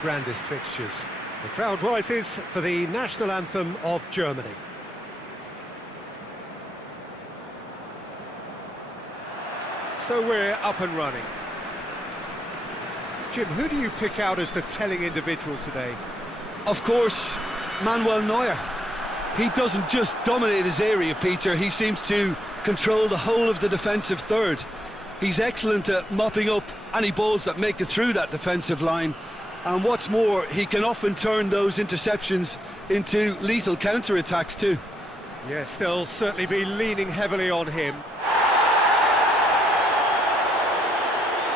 Grandest fixtures. The crowd rises for the national anthem of Germany. So we're up and running. Jim, who do you pick out as the telling individual today? Of course, Manuel Neuer. He doesn't just dominate his area, Peter. He seems to control the whole of the defensive third. He's excellent at mopping up any balls that make it through that defensive line. And what's more, he can often turn those interceptions into lethal counter-attacks too. Yes, they'll certainly be leaning heavily on him.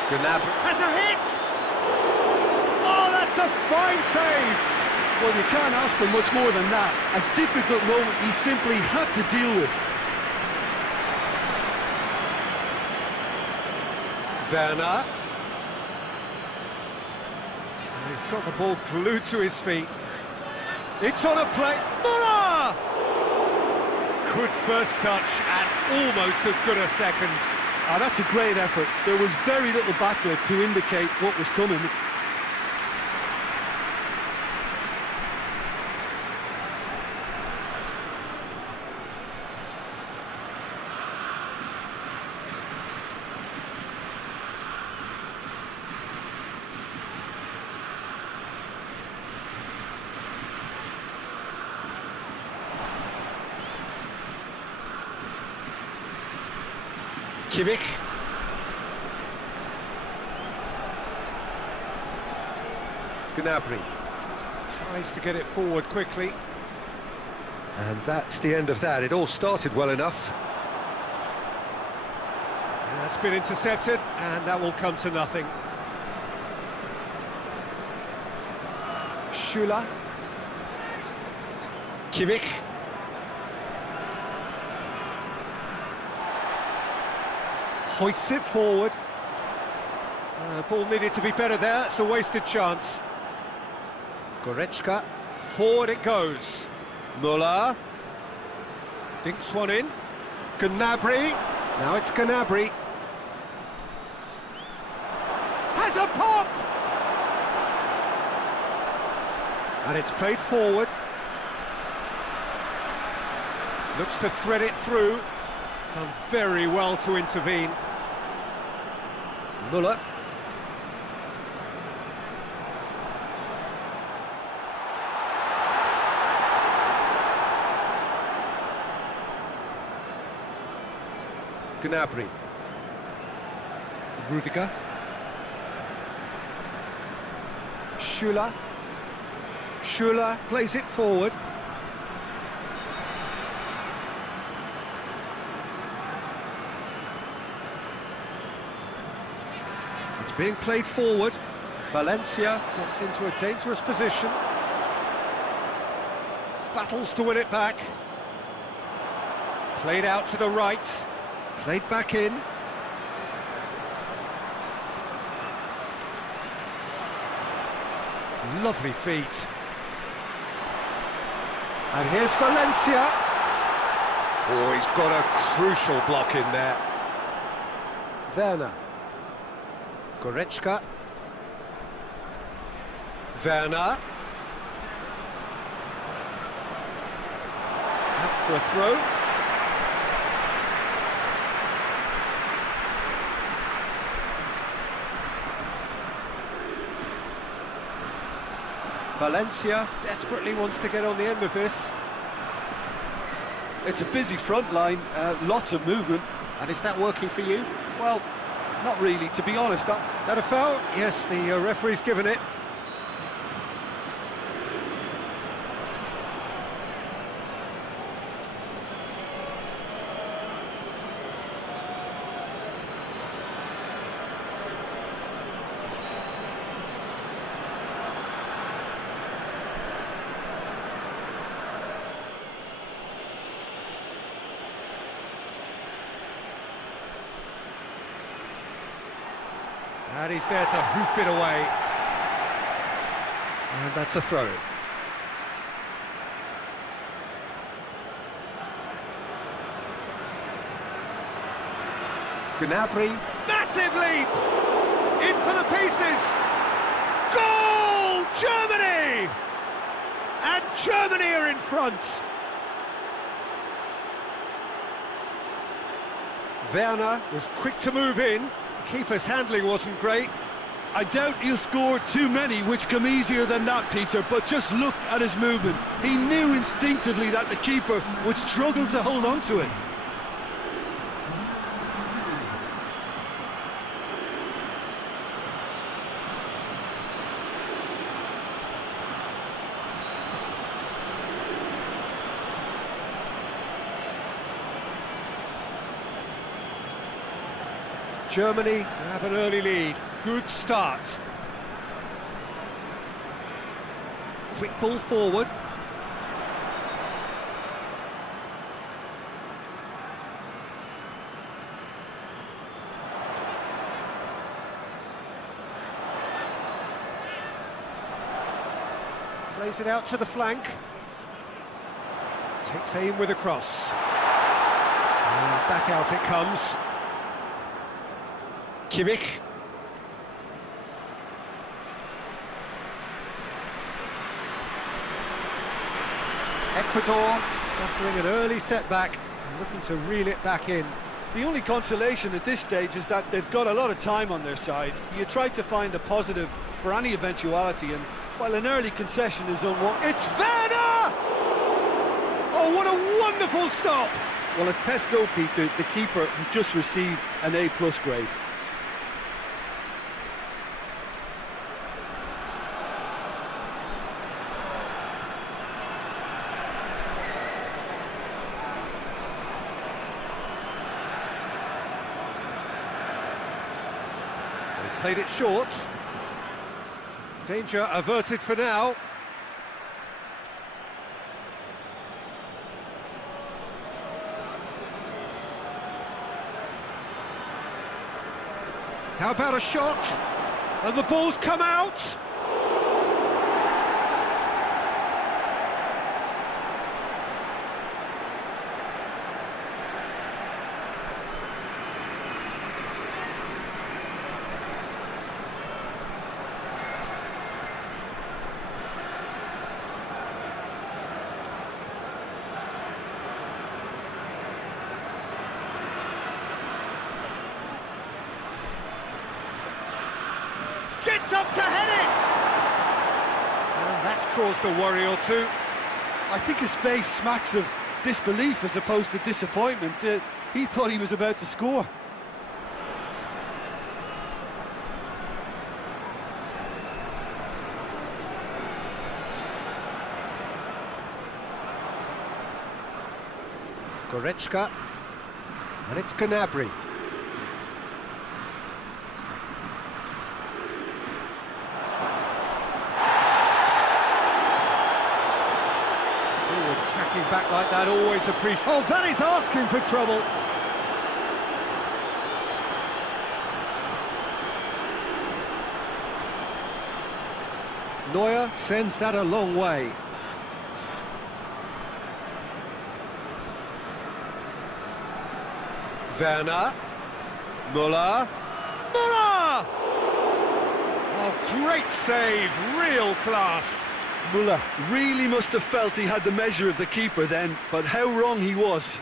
Gnabry has a hit! Oh, that's a fine save! Well, you can't ask for much more than that. A difficult moment he simply had to deal with. Werner. He's got the ball glued to his feet. It's on a play. MURAH! Good first touch and almost as good a second. Ah, that's a great effort. There was very little backlift to indicate what was coming. KLIK. Gnabry tries to get it forward quickly. And that's the end of that. It all started well enough. And that's been intercepted, and that will come to nothing. Schüller. KLIK. Hoists it forward. Ball needed to be better there. It's a wasted chance. Goretzka. Forward it goes. Müller. Dinks one in. Gnabry. Now it's Gnabry. Has a pop! And it's played forward. Looks to thread it through. Done very well to intervene. Müller. Gnabry. Rudiger. Schüller. Schüller plays it forward. It's being played forward. Valencia gets into a dangerous position. Battles to win it back. Played out to the right. Played back in. Lovely feet. And here's Valencia. Oh, he's got a crucial block in there. Werner. Goretzka. Werner. Out for a throw. Valencia desperately wants to get on the end of this. It's a busy front line, lots of movement. And is that working for you? Well, not really, to be honest. That a foul? Yes, the referee's given it. And he's there to hoof it away. And that's a throw. Gnabry, massive leap! In for the pieces! Goal! away! And Germany are in front! Werner was quick to move in. Keeper's handling wasn't great. I doubt he'll score too many which come easier than that, Peter, but just look at his movement. He knew instinctively that the keeper would struggle to hold on to it. Germany have an early lead. Good start. Quick ball forward. Plays it out to the flank. Takes aim with a cross. And back out it comes. Kimmich. Ecuador suffering an early setback and looking to reel it back in. The only consolation at this stage is that they've got a lot of time on their side. You try to find a positive for any eventuality, and while an early concession is unwanted... It's Werner! Oh, what a wonderful stop! Well, as tests go, Peter, the keeper has just received an A+ grade. Played it short. Danger averted for now. How about a shot? And the ball's come out. Gets up to head it! And that's caused a worry or two. I think his face smacks of disbelief as opposed to disappointment. He thought he was about to score. Goretzka, and it's Gnabry. Forward tracking back like that, always appreciated. Oh, that is asking for trouble. Neuer sends that a long way. Werner, Müller, Müller! Oh, great save, real class. Müller really must have felt he had the measure of the keeper then, but how wrong he was.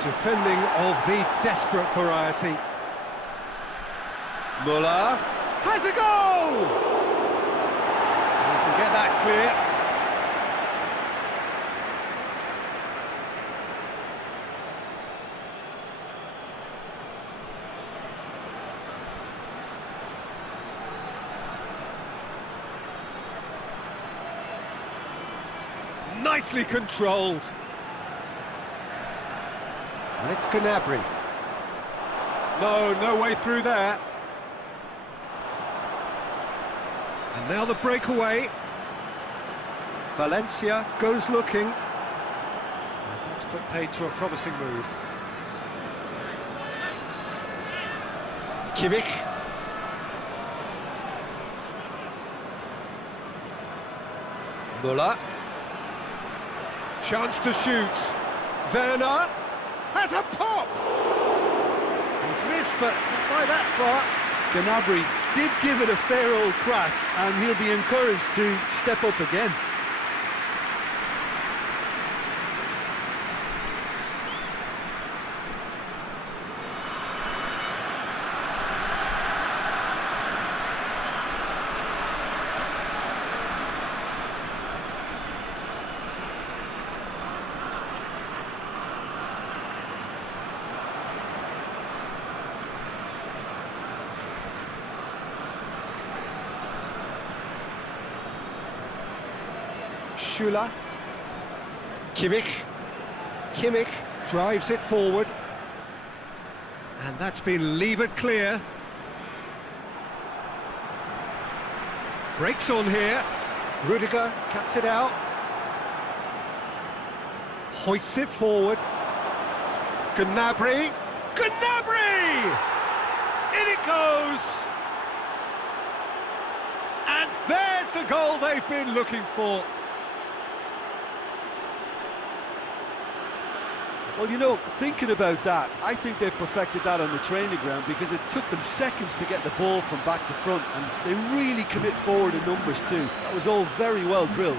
Defending of the desperate variety. Müller has a goal! We can get that clear. Nicely controlled. And it's Gnabry. No way through there. And now the breakaway. Valencia goes looking. And that's put paid to a promising move. Kimmich. MURAH. Chance to shoot. Werner has a pop! He's missed, but not by that far. Gnabry did give it a fair old crack, and he'll be encouraged to step up again. Schüller. Kimmich drives it forward. And that's been levered clear. Breaks on here. Rudiger cuts it out. Hoists it forward. Gnabry. Gnabry! In it goes! And there's the goal they've been looking for. Well, you know, thinking about that, I think they've perfected that on the training ground, because it took them seconds to get the ball from back to front, and they really commit forward in numbers too. That was all very well drilled.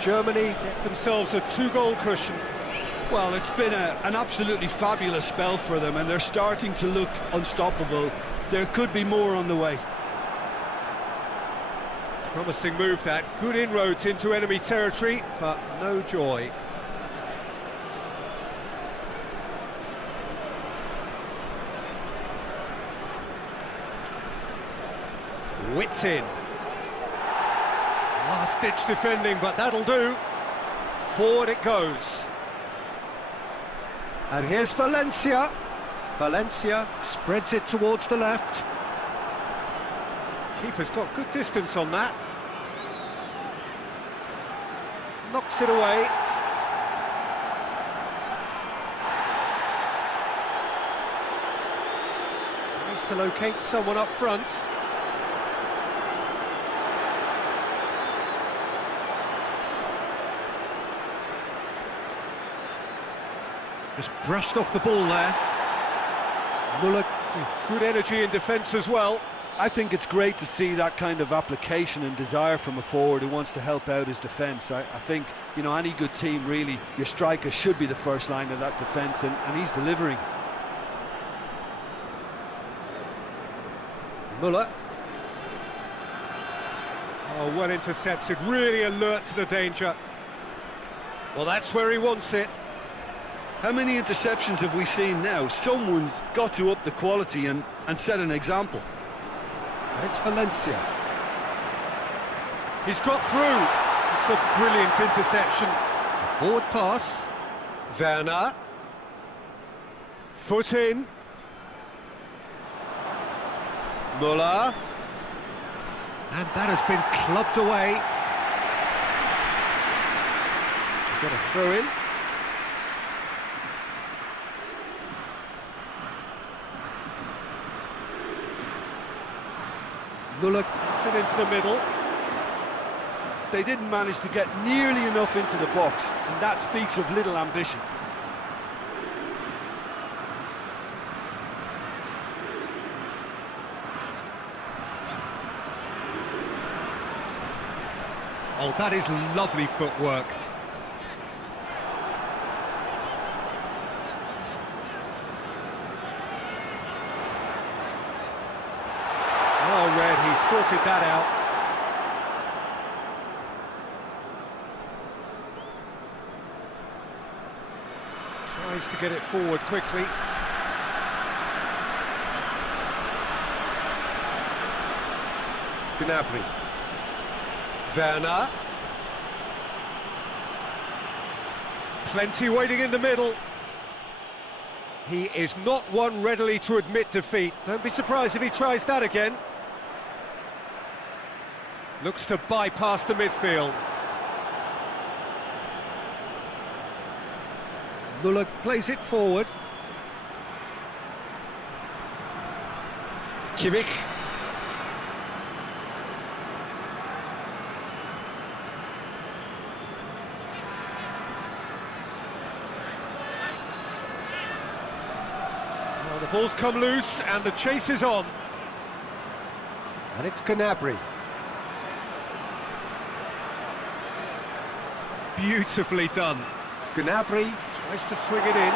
Germany get themselves a 2-goal cushion. Well, it's been an absolutely fabulous spell for them, and they're starting to look unstoppable. There could be more on the way. Promising move that. Good inroads into enemy territory, but no joy. Whipped in. Last-ditch defending, but that'll do. Forward it goes. And here's Valencia. Valencia spreads it towards the left. Keeper's got good distance on that. Knocks it away. Tries to locate someone up front. Just brushed off the ball there. Müller with good energy in defence as well. I think it's great to see that kind of application and desire from a forward who wants to help out his defence. I think, you know, any good team, really, your striker should be the first line of that defence, and he's delivering. Müller. Oh, well intercepted, really alert to the danger. Well, that's where he wants it. How many interceptions have we seen now? Someone's got to up the quality and set an example. And it's Valencia. He's got through. It's a brilliant interception. Forward pass. Werner. Foot in. Müller. And that has been clubbed away. Got a throw in. Müller gets it into the middle. They didn't manage to get nearly enough into the box, and that speaks of little ambition. Oh, that is lovely footwork. He sorted that out. Tries to get it forward quickly. Gnabry. Werner. Plenty waiting in the middle. He is not one readily to admit defeat. Don't be surprised if he tries that again. Looks to bypass the midfield. Müller plays it forward. Kimmich. Well, the ball's come loose and the chase is on. And it's Gnabry. Beautifully done. Gnabry tries to swing it in.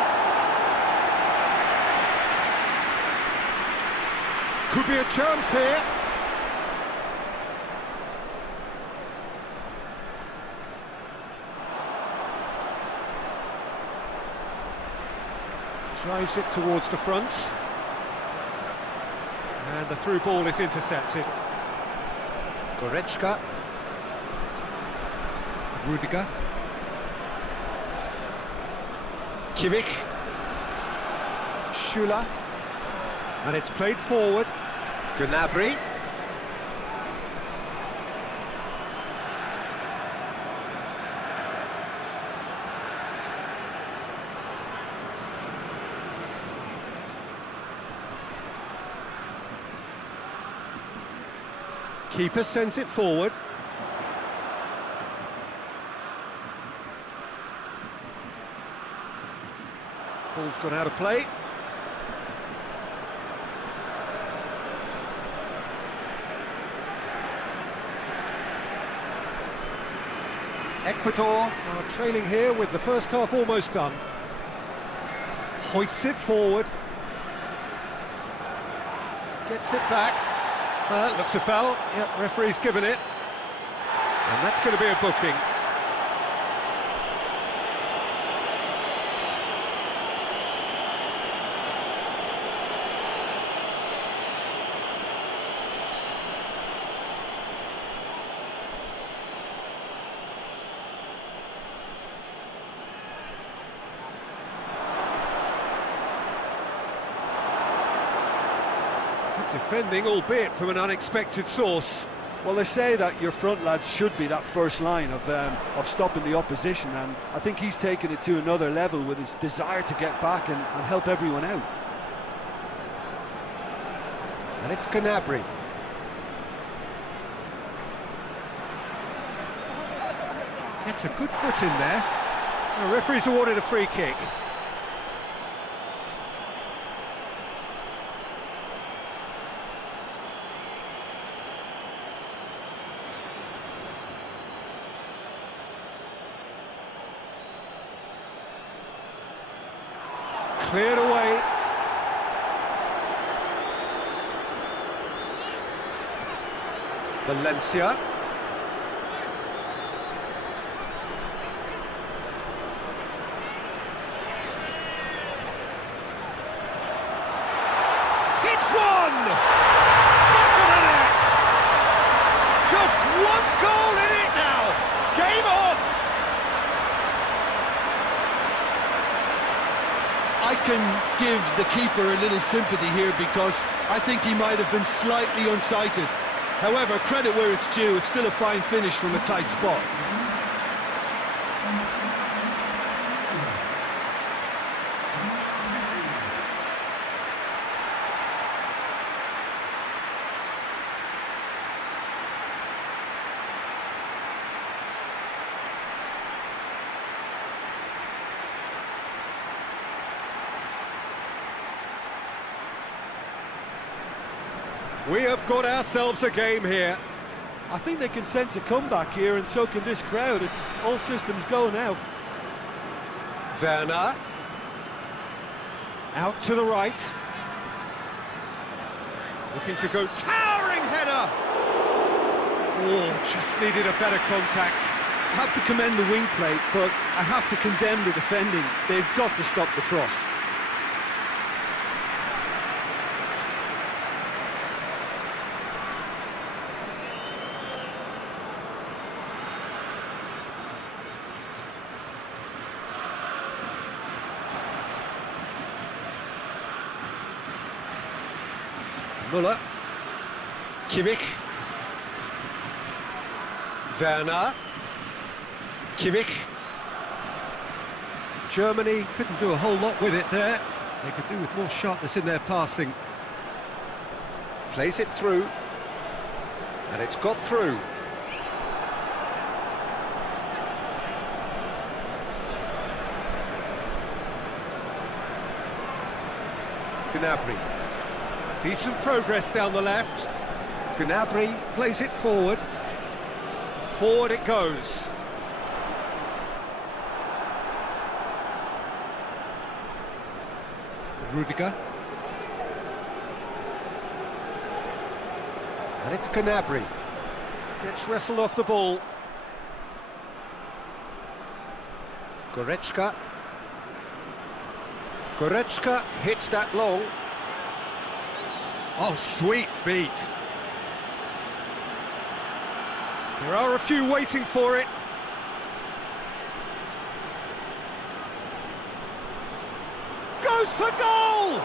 Could be a chance here. Drives it towards the front. And the through ball is intercepted. Goretzka. Rudiger. Kimmich. Schüller. And it's played forward. Gnabry. Keeper sends it forward. Ball's gone out of play. Ecuador are trailing here with the first half almost done. Hoists it forward. Gets it back. Looks a foul. Yep, referee's given it. And that's going to be a booking. Defending, albeit from an unexpected source. Well, they say that your front lads should be that first line of stopping the opposition, and I think he's taken it to another level with his desire to get back and help everyone out. And it's Gnabry. Gets a good foot in there. The referee's awarded a free kick. Cleared away. Valencia. Hits one! Back of the net! Just one goal in it now! Game on! I can give the keeper a little sympathy here because I think he might have been slightly unsighted. However, credit where it's due, it's still a fine finish from a tight spot. We have got ourselves a game here. I think they can sense a comeback here, and so can this crowd. It's all systems go now. Werner. Out to the right. Looking to go, towering header! Oh, just needed a better contact. I have to commend the wing play, but I have to condemn the defending. They've got to stop the cross. Müller. Kimmich. Werner. Kimmich. Germany couldn't do a whole lot with it there. They could do with more sharpness in their passing. Plays it through. And it's got through. Gnabry. Decent progress down the left. Gnabry plays it forward. Forward it goes. Rudiger. And it's Gnabry. Gets wrestled off the ball. Goretzka. Goretzka hits that long. Oh, sweet feet. There are a few waiting for it. Goes for goal!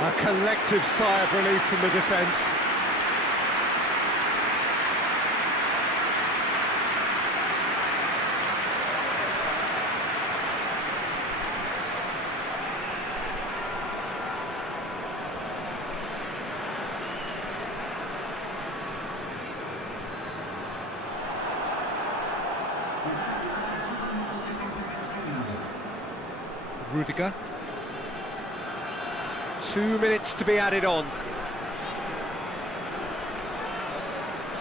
A collective sigh of relief from the defence. Rudiger. 2 minutes to be added on.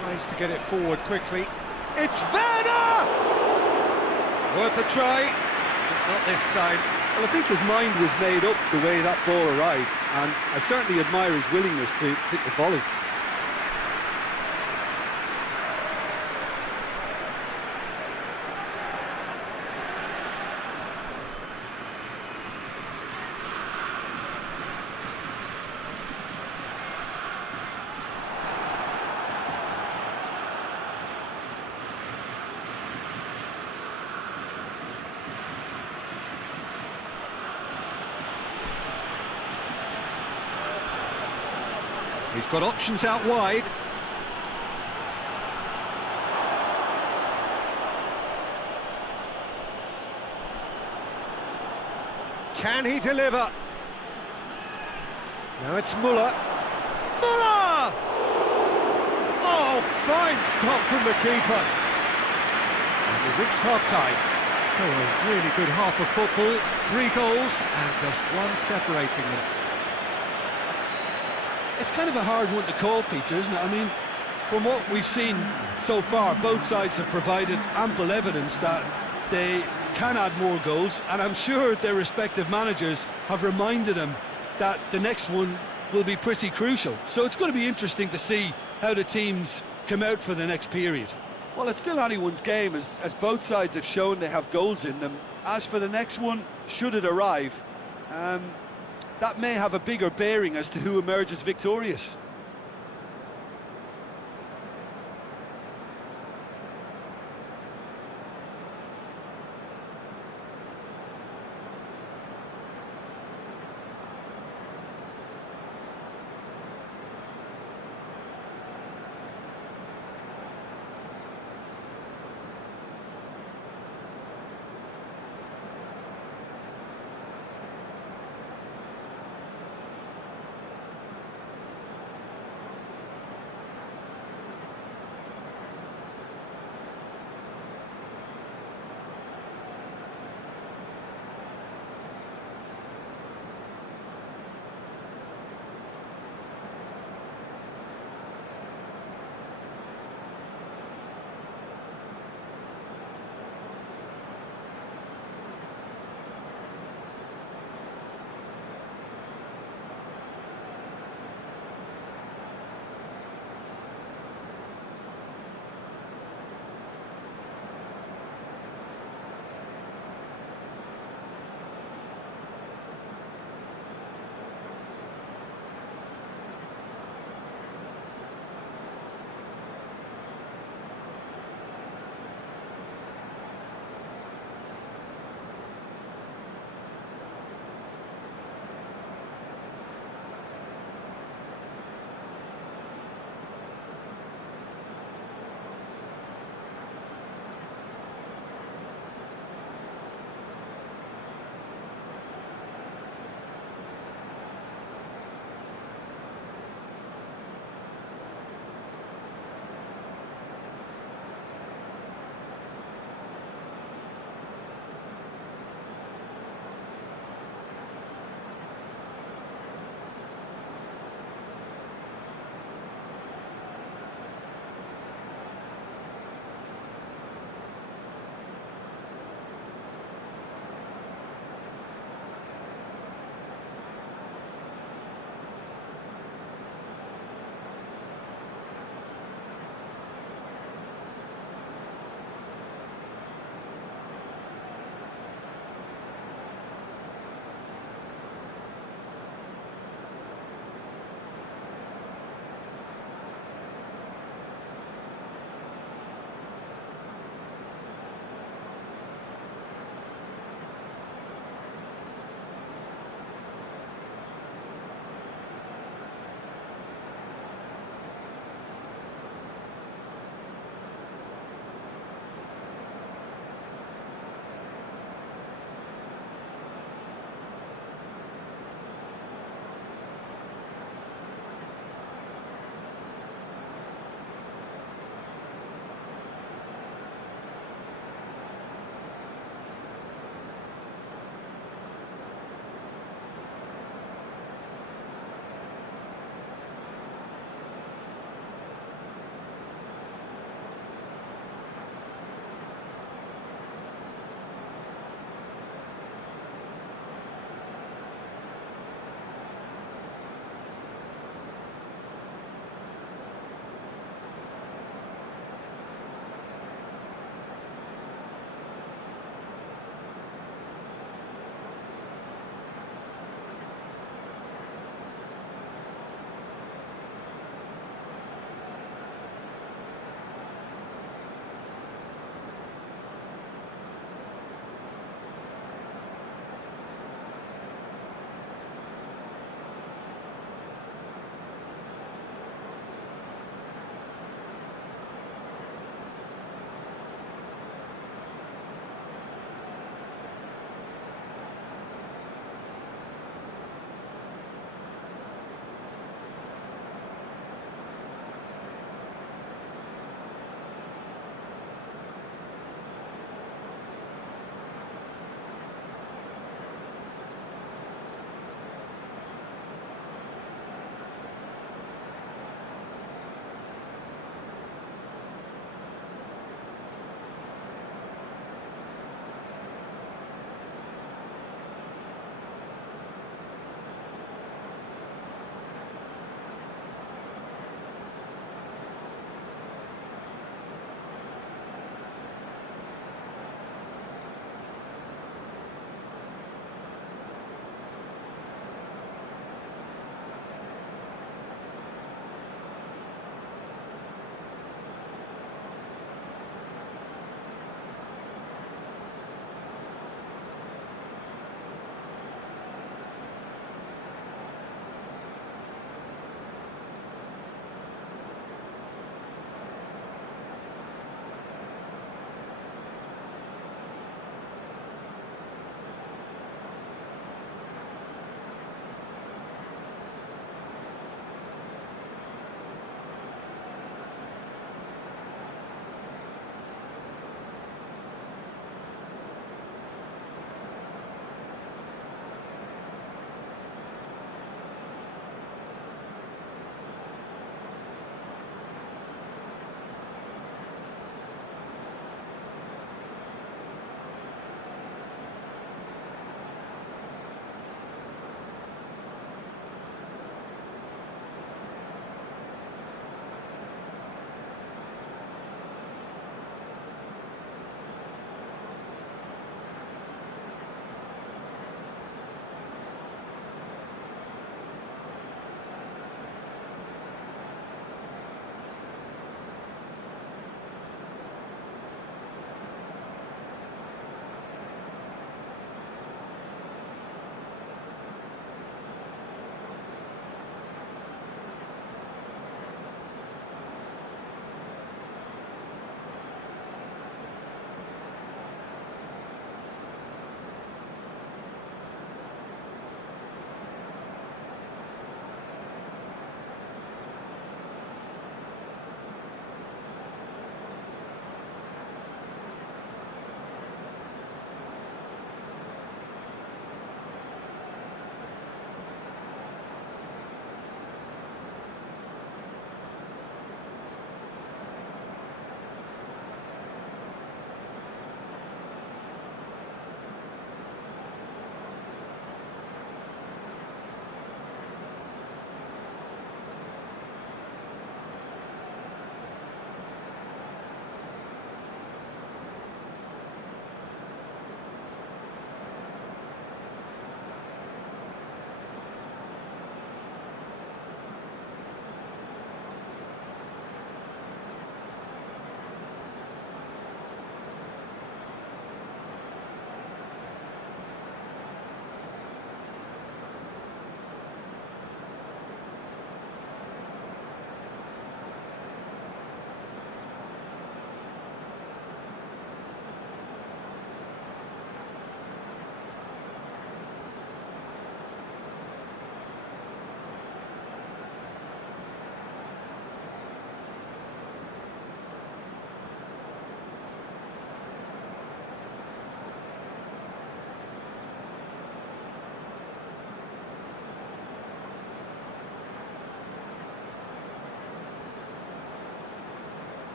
Tries to get it forward quickly. It's Werner! Worth a try, but not this time. Well, I think his mind was made up the way that ball arrived, and I certainly admire his willingness to hit the volley. He's got options out wide. Can he deliver? Now it's Müller. Müller! Oh, fine stop from the keeper. And we've reached half-time. So a really good half of football. 3 goals and just one separating them. It's kind of a hard one to call, Peter, isn't it? I mean, from what we've seen so far, both sides have provided ample evidence that they can add more goals, and I'm sure their respective managers have reminded them that the next one will be pretty crucial. So it's going to be interesting to see how the teams come out for the next period. Well, it's still anyone's game, as both sides have shown they have goals in them. As for the next one, should it arrive, that may have a bigger bearing as to who emerges victorious.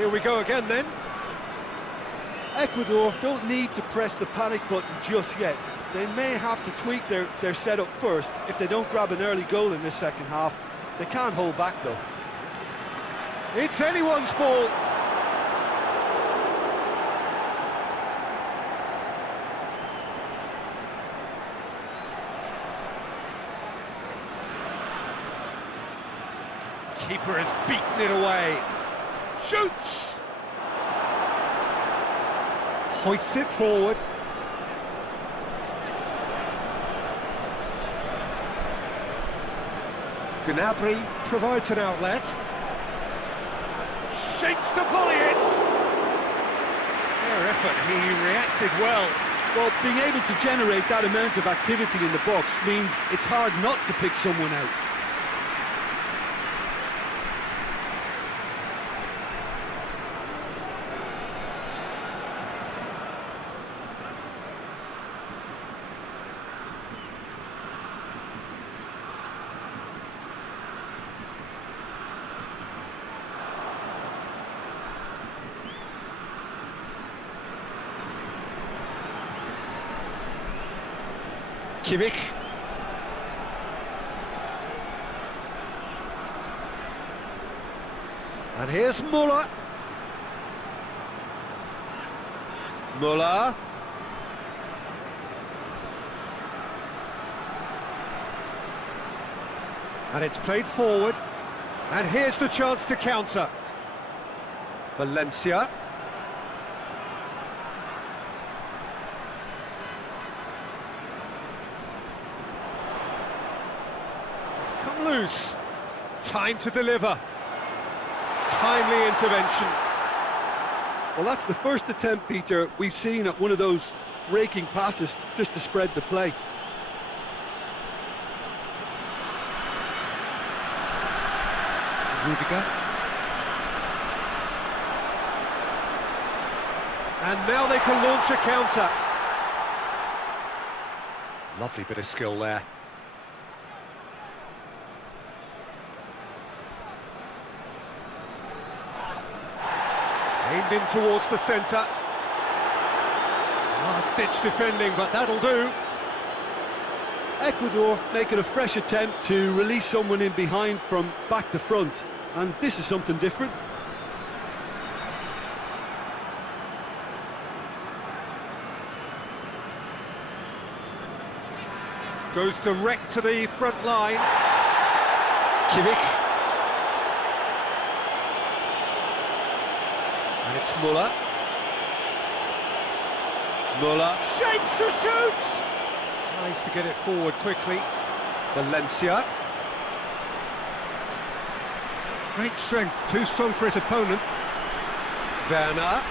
Here we go again then. Ecuador don't need to press the panic button just yet. They may have to tweak their setup first. If they don't grab an early goal in this second half, they can't hold back though. It's anyone's ball. Keeper has beaten it away. Shoots! Hoists it forward. Gnabry provides an outlet. Shapes to volley it! Fair effort, he reacted well. Well, being able to generate that amount of activity in the box means it's hard not to pick someone out. Kimmich. And here's Muller. Muller. And it's played forward. And here's the chance to counter. Valencia. Come loose. Time to deliver. Timely intervention. Well, that's the first attempt, Peter, we've seen at one of those raking passes just to spread the play. Rudiger. And now they can launch a counter. Lovely bit of skill there. Aimed in towards the centre. Last-ditch defending, but that'll do. Ecuador making a fresh attempt to release someone in behind from back to front, and this is something different. Goes direct to the front line. Kimmich. And it's Muller. Muller shapes to shoot! Tries to get it forward quickly. Valencia. Great strength, too strong for his opponent. Werner.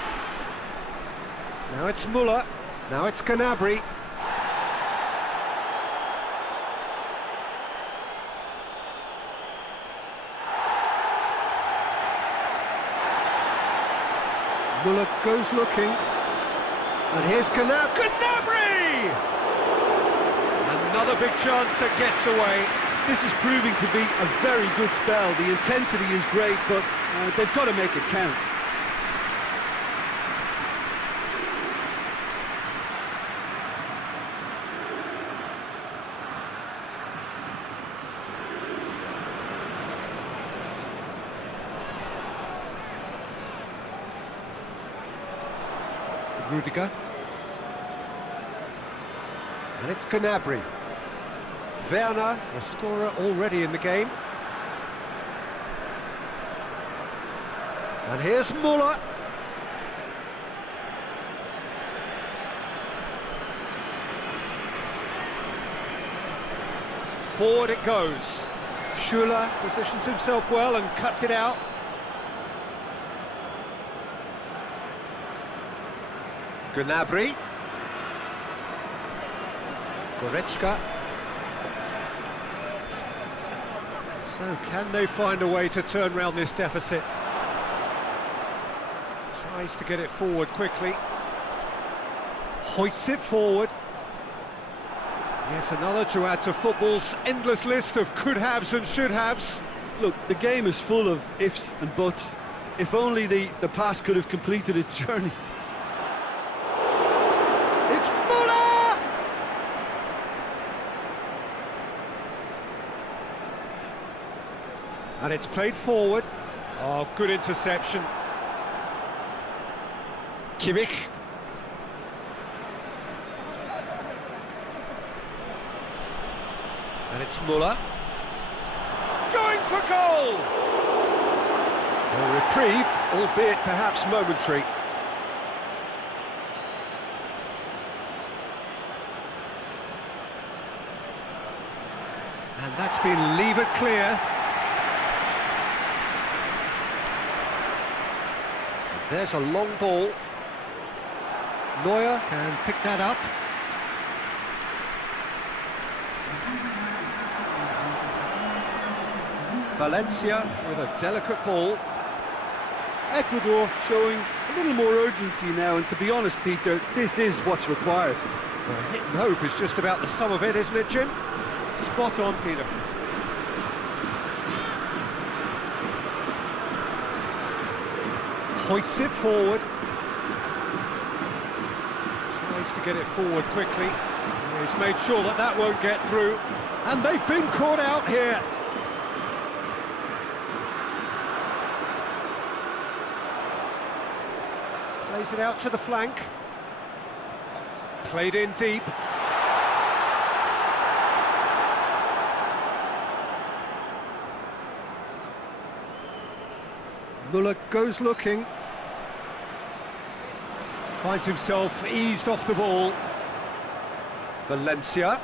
Now it's Muller. Now it's Gnabry. Muller goes looking, and here's Gnabry! Another big chance that gets away. This is proving to be a very good spell. The intensity is great, but they've got to make it count. Rudiger. And it's Gnabry. Werner, a scorer already in the game. And here's Muller. Forward it goes. Schuller positions himself well and cuts it out. Gnabry. Goretzka. So can they find a way to turn round this deficit? Tries to get it forward quickly. Hoists it forward. Yet another to add to football's endless list of could-haves and should-haves. Look, the game is full of ifs and buts. If only the pass could have completed its journey. It's MURAH! And it's played forward. Oh, good interception. KLIK. And it's MURAH. Going for goal! A reprieve, albeit perhaps momentary. And that's been levered clear. There's a long ball. Neuer can pick that up. Valencia with a delicate ball. Ecuador showing a little more urgency now, and to be honest, Peter, this is what's required. Well, hit and hope is just about the sum of it, isn't it, Jim? Spot on, Peter. Hoists it forward. Tries to get it forward quickly. He's made sure that that won't get through. And they've been caught out here. Plays it out to the flank. Played in deep. Müller goes looking. Finds himself eased off the ball. Valencia.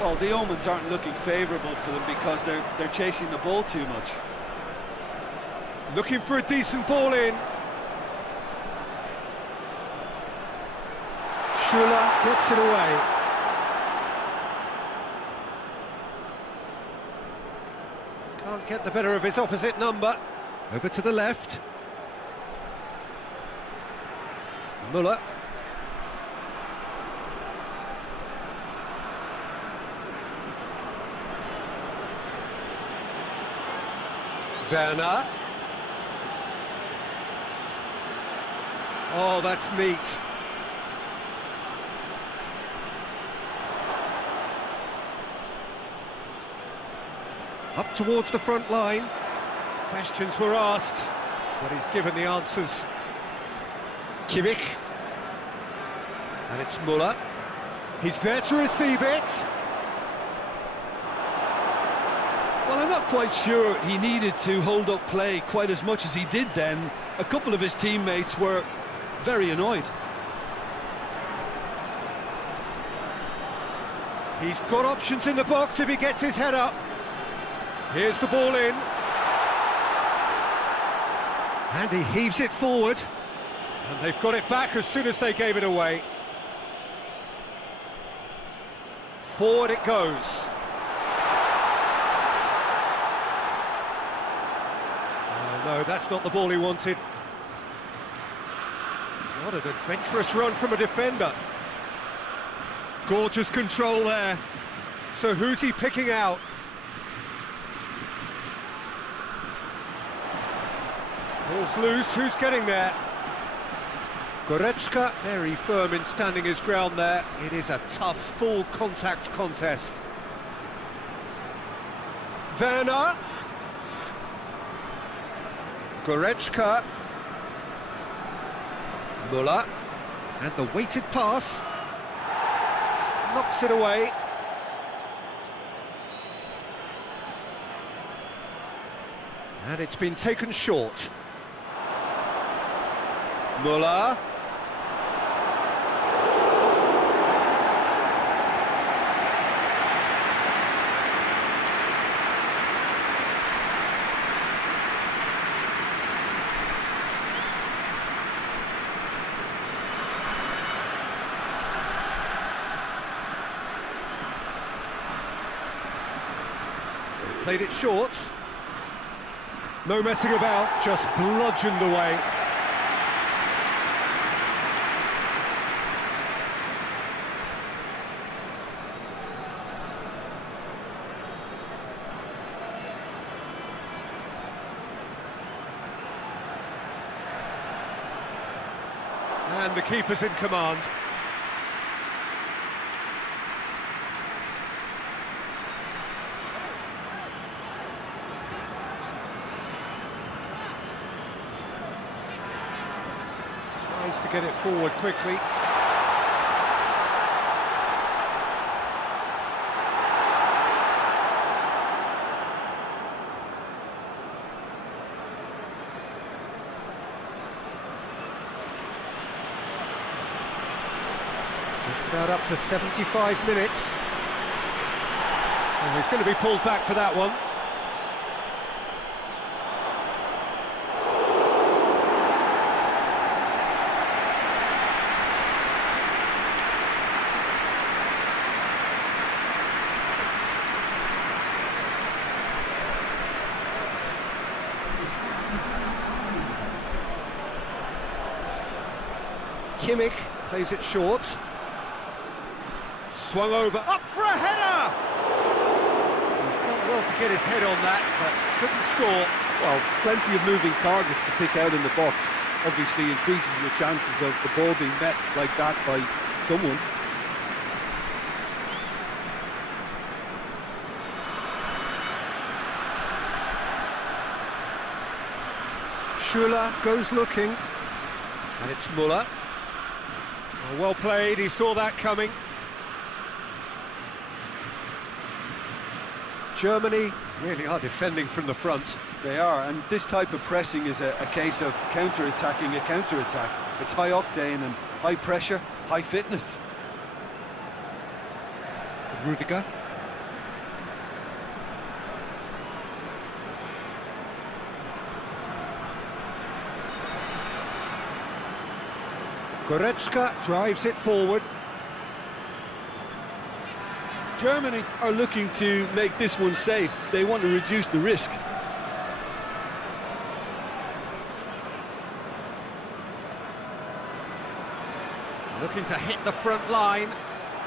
Well, the omens aren't looking favourable for them because they're chasing the ball too much. Looking for a decent ball in. Schuller gets it away. Can't get the better of his opposite number. Over to the left. Müller. Werner. Oh, that's neat. Up towards the front line. Questions were asked, but he's given the answers. KLIK. And it's Müller. He's there to receive it. Well, I'm not quite sure he needed to hold up play quite as much as he did then. A couple of his teammates were very annoyed. He's got options in the box if he gets his head up. Here's the ball in. And he heaves it forward. And they've got it back as soon as they gave it away. Forward it goes. Oh, no, that's not the ball he wanted. What an adventurous run from a defender. Gorgeous control there. So who's he picking out? Ball's loose, who's getting there? Goretzka, very firm in standing his ground there. It is a tough, full contact contest. Werner. Goretzka. Müller. And the weighted pass. Knocks it away. And it's been taken short. Müller. They've played it short. No messing about, just bludgeoned away. And the keeper's in command. Tries to get it forward quickly. Just about up to 75 minutes. Oh, he's going to be pulled back for that one. Kimmich plays it short. Swung over, up for a header! He's done well to get his head on that, but couldn't score. Well, plenty of moving targets to pick out in the box. Obviously increases your chances of the ball being met like that by someone. Schuler goes looking, and it's Müller. Well played, he saw that coming. Germany really are defending from the front. They are, and this type of pressing is a case of counter-attacking a counter-attack. It's high octane and high pressure, high fitness. Rudiger. Goretzka drives it forward. Germany are looking to make this one safe. They want to reduce the risk. Looking to hit the front line.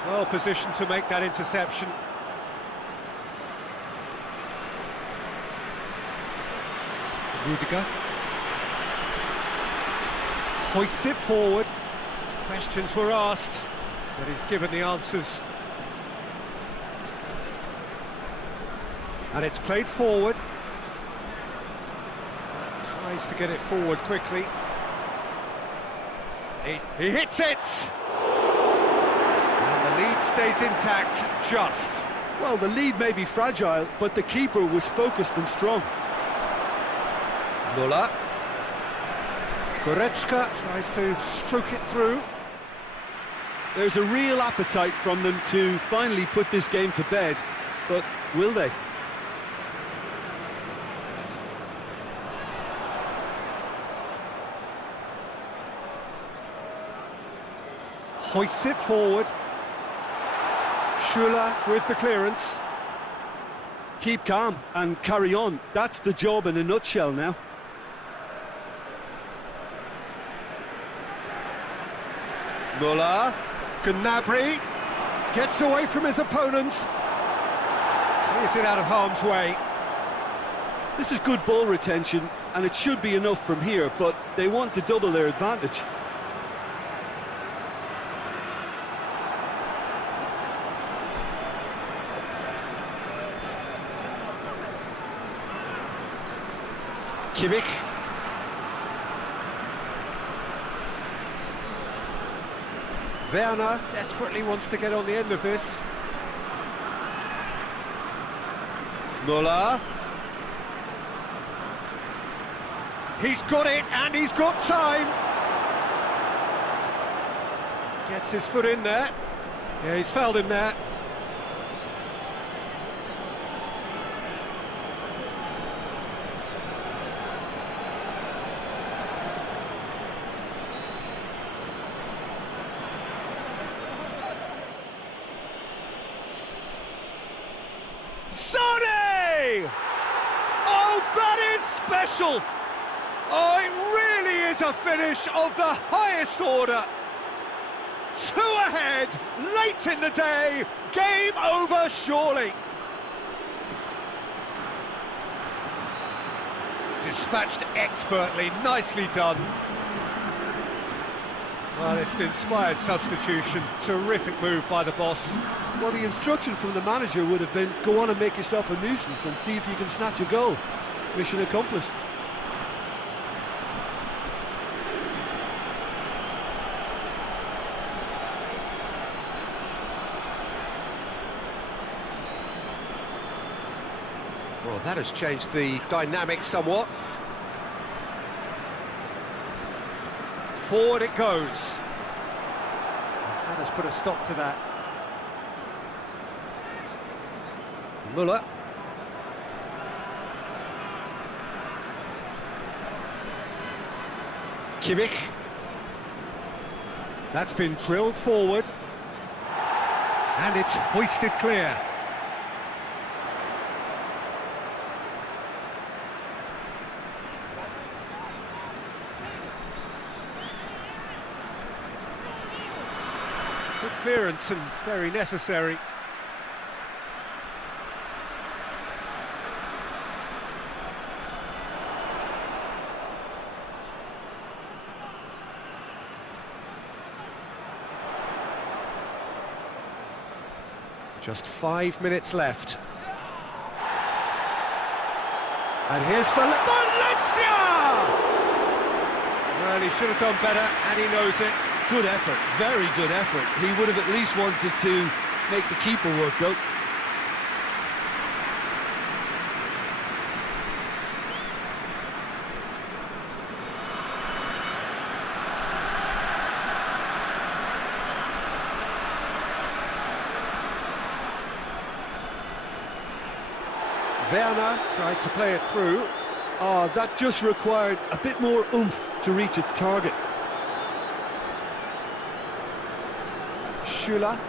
Well positioned to make that interception. Rudiger. Hoists it forward. Questions were asked, but he's given the answers. And it's played forward. Tries to get it forward quickly. He hits it! And the lead stays intact, just. Well, the lead may be fragile, but the keeper was focused and strong. Müller. Goretzka tries to stroke it through. There's a real appetite from them to finally put this game to bed, but will they? Hoists it forward. Schuler with the clearance. Keep calm and carry on. That's the job in a nutshell now. Müller. Gnabry gets away from his opponent. Clears it out of harm's way. This is good ball retention, and it should be enough from here, but they want to double their advantage. Kimmich. Werner desperately wants to get on the end of this. Müller. He's got it, and he's got time. Gets his foot in there. Yeah, he's fouled him there. Sonny! Oh, that is special! Oh, it really is a finish of the highest order. 2 ahead, late in the day, game over surely. Dispatched expertly, nicely done. Well, it's an inspired substitution. Terrific move by the boss. Well, the instruction from the manager would have been, go on and make yourself a nuisance and see if you can snatch a goal. Mission accomplished. Well, that has changed the dynamic somewhat. Forward it goes. That has put a stop to that. Müller. Kimmich. That's been drilled forward. And it's hoisted clear. Good clearance and very necessary. Just 5 minutes left. And here's Valencia! Well, he should have done better, and he knows it. Good effort, very good effort. He would have at least wanted to make the keeper work, though. Werner tried to play it through. Oh, that just required a bit more oomph to reach its target. Schüller.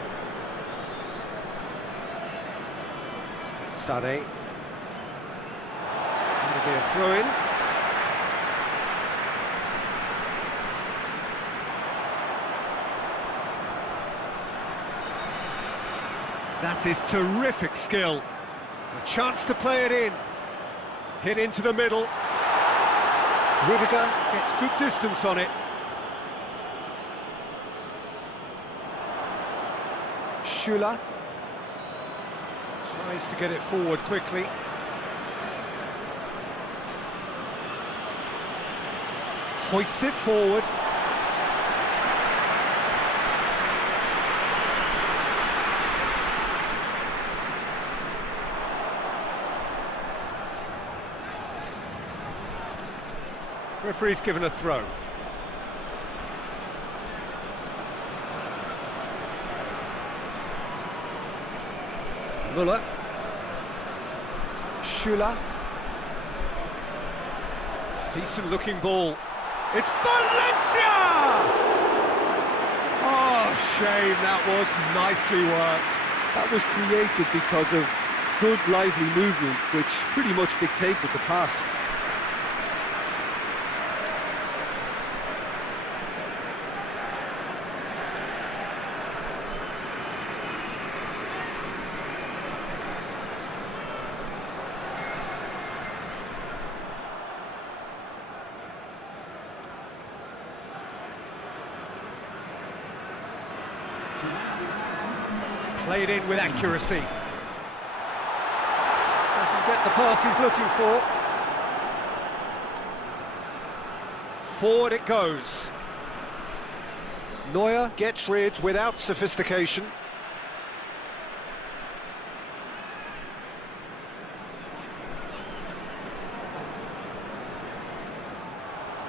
Sané. That'll be a throw-in. That is terrific skill. A chance to play it in. Hit into the middle. Rudiger gets good distance on it. Schüller tries to get it forward quickly. Hoists it forward. Referee's given a throw. Müller. Schüller. Decent looking ball. It's Valencia! Oh, shame, that was nicely worked. That was created because of good, lively movement, which pretty much dictated the pass. Played in with accuracy. Doesn't get the pass he's looking for. Forward it goes. Neuer gets rid without sophistication.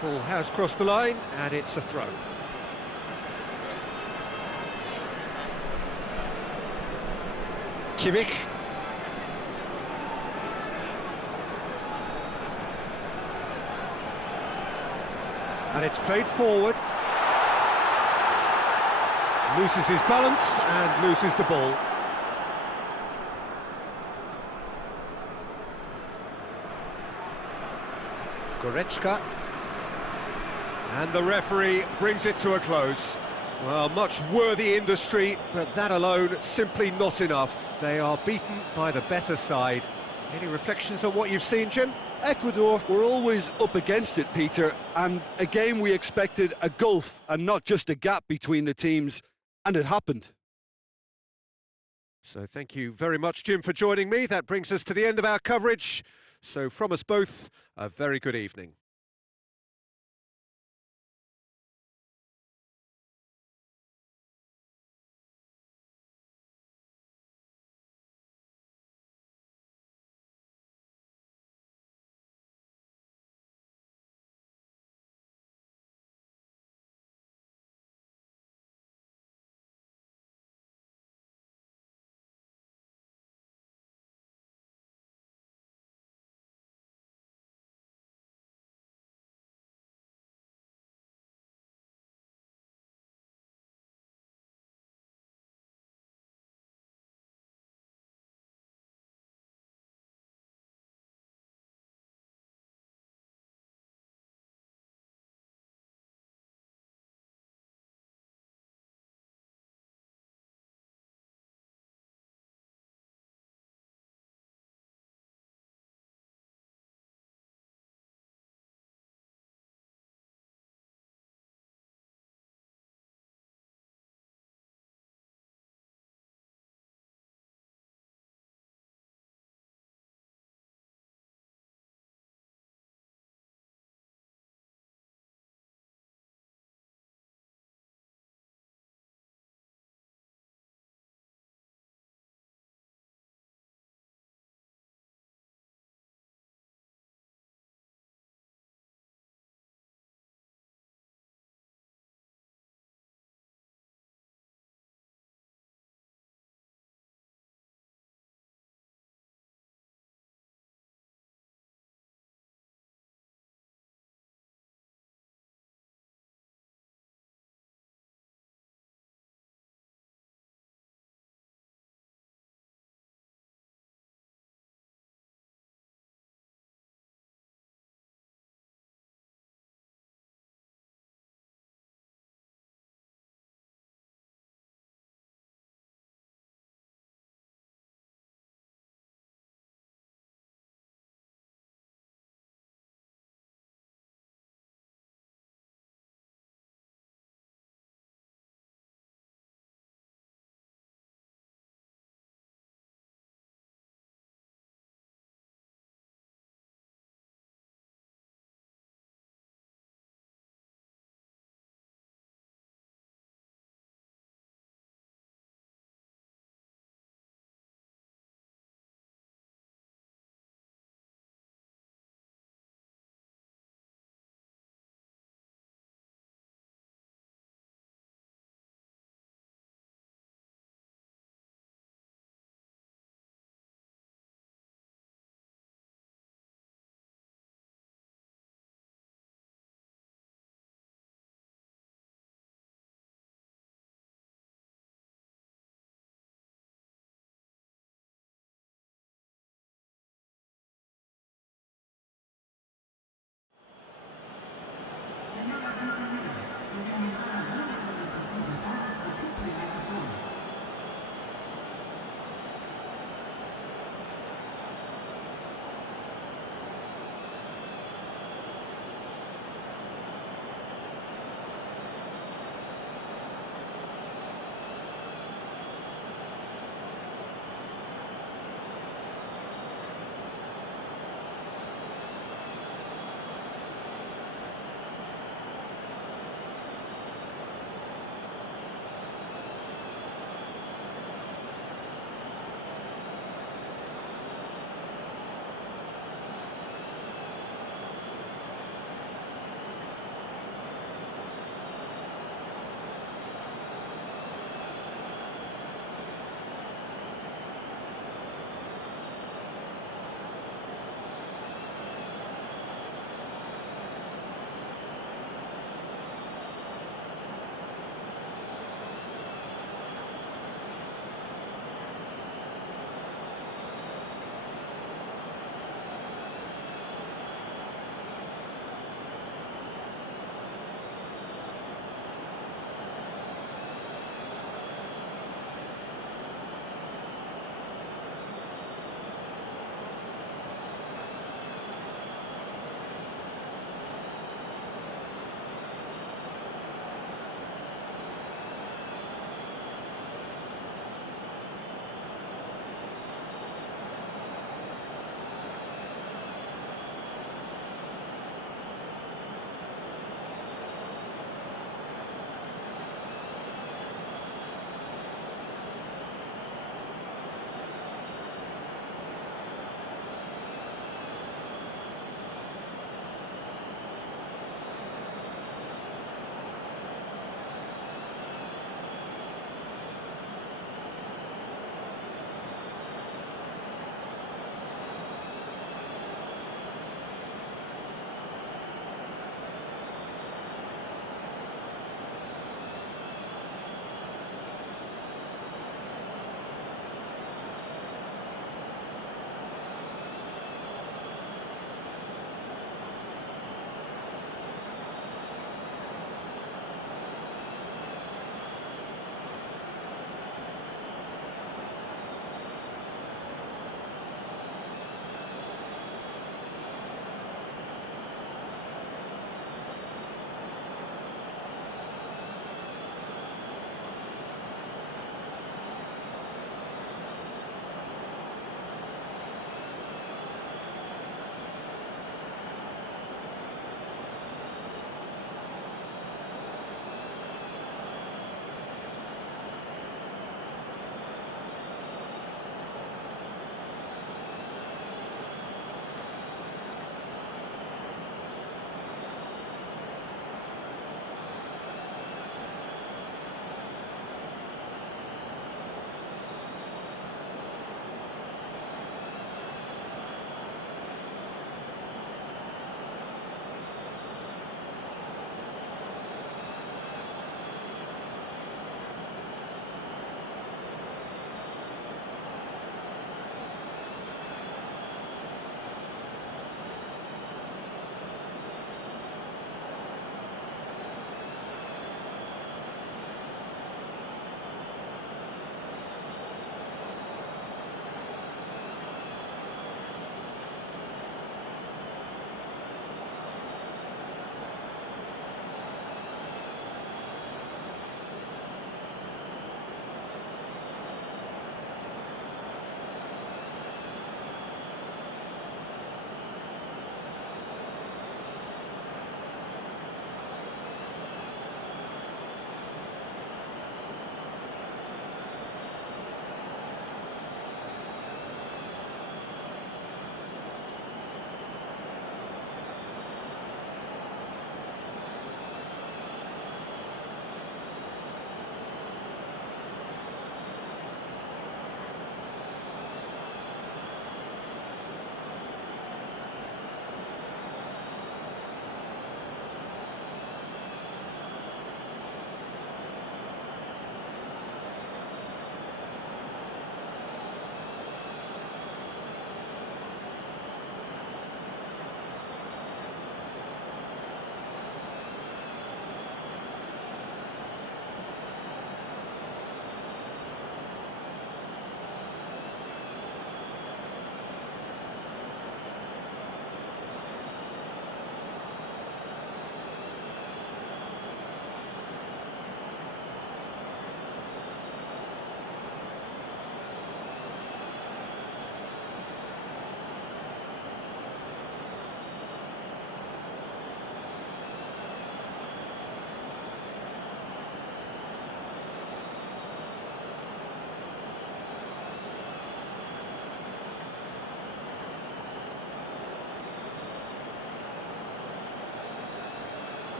The ball has crossed the line, and it's a throw. Kimmich. And it's played forward. Loses his balance and loses the ball. Goretzka. And the referee brings it to a close. Well, much worthy industry, but that alone simply not enough. They are beaten by the better side. Any reflections on what you've seen, Jim? Ecuador were always up against it, Peter, and a game we expected a gulf and not just a gap between the teams, and it happened. So thank you very much, Jim, for joining me. That brings us to the end of our coverage. So from us both, a very good evening.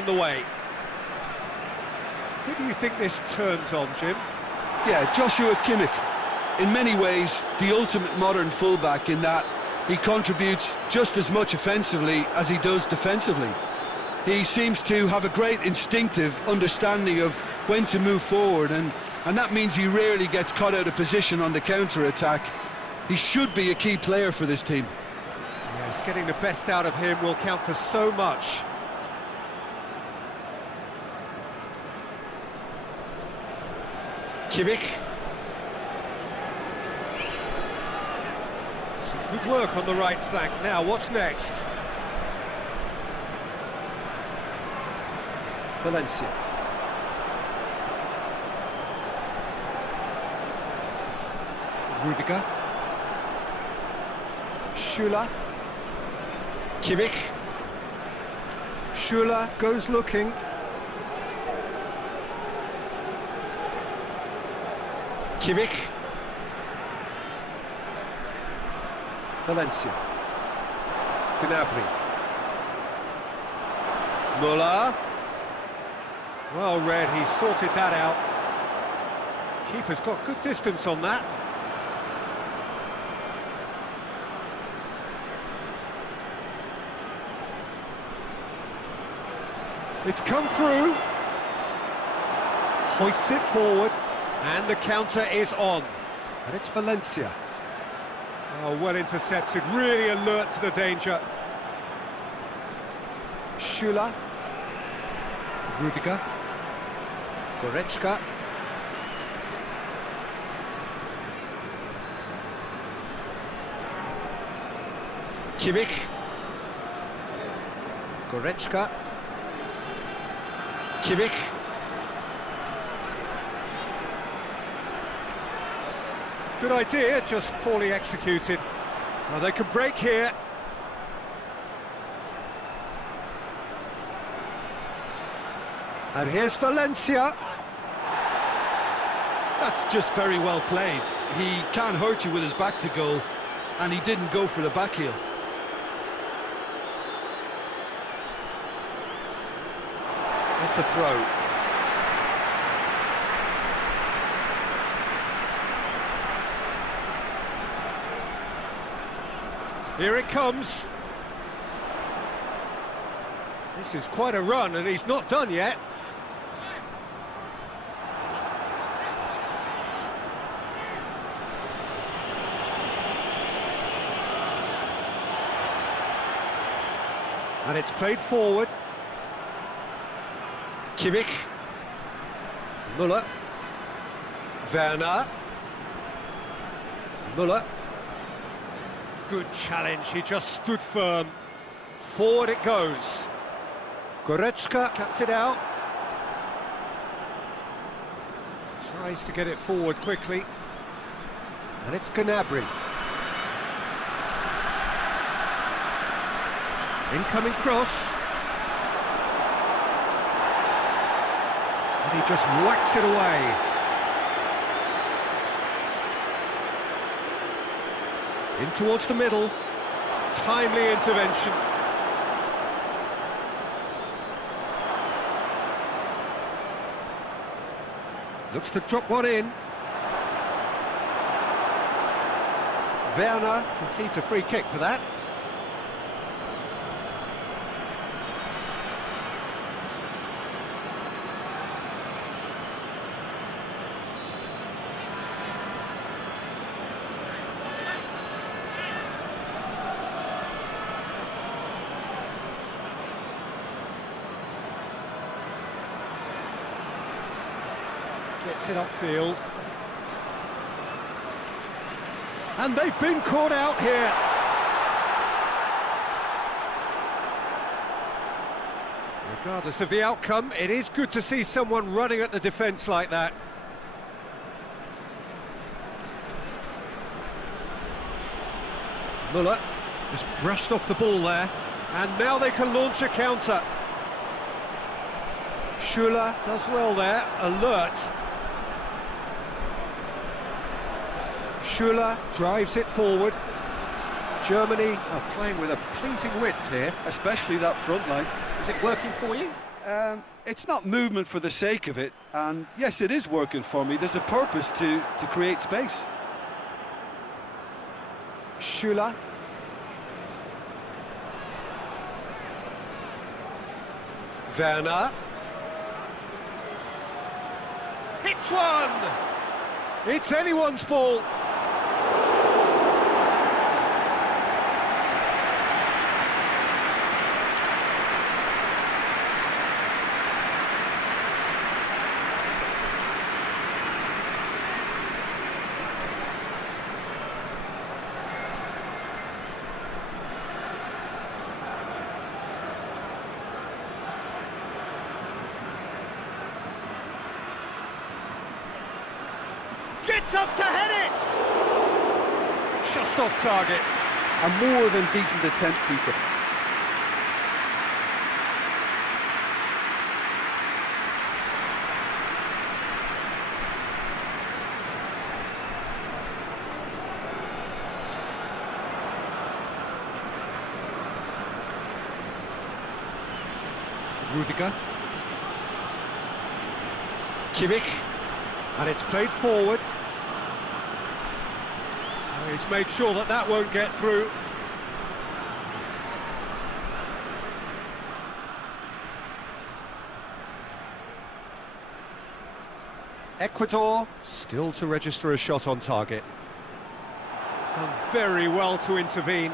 underway. Who do you think this turns on, Jim? Yeah, Joshua Kimmich. In many ways, the ultimate modern fullback in that he contributes just as much offensively as he does defensively. He seems to have a great instinctive understanding of when to move forward, and that means he rarely gets caught out of position on the counter-attack. He should be a key player for this team. Yes, getting the best out of him will count for so much. Kimmich. Some good work on the right flank. Now, what's next? Valencia. Rudiger. Schüller. Kimmich. Schüller goes looking. Kimmich. Valencia. Gnabry. Müller. Well read, he sorted that out. Keeper's got good distance on that. It's come through. Hoists it forward, and the counter is on. And it's Valencia. Oh, well intercepted, really alert to the danger. Schüller. Rudiger. Goretzka. Kimmich. Goretzka. Kimmich. Good idea, just poorly executed. Well, they could break here. And here's Valencia. That's just very well played. He can't hurt you with his back to goal, and he didn't go for the back heel. It's a throw. Here it comes. This is quite a run, and he's not done yet. And it's played forward. Kimmich. Müller. Werner. Müller. Good challenge, he just stood firm. Forward it goes. Goretzka cuts it out. Tries to get it forward quickly. And it's Gnabry. Incoming cross. And he just whacks it away. In towards the middle. Timely intervention. Looks to drop one in. Werner concedes a free kick for that. Gets it upfield. And they've been caught out here. Regardless of the outcome, it is good to see someone running at the defence like that. Müller just brushed off the ball there. And now they can launch a counter. Schüller does well there, alert. Schüller drives it forward. Germany are playing with a pleasing width here. Especially that front line. Is it working for you? It's not movement for the sake of it, and yes, it is working for me. There's a purpose to create space. Schüller. Werner. Hits one! It's anyone's ball. Gets up to head it! Just off target. A more than decent attempt, Peter. Rudiger. Kimmich. And it's played forward. He's made sure that that won't get through. Ecuador still to register a shot on target. Done very well to intervene.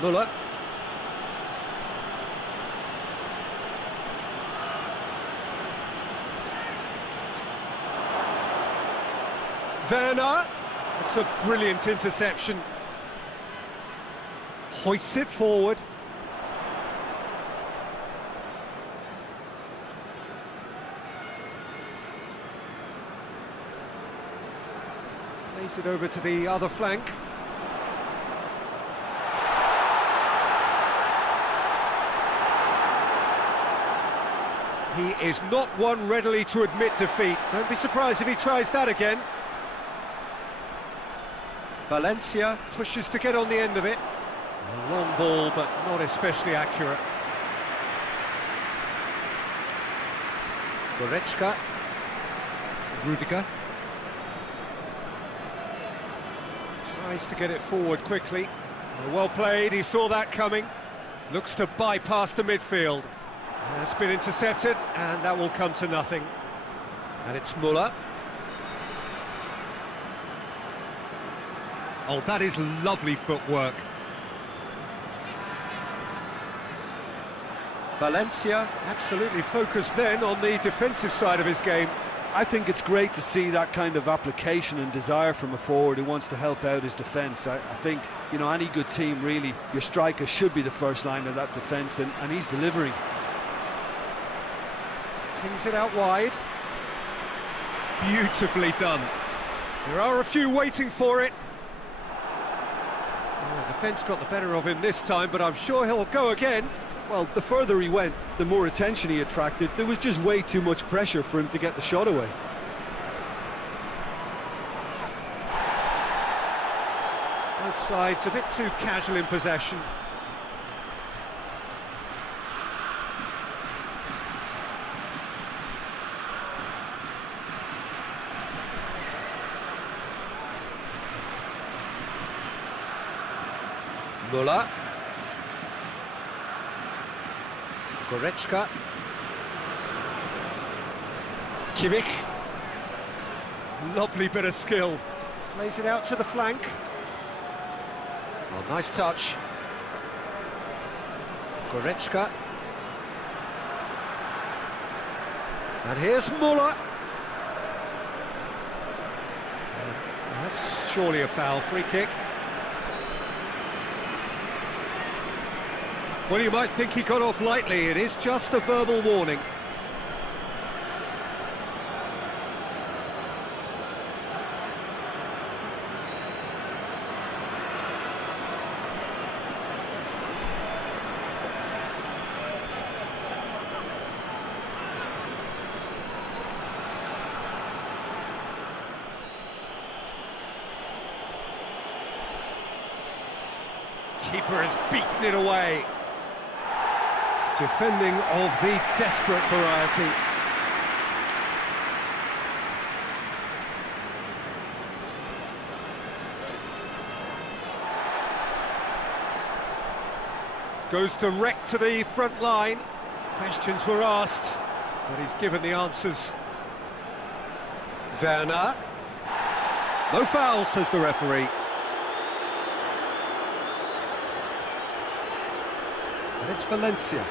Müller. Werner, it's a brilliant interception. Hoists it forward. Plays it over to the other flank. He is not one readily to admit defeat. Don't be surprised if he tries that again. Valencia pushes to get on the end of it. A long ball, but not especially accurate. Goretzka. Rudiger. Tries to get it forward quickly. Well played, he saw that coming. Looks to bypass the midfield. It's been intercepted, and that will come to nothing. And it's Müller. Oh, that is lovely footwork. Valencia absolutely focused then on the defensive side of his game. I think it's great to see that kind of application and desire from a forward who wants to help out his defence. I think, you know, any good team, really, your striker should be the first line of that defence, and he's delivering. Pings it out wide. Beautifully done. There are a few waiting for it. Oh, the defence got the better of him this time, but I'm sure he'll go again. Well, the further he went, the more attention he attracted. There was just way too much pressure for him to get the shot away. Both sides a bit too casual in possession. Müller. Goretzka. Kimmich. Lovely bit of skill. Plays it out to the flank. Oh, nice touch. Goretzka. And here's Müller. That's surely a foul. Free kick. Well, you might think he got off lightly. It is just a verbal warning. Keeper has beaten it away. Defending of the desperate variety. Goes direct to the front line. Questions were asked, but he's given the answers. Werner. No foul, says the referee. And it's Valencia.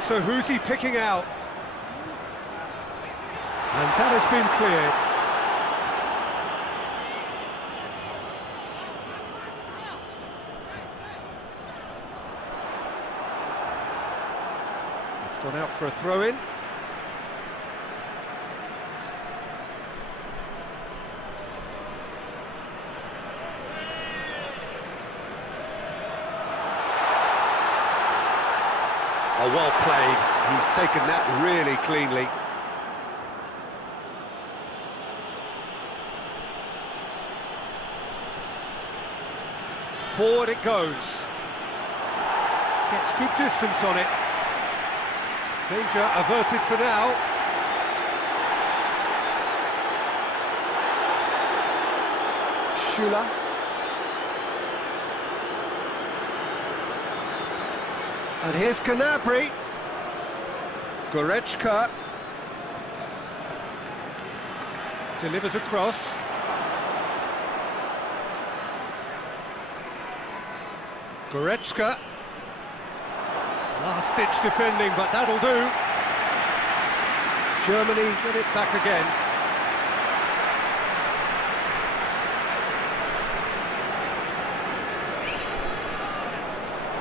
So who's he picking out? And that has been cleared. It's gone out for a throw-in. Oh, well played. He's taken that really cleanly. Forward it goes. Gets good distance on it. Danger averted for now. Schuler. And here's Gnabry. Goretzka. Delivers across. Goretzka. Last-ditch defending, but that'll do. Germany get it back again.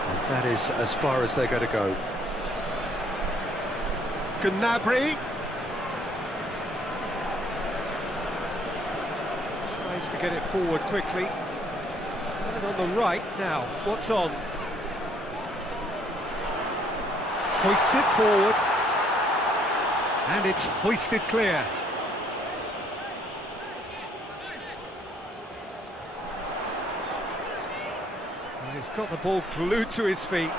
And that is as far as they're going to go. Gnabry. Tries to get it forward quickly. He's got it on the right now. What's on? Hoists it forward, and it's hoisted clear. Well, he's got the ball glued to his feet.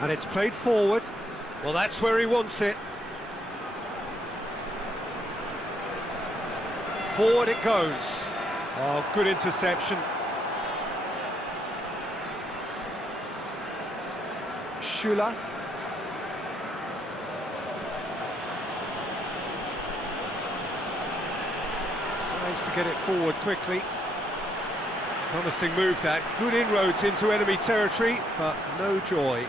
And it's played forward. Well, that's where he wants it. Forward it goes. Oh, good interception. Schuler. Tries to get it forward quickly. Promising move that. Good inroads into enemy territory, but no joy.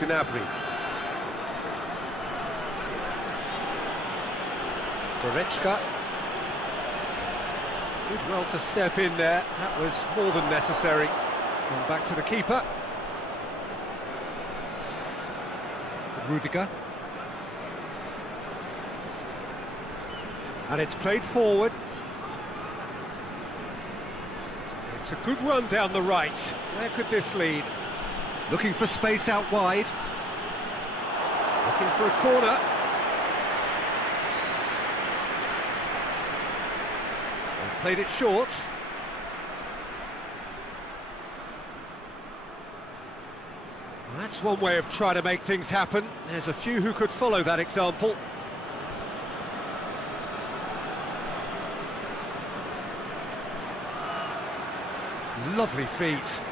Gnabry. Goretzka. Did well to step in there. That was more than necessary. Going back to the keeper. Rudiger. And it's played forward. It's a good run down the right. Where could this lead? Looking for space out wide. Looking for a corner. They've played it short. Well, that's one way of trying to make things happen. There's a few who could follow that example. Lovely feet.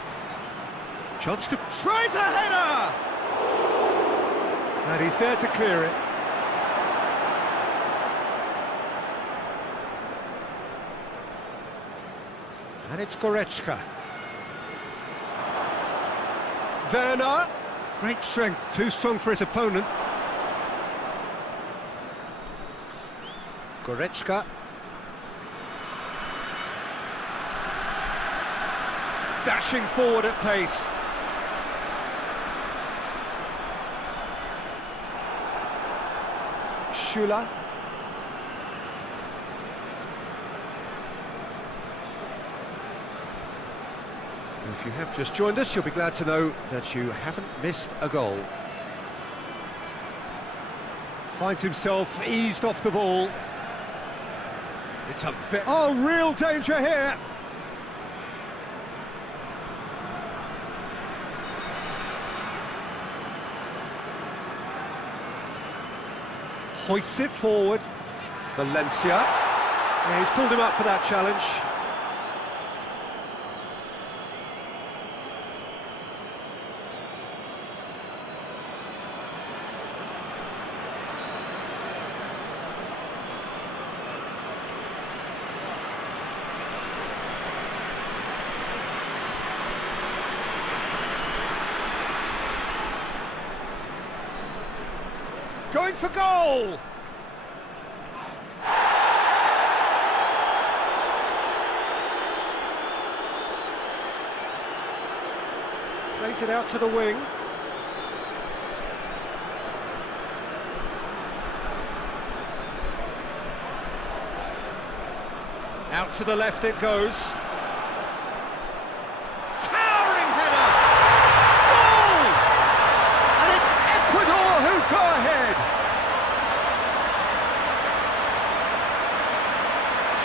Chance to tries a header! And he's there to clear it. And it's Goretzka. Werner. Great strength, too strong for his opponent. Goretzka. Dashing forward at pace. Schuler. If you have just joined us, you'll be glad to know that you haven't missed a goal. Finds himself eased off the ball. It's a real danger here. Hoists it forward. Valencia. Yeah, he's pulled him up for that challenge. Going for goal! Plays it out to the wing. Out to the left it goes. Towering header! Goal! And it's Ecuador who go ahead!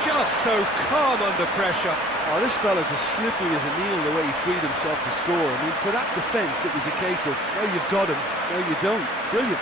Just so calm under pressure. Oh, this fella's as slippery as a needle the way he freed himself to score. I mean, for that defence, it was a case of, now you've got him, now you don't. Brilliant.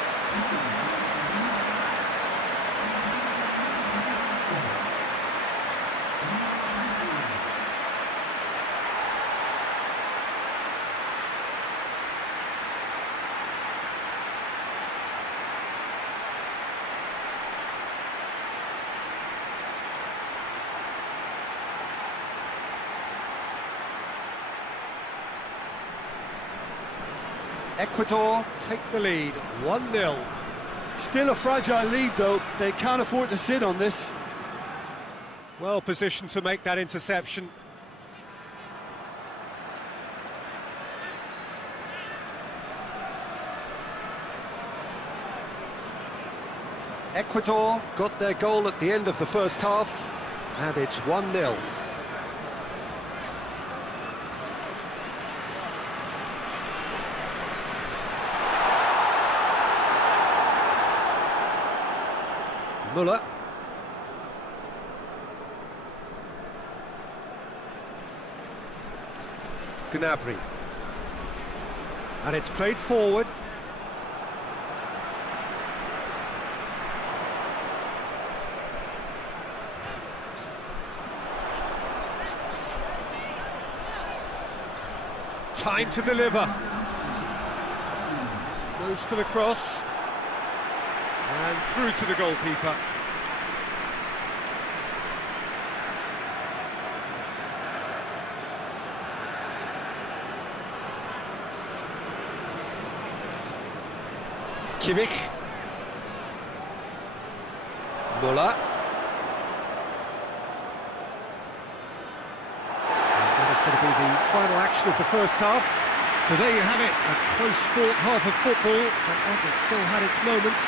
Ecuador take the lead, 1-0. Still a fragile lead, though. They can't afford to sit on this. Well positioned to make that interception. Ecuador got their goal at the end of the first half, and it's 1-0. MURAH. Gnabry. And it's played forward. Time to deliver. Goes for the cross. And through to the goalkeeper. Kimmich. MURAH. And that is going to be the final action of the first half. So there you have it, a close-fought half of football, but it still had its moments.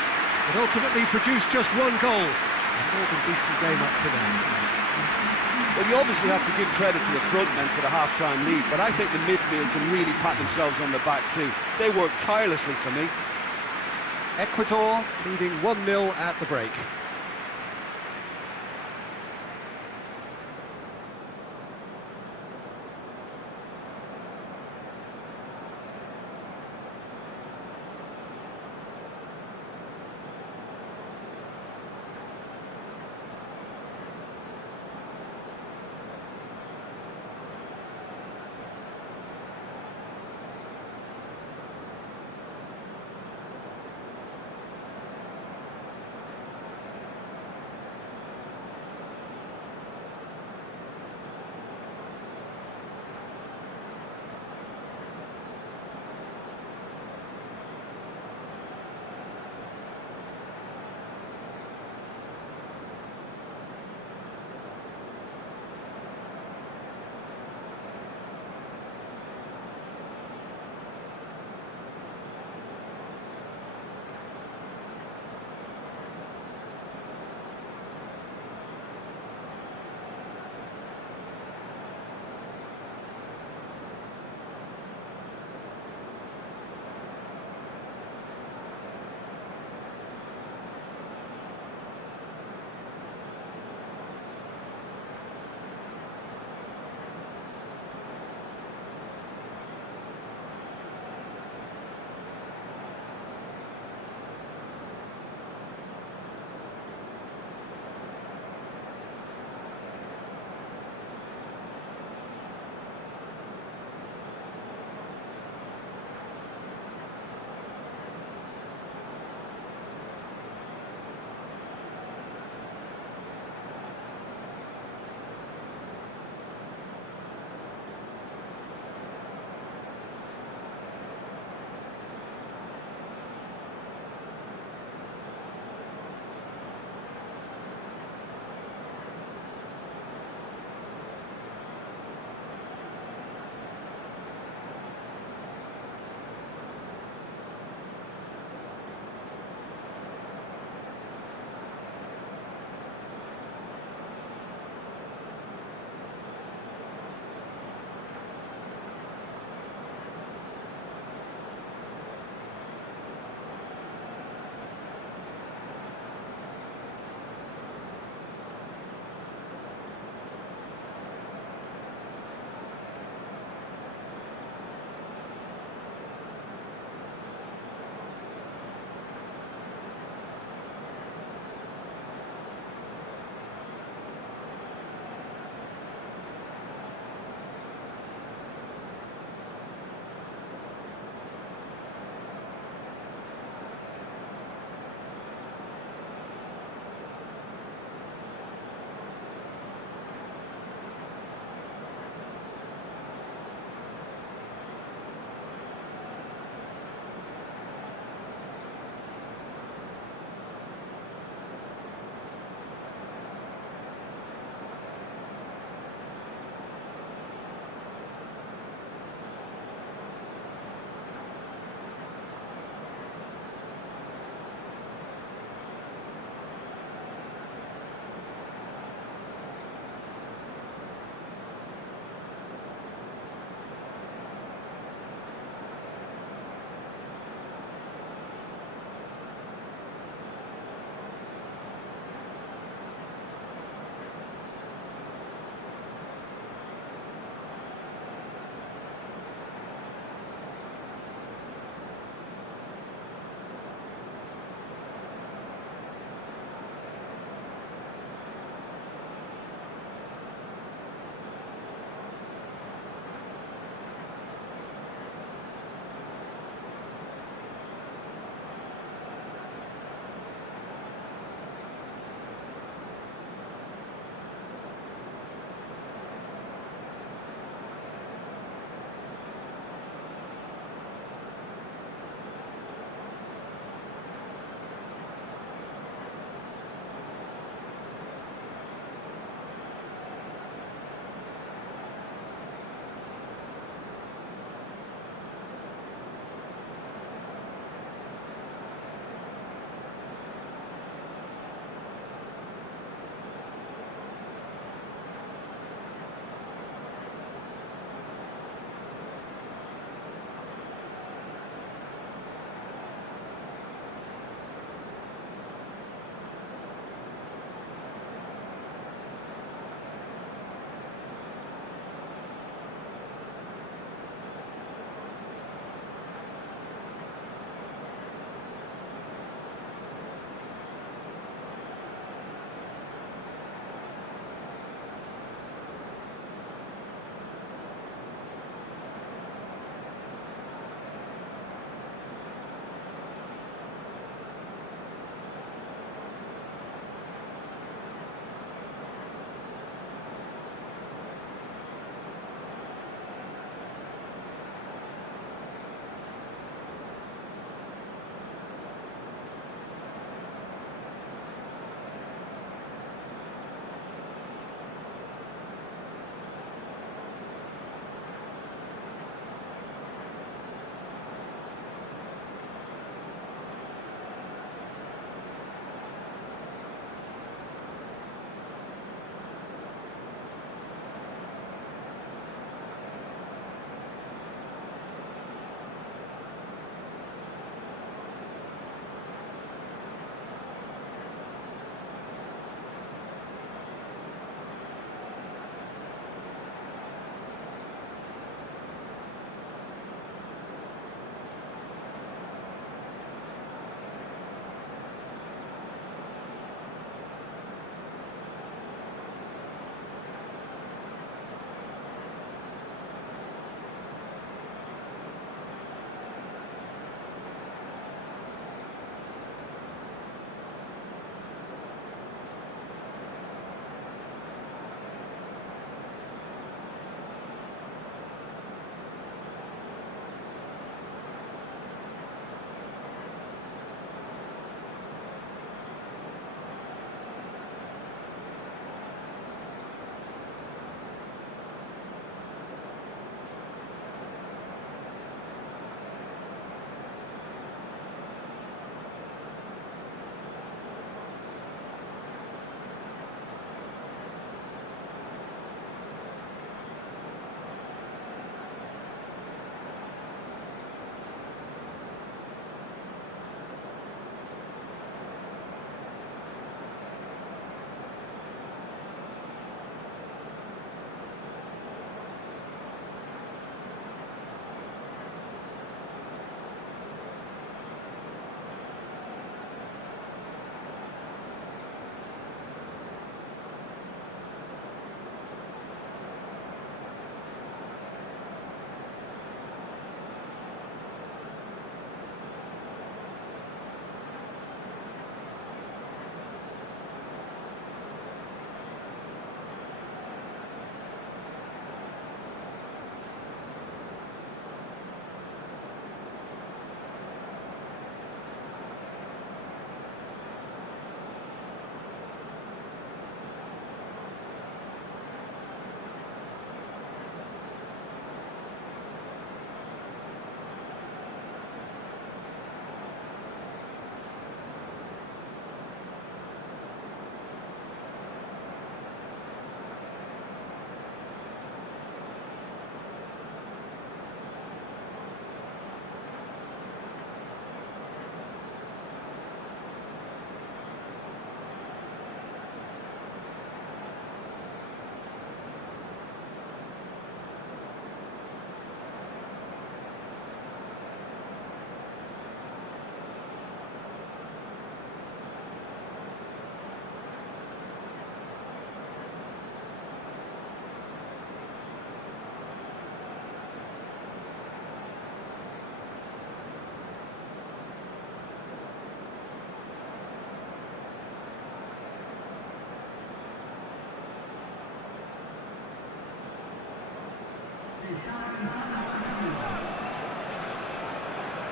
It ultimately produced just one goal. A more than decent game up to now. Well, you obviously have to give credit to the front men for the half-time lead, but I think the midfield can really pat themselves on the back too. They worked tirelessly for me. Ecuador leading 1-0 at the break.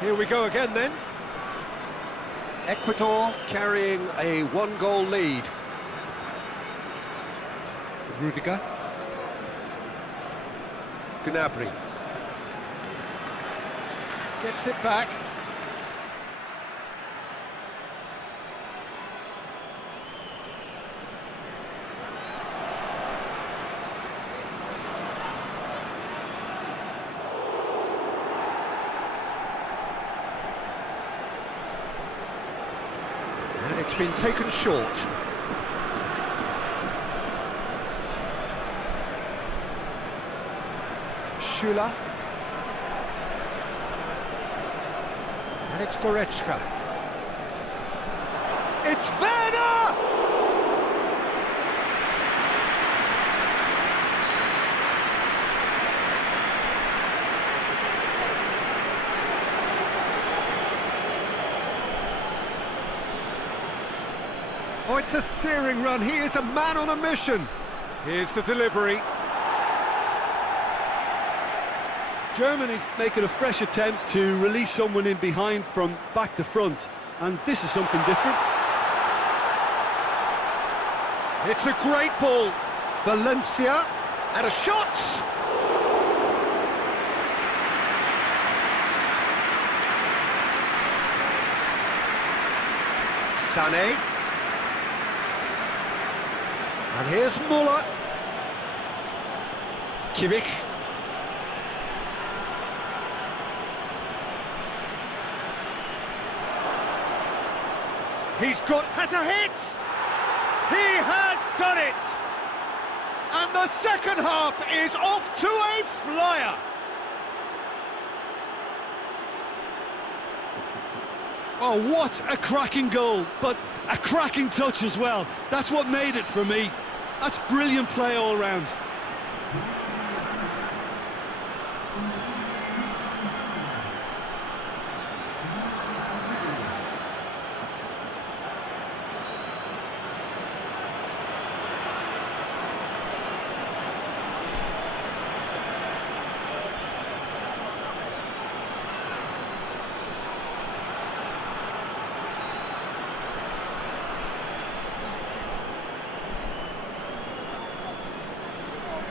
Here we go again then. Ecuador carrying a 1-goal lead. Rudiger. Gnabry. Gets it back. And it's been taken short. Schüller. And it's Goretzka. It's Werner! Oh, it's a searing run. He is a man on a mission. Here's the delivery. Germany making a fresh attempt to release someone in behind from back to front, and this is something different. It's a great ball. Valencia, and a shot! Sané. And here's Müller. Kimmich. Has a hit! He has done it! And the second half is off to a flyer! Oh, what a cracking goal, but a cracking touch as well. That's what made it for me. That's brilliant play all round.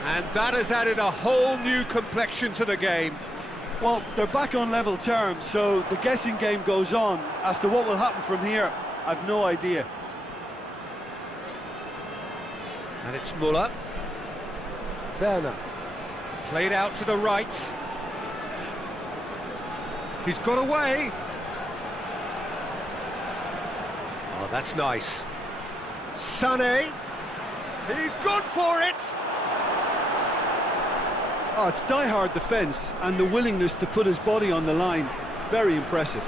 And that has added a whole new complexion to the game. Well, they're back on level terms, so the guessing game goes on. As to what will happen from here, I've no idea. And it's Müller. Werner. Played out to the right. He's got away. Oh, that's nice. Sané. He's gone for it. Oh, it's die-hard defence and the willingness to put his body on the line. Very impressive.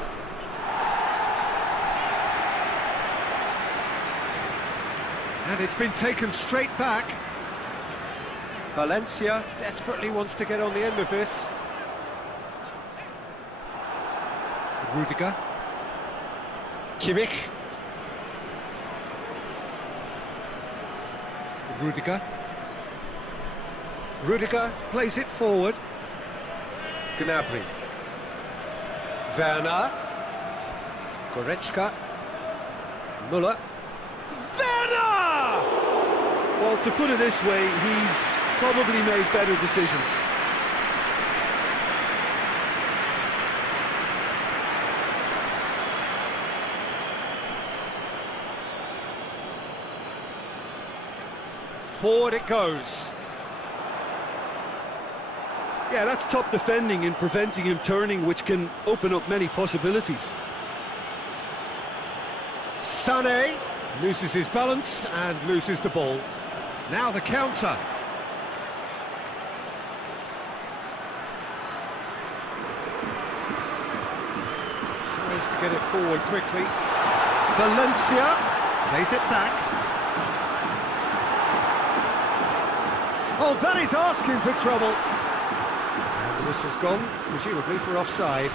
And it's been taken straight back. Valencia desperately wants to get on the end of this. Rudiger. Kimmich. Rudiger. Rudiger plays it forward. Gnabry. Werner. Goretzka. Müller. Werner! Well, to put it this way, he's probably made better decisions. Forward it goes. Yeah, that's top defending in preventing him turning, which can open up many possibilities. Sané loses his balance and loses the ball. Now the counter. Tries to get it forward quickly. Valencia plays it back. Oh, that is asking for trouble. And the whistle's gone, presumably for offside.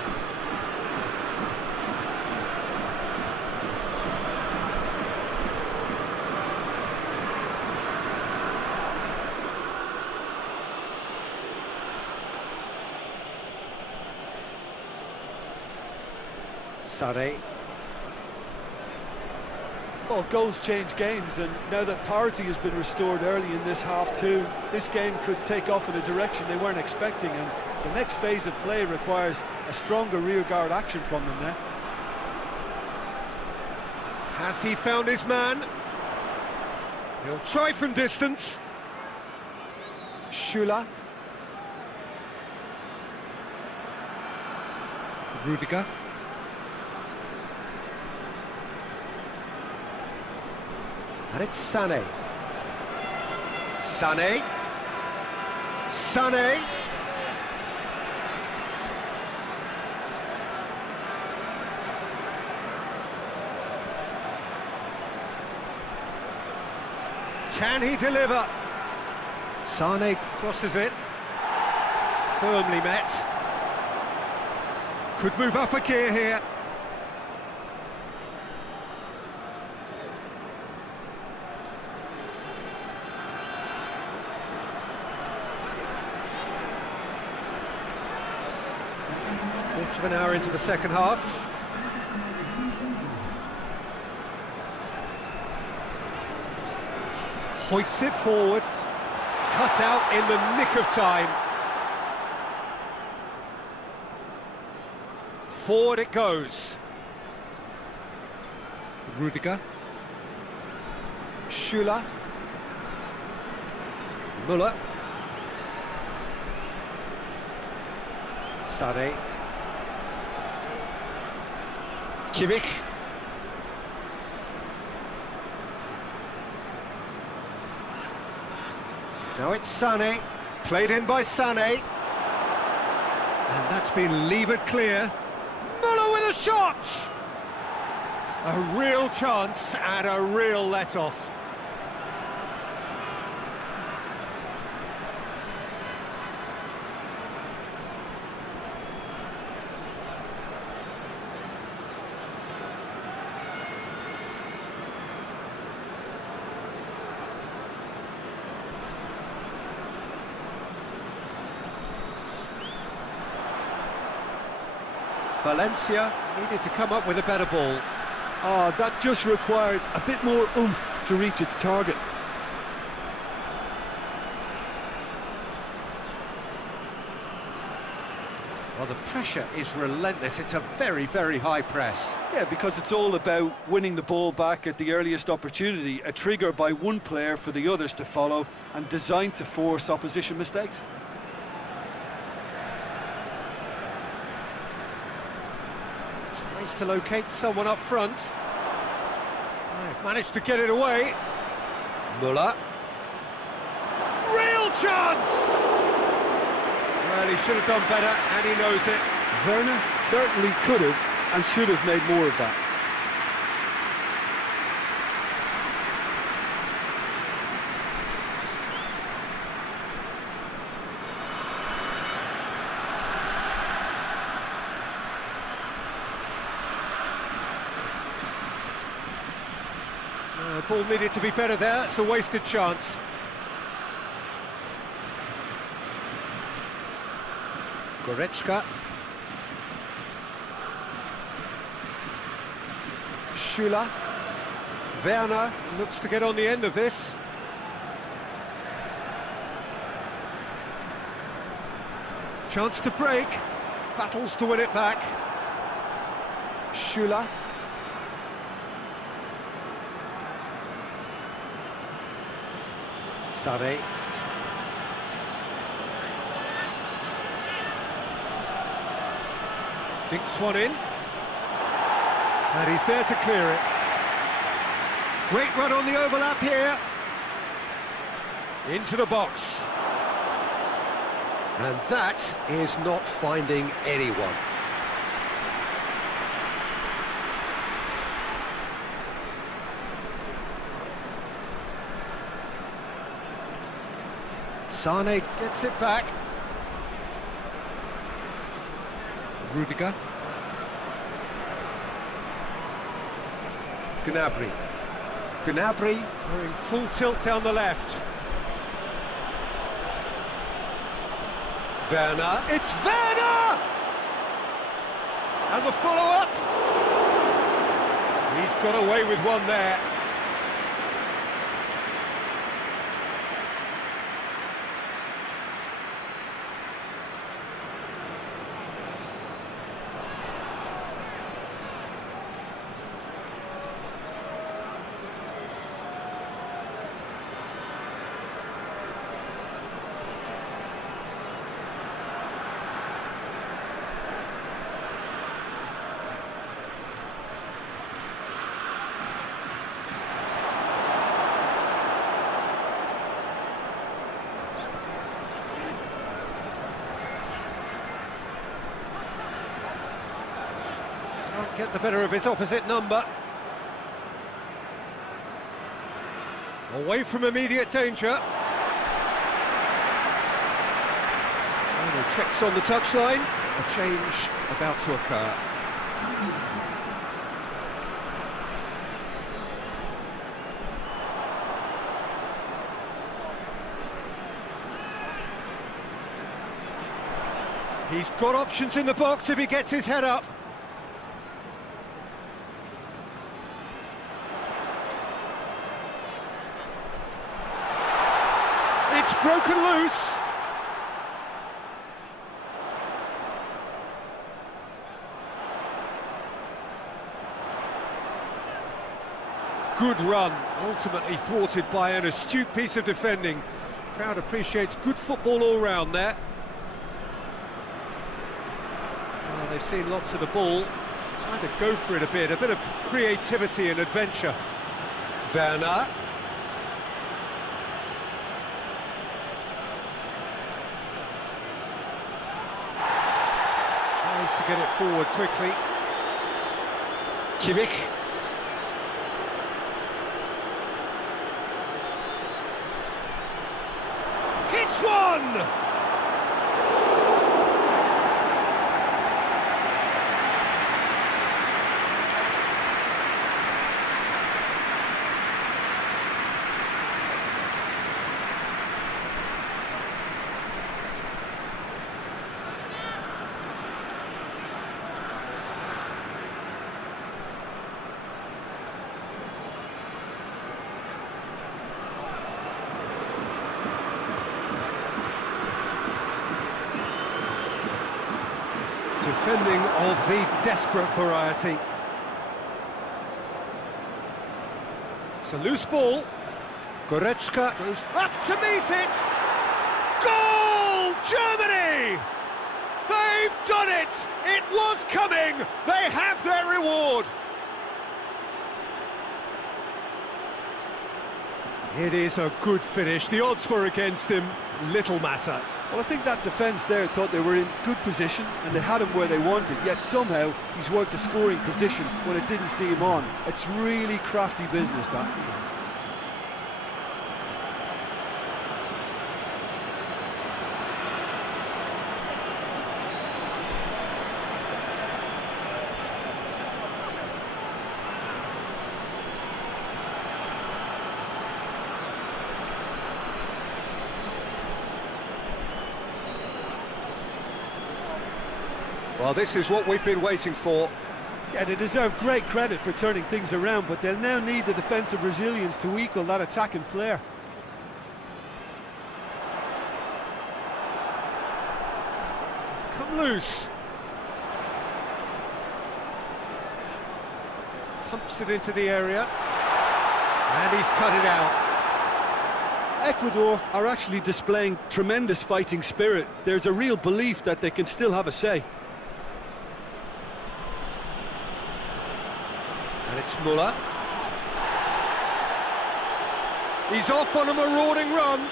Sane. Well, goals change games, and now that parity has been restored early in this half too, this game could take off in a direction they weren't expecting, and the next phase of play requires a stronger rearguard action from them now. Has he found his man? He'll try from distance. Schüller. Rudiger. And it's Sané. Sané. Sané. Can he deliver? Sané crosses it. Firmly met. Could move up a gear here. Quarter of an hour into the second half. Hoists it forward. Cut out in the nick of time. Forward it goes. Rudiger. Schüller. Müller. Sané. Kimmich. Now it's Sané, played in by Sané. And that's been levered clear. Müller with a shot! A real chance and a real let-off. Valencia needed to come up with a better ball. Oh, that just required a bit more oomph to reach its target. Well, the pressure is relentless. It's a very, very high press. Yeah, because it's all about winning the ball back at the earliest opportunity, a trigger by one player for the others to follow, and designed to force opposition mistakes. Tries to locate someone up front. They've managed to get it away. Müller. Real chance! Well, he should have done better, and he knows it. Werner certainly could have and should have made more of that. Ball needed to be better there. It's a wasted chance. Goretzka. Schüller. Werner looks to get on the end of this. Chance to break. Battles to win it back. Schüller. Sané. Dinks one in. And he's there to clear it. Great run on the overlap here. Into the box. And that is not finding anyone. Sané gets it back. Rudiger. Gnabry. Gnabry going full tilt down the left. Werner. It's Werner! And the follow-up. He's got away with one there. Can't get the better of his opposite number. Away from immediate danger. Final checks on the touchline. A change about to occur. He's got options in the box if he gets his head up. It's broken loose. Good run, ultimately thwarted by an astute piece of defending. Crowd appreciates good football all round there. Well, they've seen lots of the ball. Time to go for it a bit of creativity and adventure. Werner. To get it forward quickly. Kimmich. Hits one! Defending of the desperate variety. It's a loose ball. Goretzka goes up to meet it. Goal! Germany! They've done it! It was coming! They have their reward! It is a good finish. The odds were against him. Little matter. Well, I think that defence there thought they were in good position and they had him where they wanted, yet somehow he's worked a scoring position when it didn't see him on. It's really crafty business, that. Well, this is what we've been waiting for. Yeah, they deserve great credit for turning things around, but they'll now need the defensive resilience to equal that attacking flair. It's come loose. Pumps it into the area. And he's cut it out. Ecuador are actually displaying tremendous fighting spirit. There's a real belief that they can still have a say. And it's MURAH. He's off on a marauding run.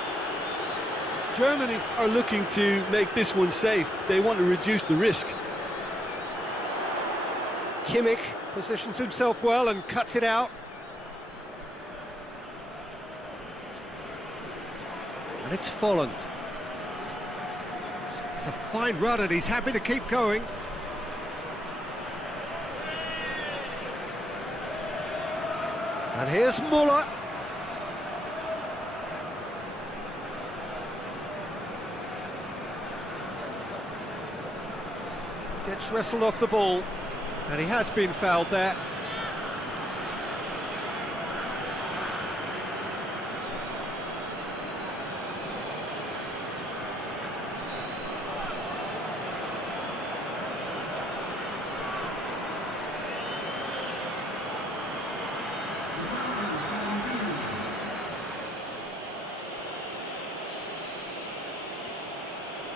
Germany are looking to make this one safe. They want to reduce the risk. Kimmich positions himself well and cuts it out. And it's Folland. It's a fine run and he's happy to keep going. And here's MURAH. Gets wrestled off the ball, and he has been fouled there.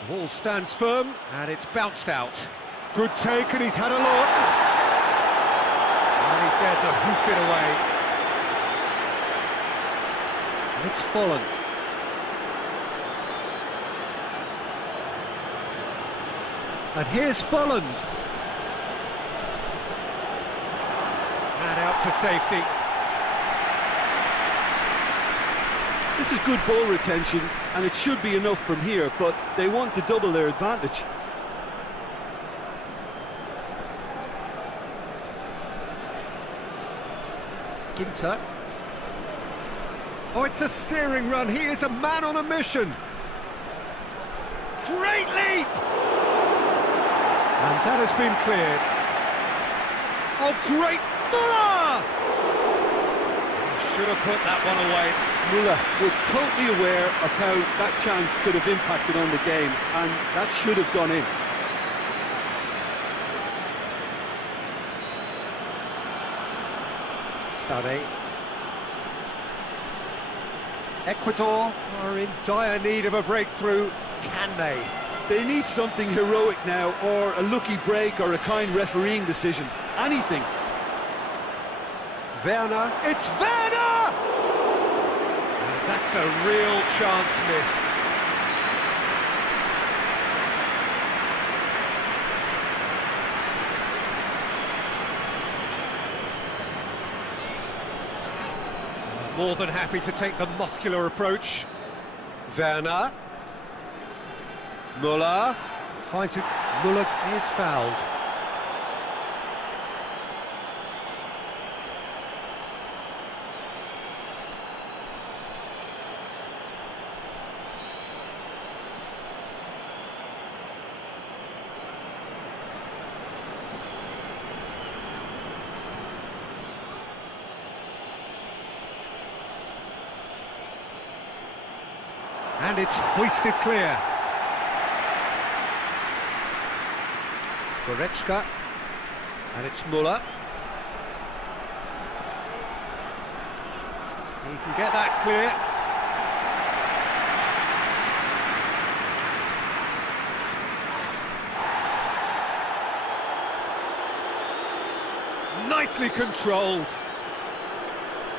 Ball stands firm, and it's bounced out. Good take, and he's had a look. And he's there to hoof it away. And it's Folland. And here's Folland. And out to safety. This is good ball retention, and it should be enough from here, but they want to double their advantage. Ginter. Oh, it's a searing run. He is a man on a mission. Great leap! And that has been cleared. Oh, great MURAH! Should have put that one away. MURAH was totally aware of how that chance could have impacted on the game, and that should have gone in. Sade. Ecuador are in dire need of a breakthrough. Can they? They need something heroic now, or a lucky break, or a kind refereeing decision. Anything. Werner. It's Werner! And that's a real chance missed. More than happy to take the muscular approach. Werner. Müller. Fights it. Müller is fouled. And it's hoisted clear. Goretzka. And it's Müller. He can get that clear. Nicely controlled.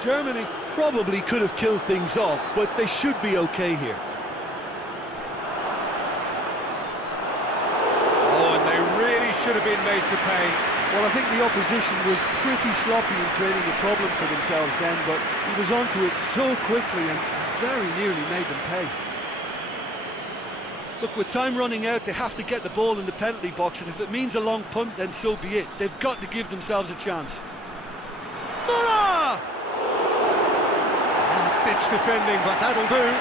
Germany probably could have killed things off, but they should be okay here. Should have been made to pay. Well, I think the opposition was pretty sloppy in creating a problem for themselves then, but he was onto it so quickly and very nearly made them pay. Look, with time running out, they have to get the ball in the penalty box, and if it means a long punt, then so be it. They've got to give themselves a chance. MURAH! Last-ditch defending, but that'll do.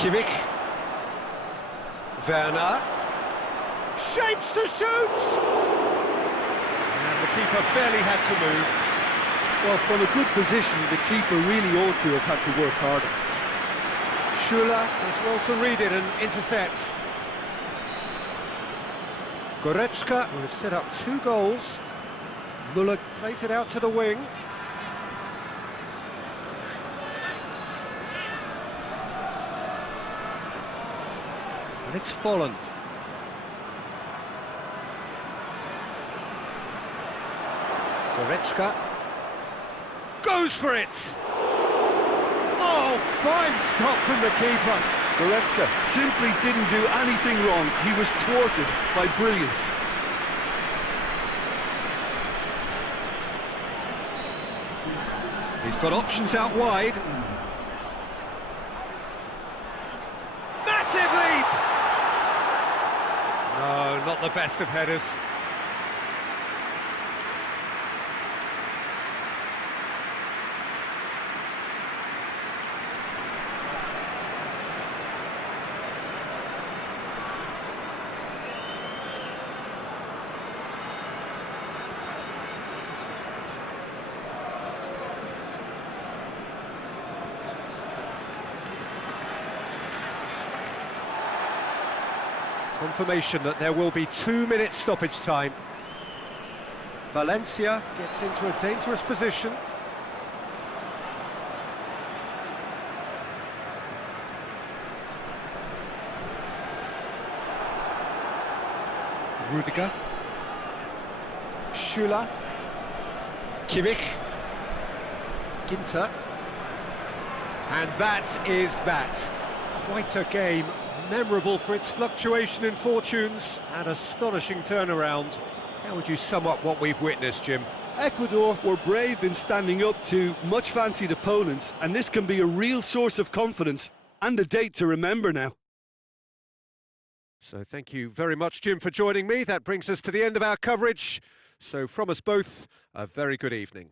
Kimmich. Werner. Shapes to shoot! And the keeper barely had to move. Well, from a good position, the keeper really ought to have had to work harder. Schuller as well to read it and intercepts. Goretzka, who has set up 2 goals. Müller plays it out to the wing. And it's Folland. Goretzka goes for it. Oh, fine stop from the keeper. Goretzka simply didn't do anything wrong. He was thwarted by brilliance. He's got options out wide. Massive leap! No, not the best of headers. Confirmation that there will be 2 minutes stoppage time. Valencia gets into a dangerous position. Rudiger. Schüller. Kimmich. Ginter. And that is that. Quite a game, memorable for its fluctuation in fortunes and astonishing turnaround. How would you sum up what we've witnessed, Jim? Ecuador were brave in standing up to much fancied opponents, and this can be a real source of confidence and a date to remember now. So thank you very much, Jim, for joining me. That brings us to the end of our coverage. So from us both, a very good evening.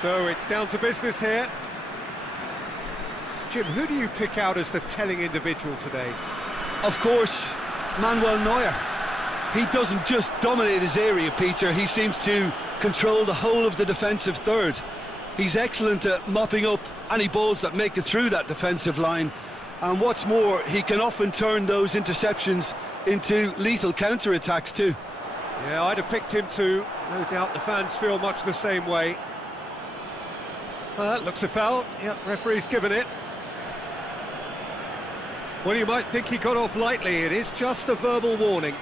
So it's down to business here. Jim, who do you pick out as the telling individual today? Of course, Manuel Neuer. He doesn't just dominate his area, Peter, he seems to control the whole of the defensive third. He's excellent at mopping up any balls that make it through that defensive line. And what's more, he can often turn those interceptions into lethal counter-attacks too. Yeah, I'd have picked him too. No doubt the fans feel much the same way. That looks a foul. Yep, referee's given it. Well, you might think he got off lightly. It is just a verbal warning.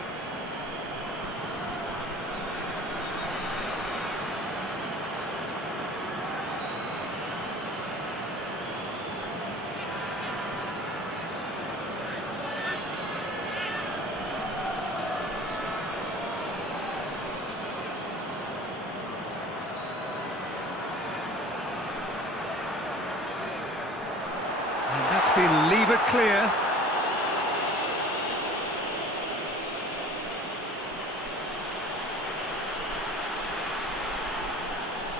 And that's been levered clear.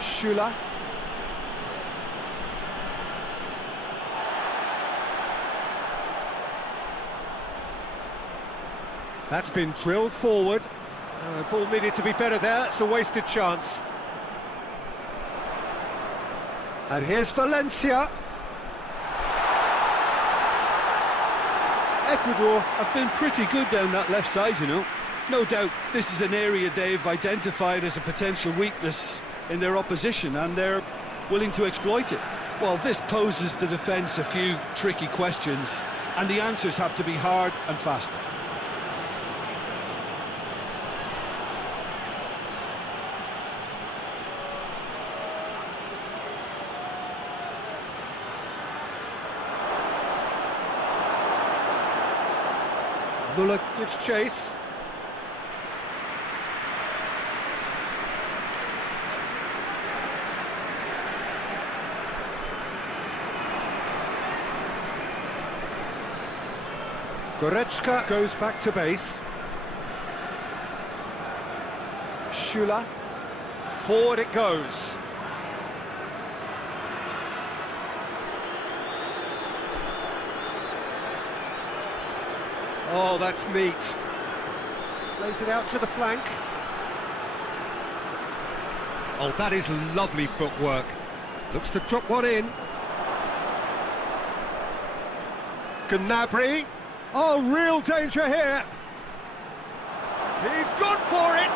Schüller. That's been drilled forward. The ball needed to be better there. It's a wasted chance. And here's Valencia. Ecuador have been pretty good down that left side, you know. No doubt this is an area they've identified as a potential weakness in their opposition, and they're willing to exploit it. Well, this poses the defence a few tricky questions, and the answers have to be hard and fast. Müller gives chase. Goretzka goes back to base. Schüller. Forward it goes. Oh, that's neat. Plays it out to the flank. Oh, that is lovely footwork. Looks to drop one in. Gnabry. Oh, real danger here. He's gone for it.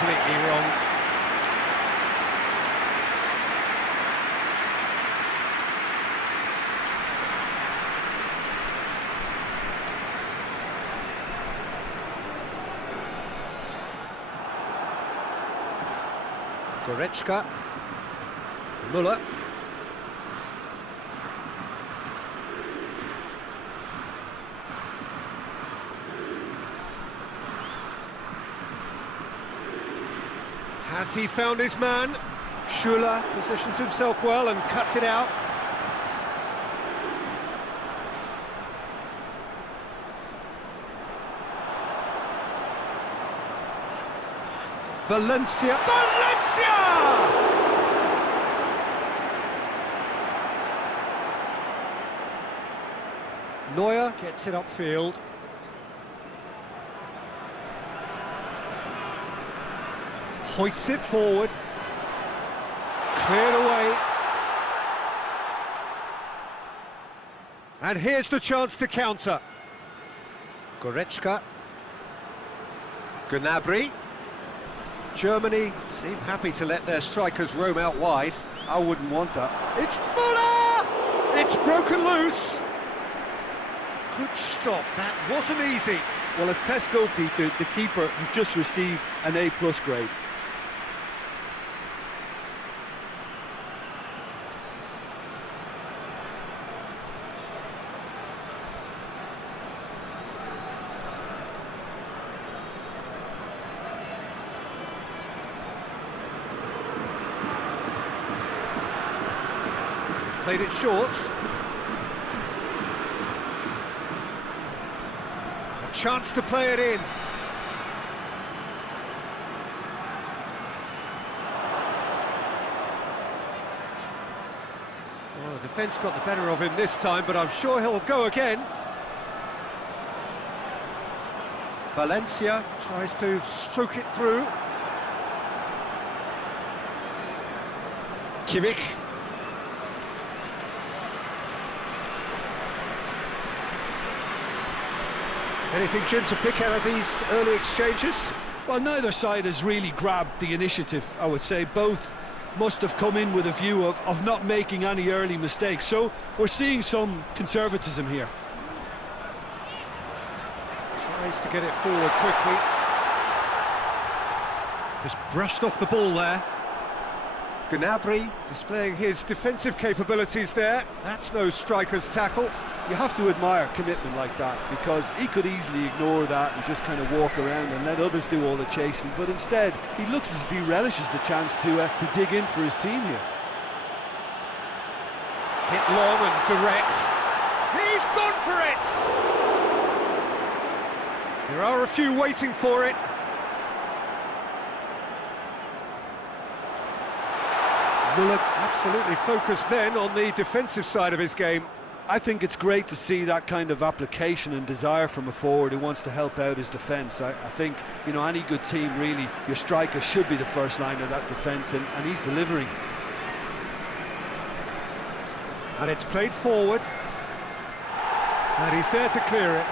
Completely wrong. Goretzka. Müller. Has he found his man? Schüller positions himself well and cuts it out. Valencia. Neuer gets it upfield. Hoists it forward. Cleared away. And here's the chance to counter. Goretzka. Gnabry. Germany seem happy to let their strikers roam out wide. I wouldn't want that. It's Müller! It's broken loose. Good stop, that wasn't easy. Well, as test goal, Peter, the keeper has just received an A+ grade. Played it short. A chance to play it in. Well, the defence got the better of him this time, but I'm sure he'll go again. Valencia tries to stroke it through. Kimmich. Anything, Jim, to pick out of these early exchanges? Well, neither side has really grabbed the initiative, I would say. Both must have come in with a view of not making any early mistakes. So we're seeing some conservatism here. Tries to get it forward quickly. Just brushed off the ball there. Gnabry displaying his defensive capabilities there. That's no striker's tackle. You have to admire commitment like that, because he could easily ignore that and just kind of walk around and let others do all the chasing, but instead he looks as if he relishes the chance to dig in for his team here. Hit long and direct. He's gone for it! There are a few waiting for it. Müller absolutely focused then on the defensive side of his game. I think it's great to see that kind of application and desire from a forward who wants to help out his defence. I think, you know, any good team, really, your striker should be the first line of that defence, and he's delivering. And it's played forward. And he's there to clear it.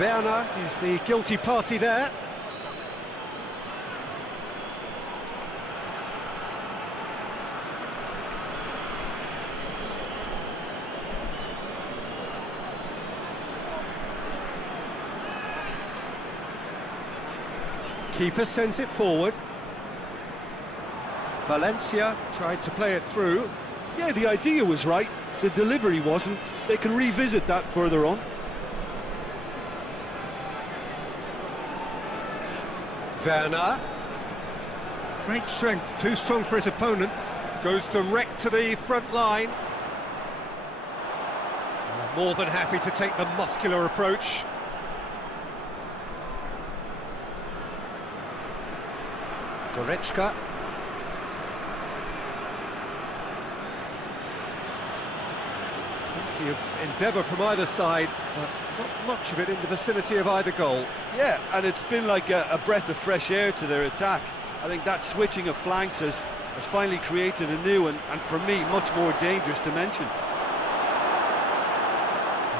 Werner is the guilty party there. Keeper sends it forward. Valencia tried to play it through. Yeah, the idea was right, the delivery wasn't. They can revisit that further on. Werner. Great strength, too strong for his opponent. Goes direct to the front line. More than happy to take the muscular approach. Goretzka. Plenty of endeavour from either side, but not much of it in the vicinity of either goal. Yeah, and it's been like a breath of fresh air to their attack. I think that switching of flanks has finally created a new and for me, much more dangerous dimension.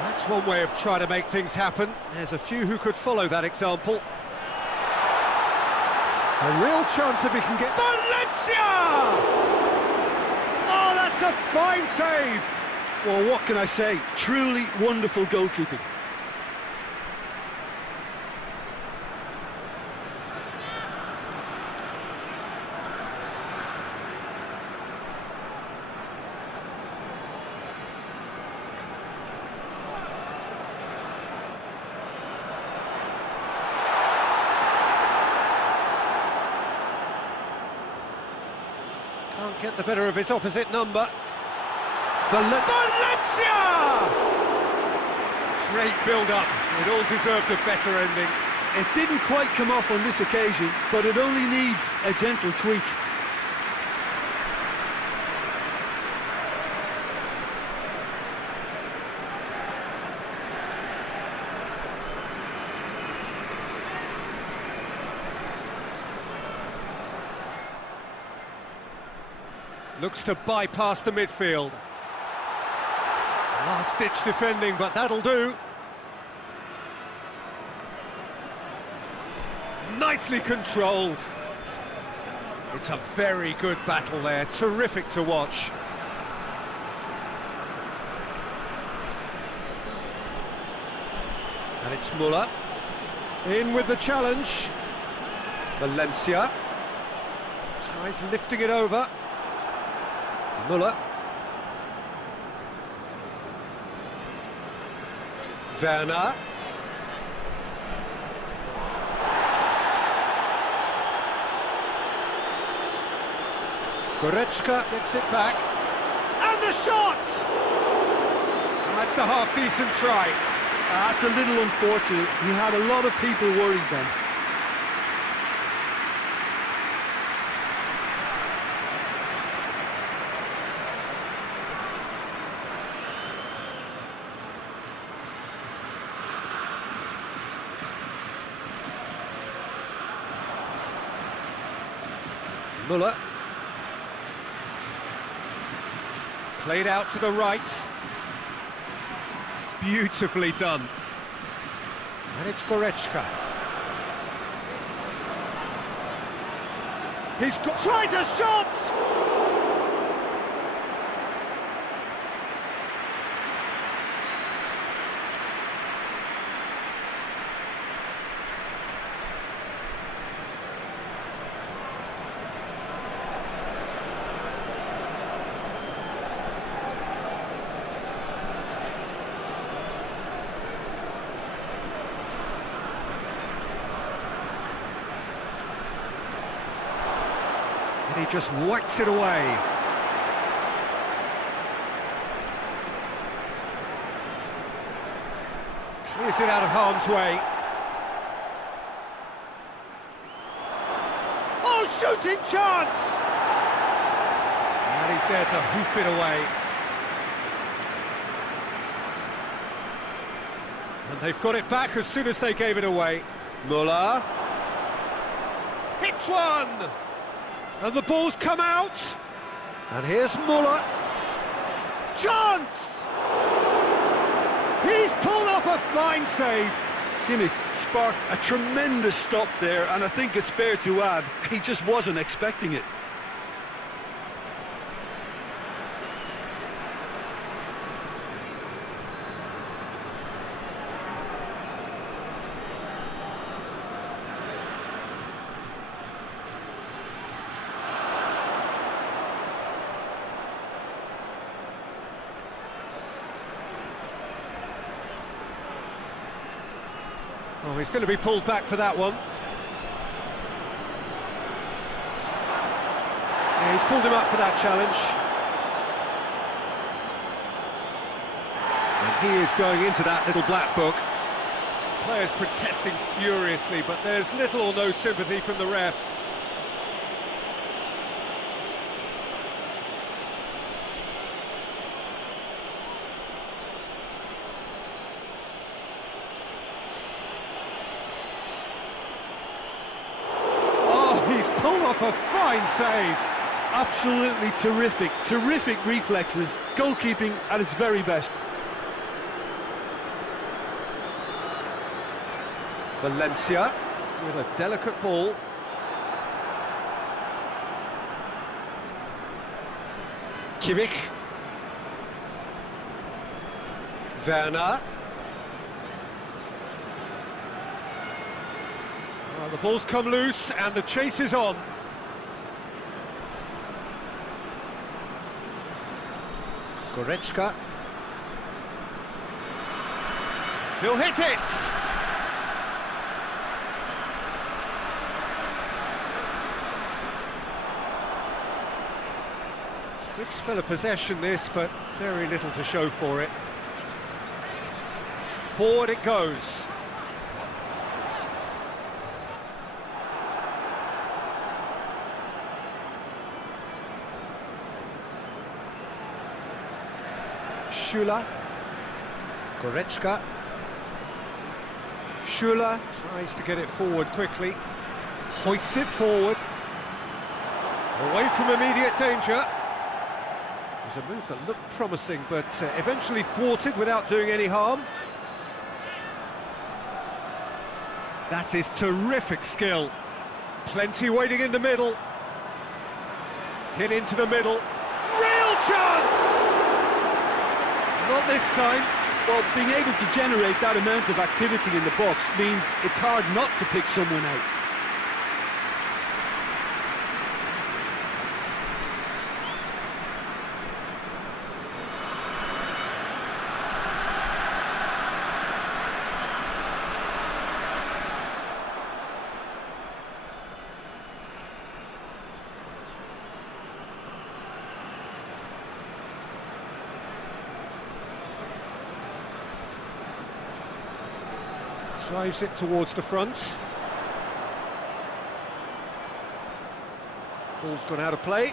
That's one way of trying to make things happen. There's a few who could follow that example. A real chance if he can get... Valencia! Oh, that's a fine save! Well, what can I say? Truly wonderful goalkeeping. Can't get the better of his opposite number. Valencia! Great build-up. It all deserved a better ending. It didn't quite come off on this occasion, but it only needs a gentle tweak. Looks to bypass the midfield. Last-ditch defending, but that'll do. Nicely controlled. It's a very good battle there, terrific to watch. And it's Müller. In with the challenge. Valencia. Tries lifting it over. Müller. Werner. Goretzka gets it back. And the shot! That's a half-decent try. That's a little unfortunate. He had a lot of people worried then. Müller. Played out to the right. Beautifully done. And it's Goretzka. Tries a shot! And he just whacks it away. Clears it out of harm's way. Oh, shooting chance! And he's there to hoof it away. And they've got it back as soon as they gave it away. Müller. Hits one! And the ball's come out. And here's Müller. Chance! He's pulled off a fine save. Gimme sparked a tremendous stop there, and I think it's fair to add, he just wasn't expecting it. Oh, he's going to be pulled back for that one. Yeah, he's pulled him up for that challenge. And he is going into that little black book. Players protesting furiously, but there's little or no sympathy from the ref. Pulled off a fine save. Absolutely terrific reflexes, goalkeeping at its very best. Valencia with a delicate ball. Kimmich. Werner. Well, the ball's come loose and the chase is on. Goretzka. He'll hit it! Good spell of possession this, but very little to show for it. Forward it goes. Schüller, Goretzka, Schüller tries to get it forward quickly, hoists it forward, away from immediate danger. There's a move that looked promising, but eventually thwarted without doing any harm. That is terrific skill. Plenty waiting in the middle. Hit into the middle. Real chance! Not this time. Well, being able to generate that amount of activity in the box means it's hard not to pick someone out. Drives it towards the front. Ball's gone out of play.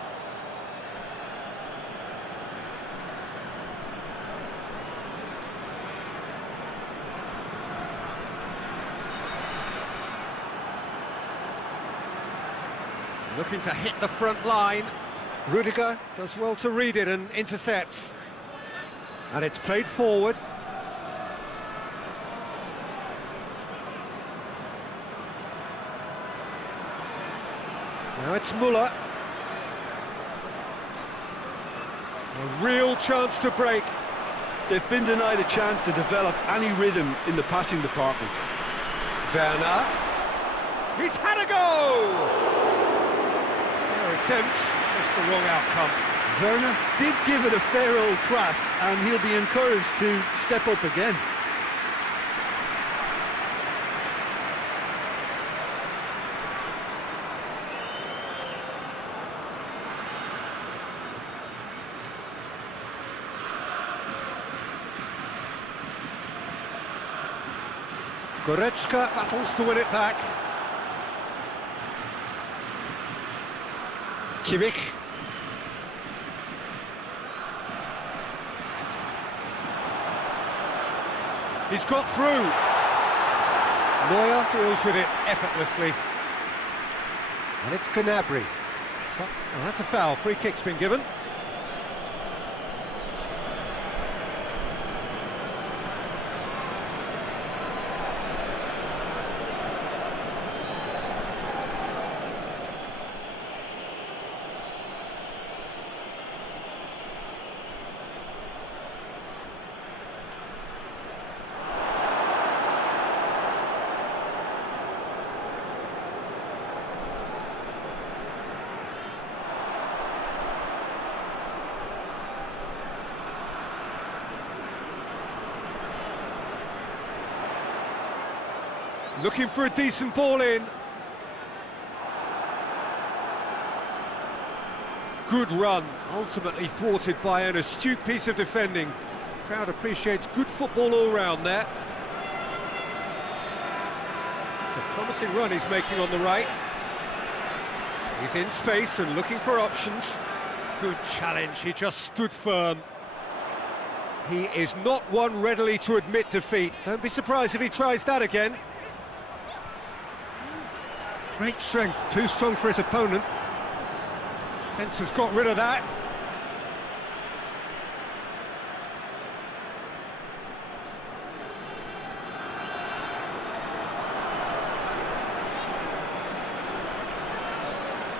Looking to hit the front line. Rudiger does well to read it and intercepts. And it's played forward. Now it's Müller. A real chance to break. They've been denied a chance to develop any rhythm in the passing department. Werner. He's had a go! Fair attempt, just the wrong outcome. Werner did give it a fair old crack, and he'll be encouraged to step up again. Goretzka battles to win it back. Kimmich. He's got through. Neuer deals with it effortlessly. And it's Gnabry. Oh, that's a foul. Free kick's been given. Looking for a decent ball in. Good run, ultimately thwarted by an astute piece of defending. Crowd appreciates good football all round there. It's a promising run he's making on the right. He's in space and looking for options. Good challenge, he just stood firm. He is not one readily to admit defeat. Don't be surprised if he tries that again. Great strength, too strong for his opponent. Defence has got rid of that.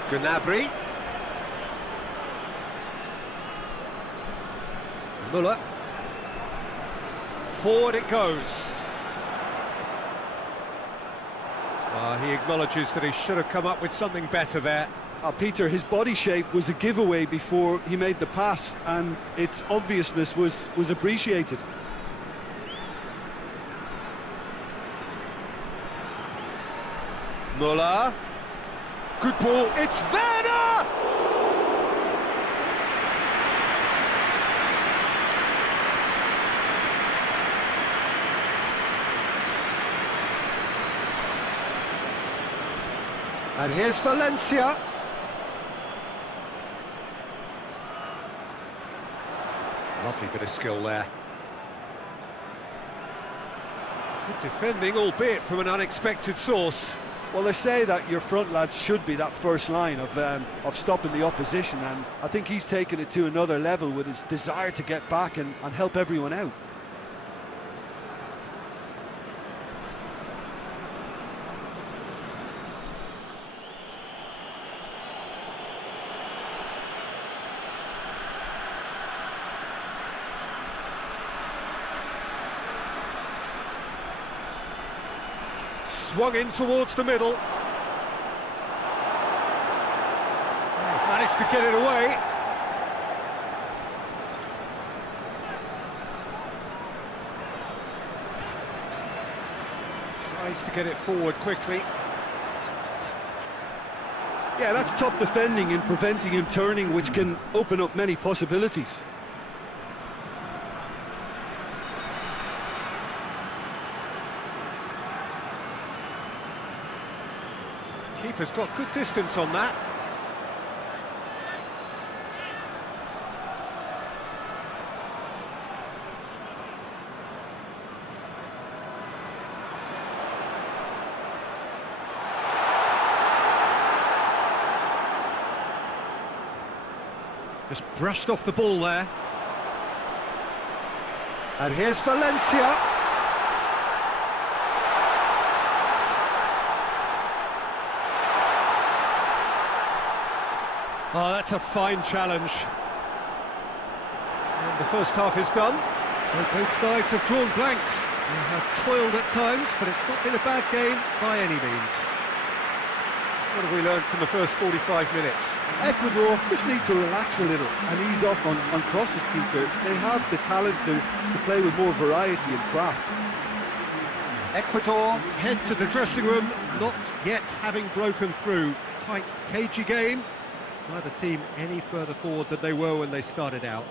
Gnabry. Müller. Forward it goes. He acknowledges that he should have come up with something better there. Peter, his body shape was a giveaway before he made the pass, and its obviousness was appreciated. Müller. Good ball. It's Werner! And here's Valencia. Lovely bit of skill there. Good defending, albeit from an unexpected source. Well, they say that your front lads should be that first line of stopping the opposition, and I think he's taken it to another level with his desire to get back and help everyone out. Swung in towards the middle. Managed to get it away. Tries to get it forward quickly. Yeah, that's top defending and preventing him turning, which can open up many possibilities. Keeper's got good distance on that. Just brushed off the ball there. And here's Valencia. Oh, that's a fine challenge. And the first half is done. So both sides have drawn blanks. They have toiled at times, but it's not been a bad game by any means. What have we learned from the first 45 minutes? Ecuador just need to relax a little and ease off on crosses, Peter. They have the talent to play with more variety and craft. Ecuador head to the dressing room, not yet having broken through. Tight, cagey game. Neither team any further forward than they were when they started out.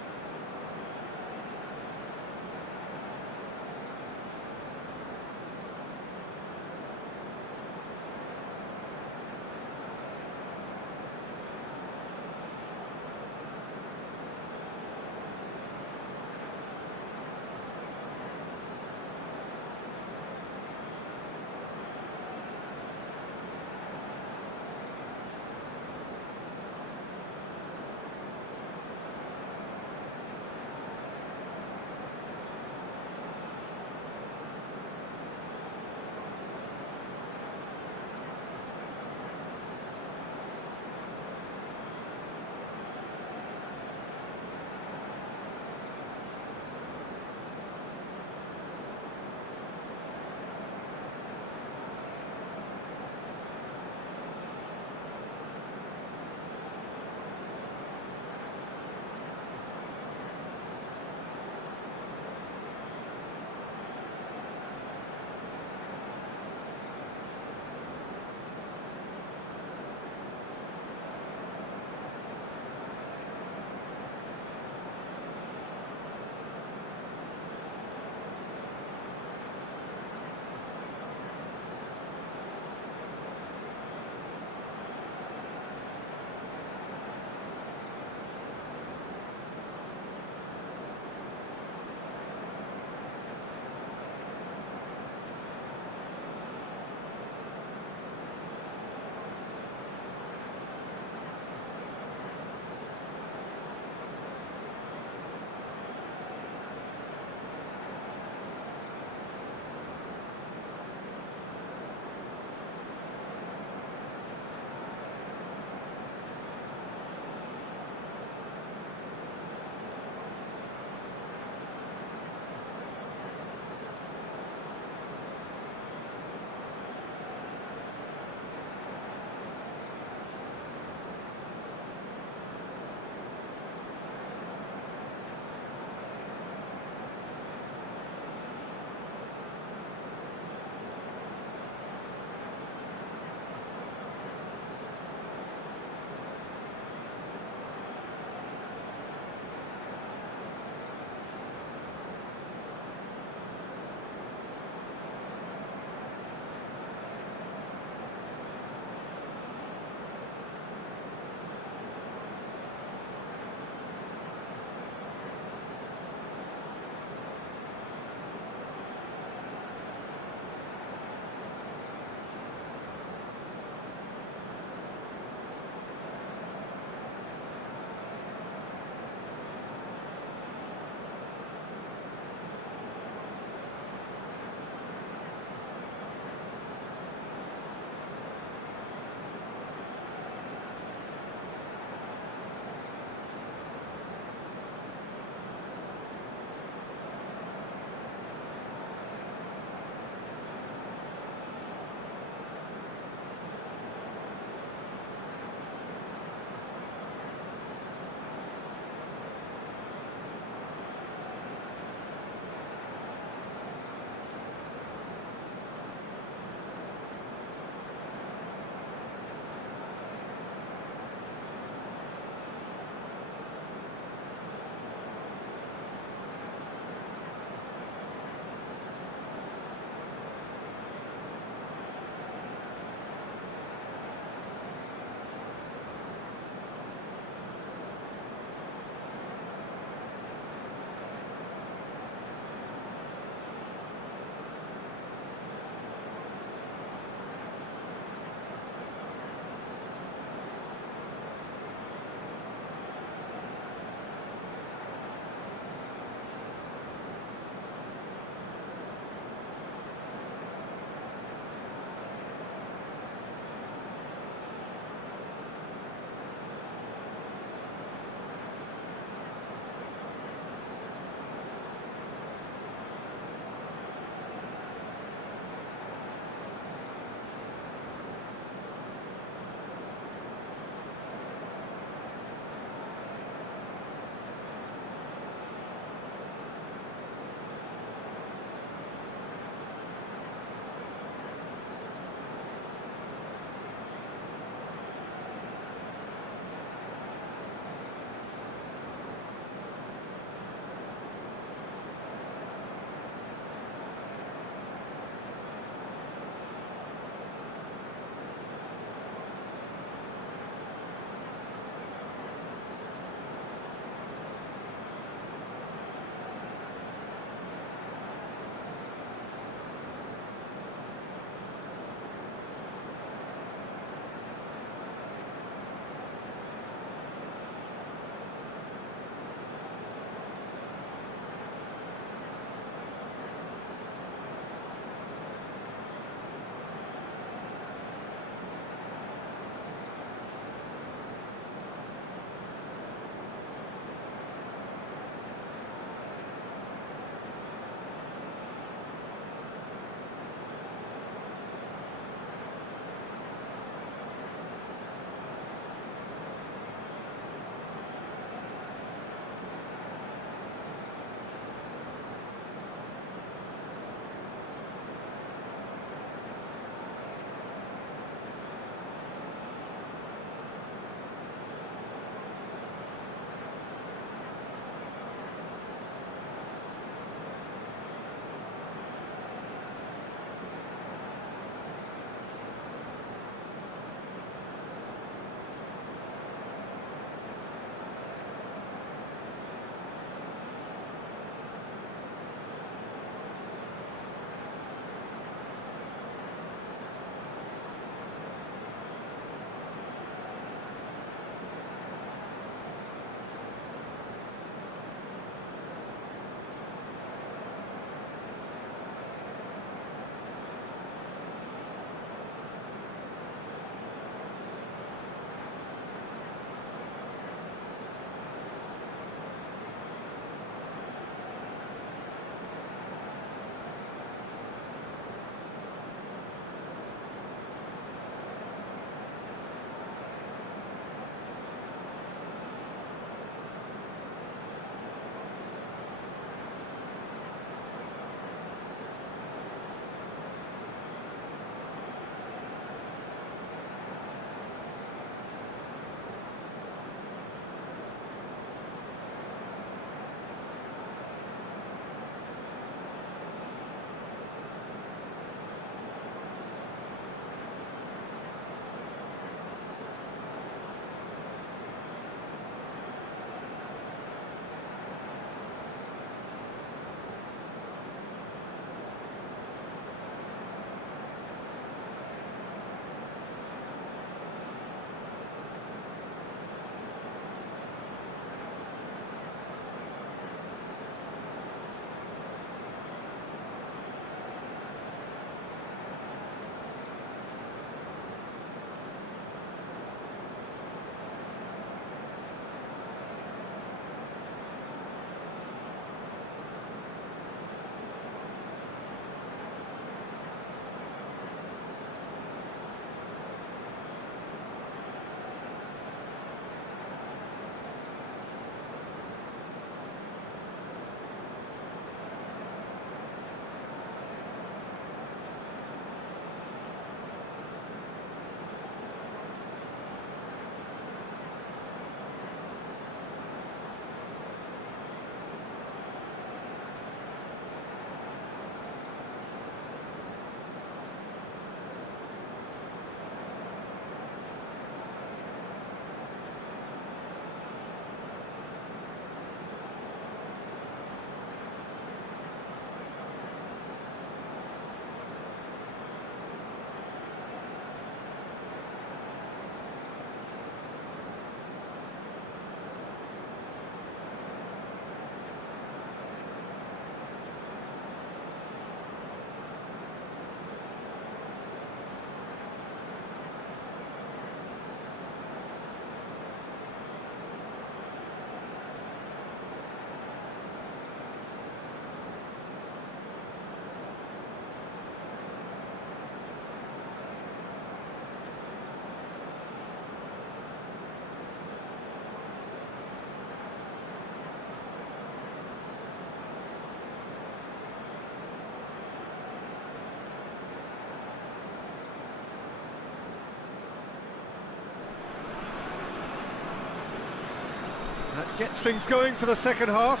Gets things going for the second half.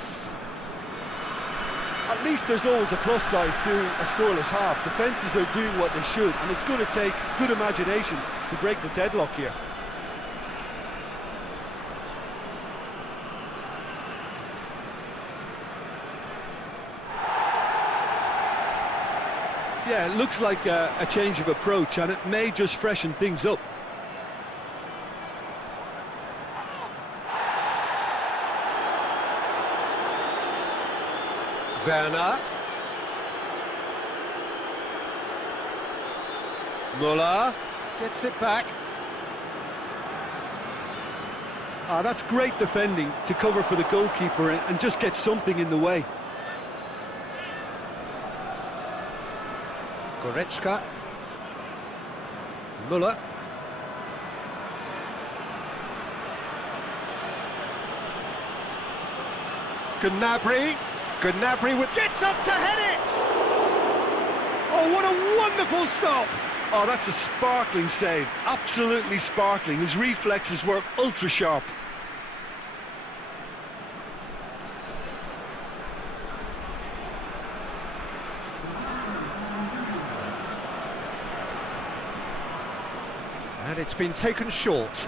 At least there's always a plus side to a scoreless half. Defences are doing what they should, and it's going to take good imagination to break the deadlock here. Yeah, it looks like a change of approach, and it may just freshen things up. Werner. MURAH gets it back. That's great defending to cover for the goalkeeper and just get something in the way. Goretzka. Müller. Gnabry. Gnabry gets up to head it! Oh, what a wonderful stop! Oh, that's a sparkling save, absolutely sparkling. His reflexes were ultra sharp. And it's been taken short,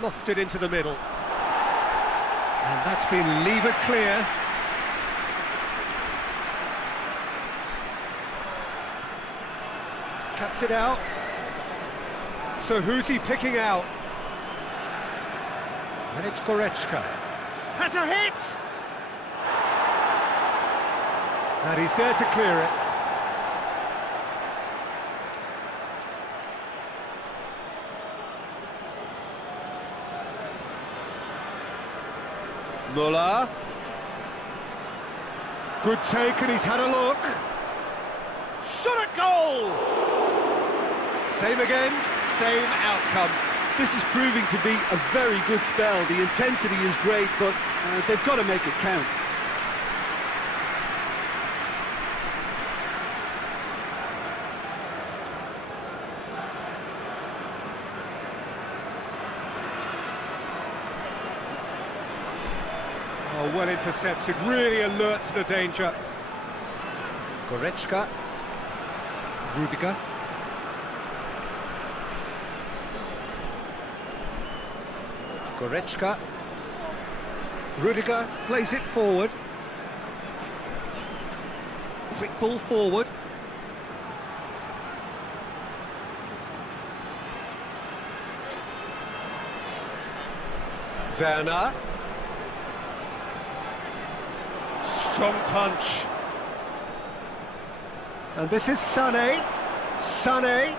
lofted into the middle. And that's been levered clear. Cuts it out. So who's he picking out? And it's Goretzka. Has a hit! And he's there to clear it. MURAH. Good take, and he's had a look. Shot at goal! Same again, same outcome. This is proving to be a very good spell. The intensity is great, but they've got to make it count. Oh, well intercepted, really alert to the danger. Goretzka. Rudiger. Goretzka. Rudiger plays it forward. Quick ball forward. Werner. Strong punch. And this is Sané. Sané.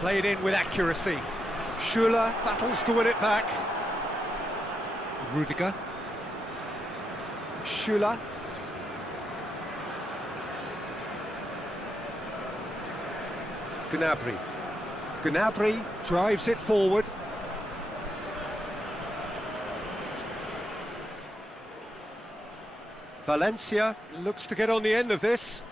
Played in with accuracy. Schuler battles to win it back. Rudiger. Schuler. Gnabry. Gnabry drives it forward. Valencia looks to get on the end of this.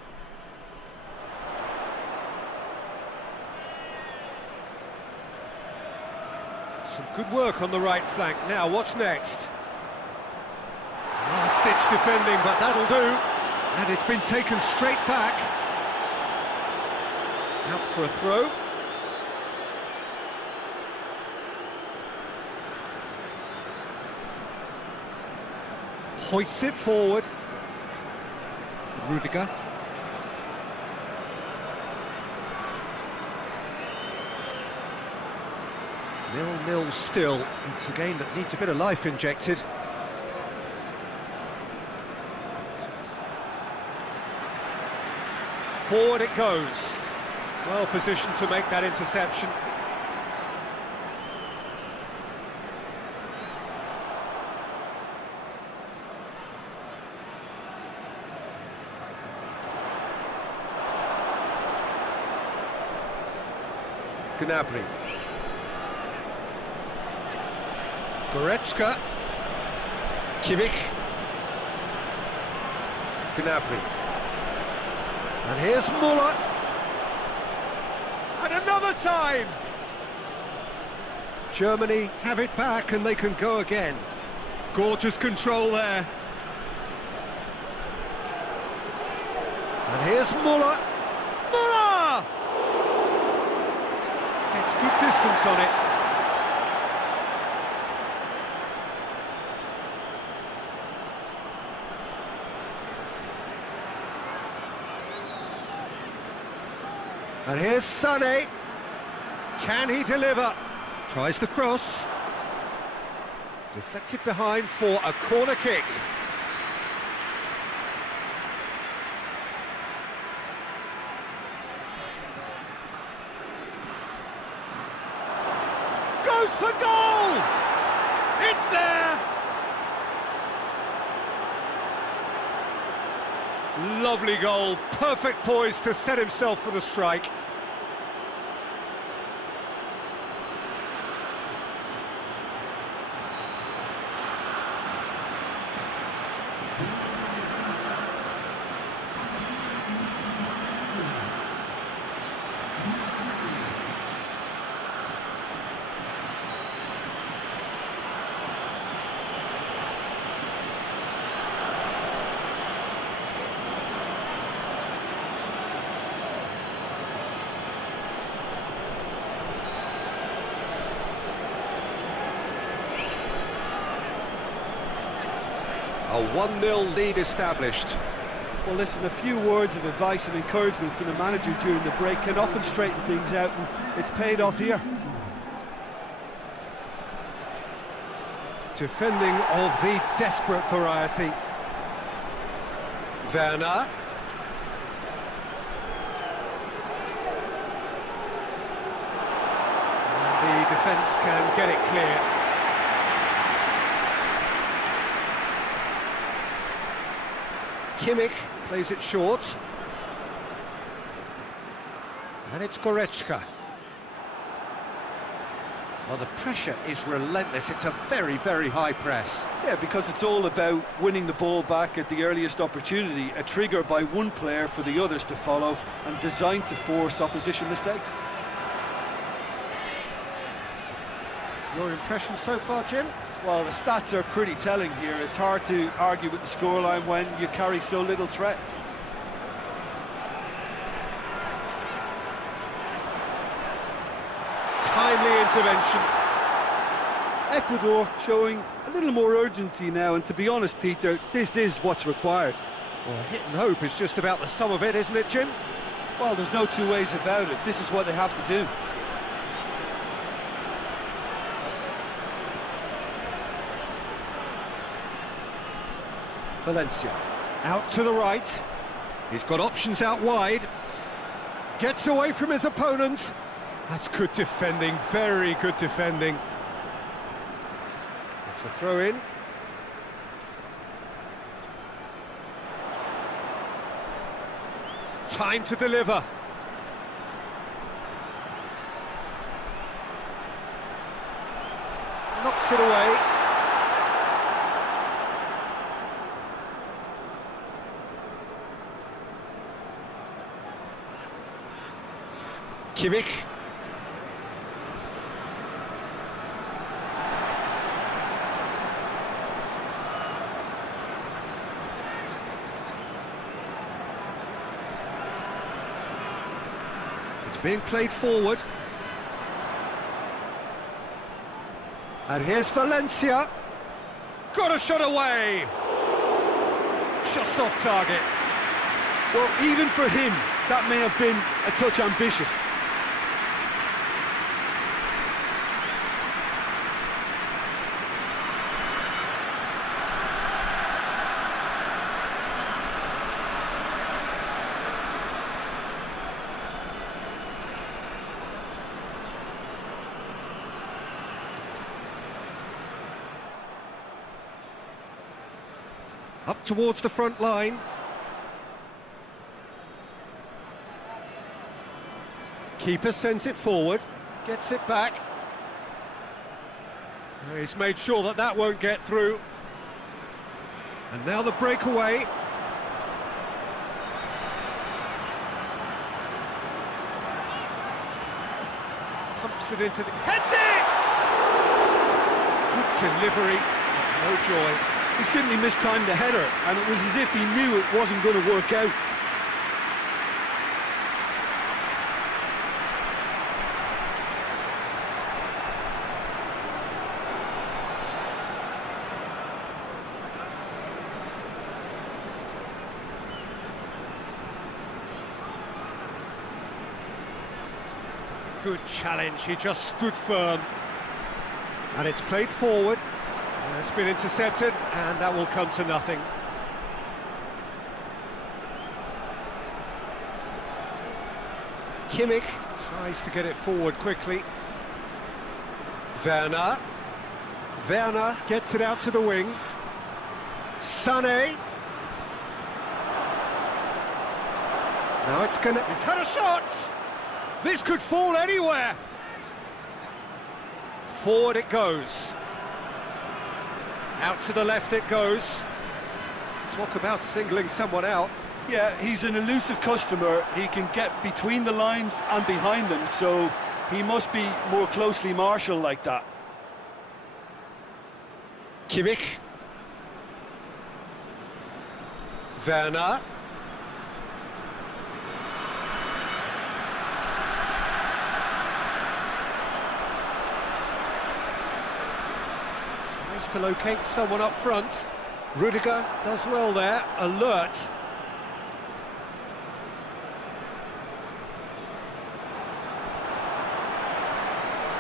Some good work on the right flank. Now, what's next? Last-ditch defending, but that'll do. And it's been taken straight back. Out for a throw. Hoists it forward. Rudiger. Nil-nil still. It's a game that needs a bit of life injected. Forward it goes. Well positioned to make that interception. Gnabry. Goretzka. Kimmich. Gnabry. And here's MURAH. And another time! Germany have it back and they can go again. Gorgeous control there. And here's MURAH. MURAH! Gets good distance on it. And here's Sané. Can he deliver? Tries the cross. Deflected behind for a corner kick. Goes for goal! It's there! Lovely goal, perfect poise to set himself for the strike. A 1-0 lead established. Well, listen, a few words of advice and encouragement from the manager during the break can often straighten things out, and it's paid off here. Defending of the desperate variety. Werner. And the defence can get it clear. Kimmich plays it short. And it's Goretzka. Well, the pressure is relentless. It's a very, very high press. Yeah, because it's all about winning the ball back at the earliest opportunity, a trigger by one player for the others to follow, and designed to force opposition mistakes. Your impression so far, Jim? Well, the stats are pretty telling here. It's hard to argue with the scoreline when you carry so little threat. Timely intervention. Ecuador showing a little more urgency now, and to be honest, Peter, this is what's required. Well, hit and hope is just about the sum of it, isn't it, Jim? Well, there's no two ways about it. This is what they have to do. Valencia, out to the right. He's got options out wide. Gets away from his opponent. That's good defending, very good defending. It's a throw-in. Time to deliver. Knocks it away. Kimmich. It's being played forward. And here's Valencia. Got a shot away. Just off target. Well, even for him, that may have been a touch ambitious. Up towards the front line. Keeper sends it forward, gets it back. He's made sure that that won't get through. And now the breakaway. Pumps it into the... Heads it! Good delivery, no joy. He simply mistimed the header, and it was as if he knew it wasn't going to work out. Good challenge, he just stood firm. And it's played forward. And it's been intercepted, and that will come to nothing. Kimmich tries to get it forward quickly. Werner. Werner gets it out to the wing. Sané. Now it's gonna... He's had a shot! This could fall anywhere! Forward it goes. Out to the left it goes. Talk about singling someone out. Yeah, he's an elusive customer. He can get between the lines and behind them, so he must be more closely marshalled like that. Kimmich. Werner. Tries to locate someone up front. Rudiger does well there, alert.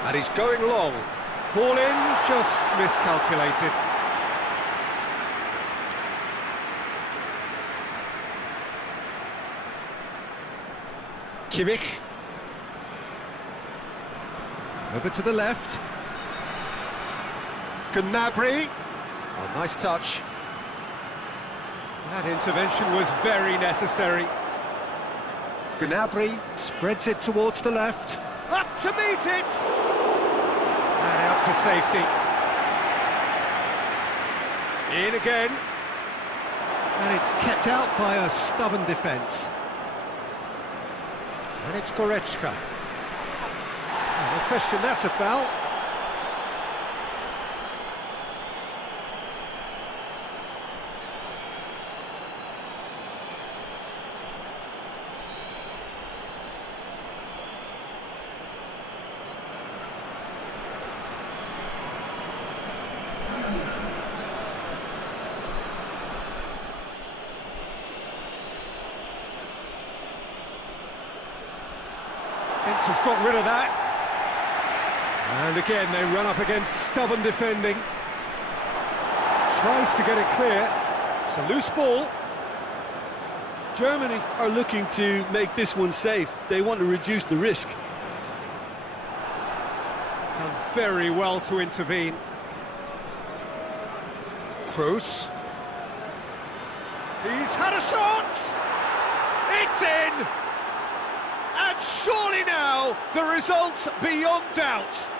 And he's going long. Ball in, just miscalculated. Kimmich. Over to the left. Gnabry. Oh, nice touch. That intervention was very necessary. Gnabry spreads it towards the left. Up to meet it! And out to safety. In again. And it's kept out by a stubborn defence. And it's Goretzka. No question, that's a foul. Vince has got rid of that. And again, they run up against stubborn defending. Tries to get it clear. It's a loose ball. Germany are looking to make this one safe. They want to reduce the risk. Done very well to intervene. Kroos. He's had a shot! It's in! And surely now, the result's beyond doubt.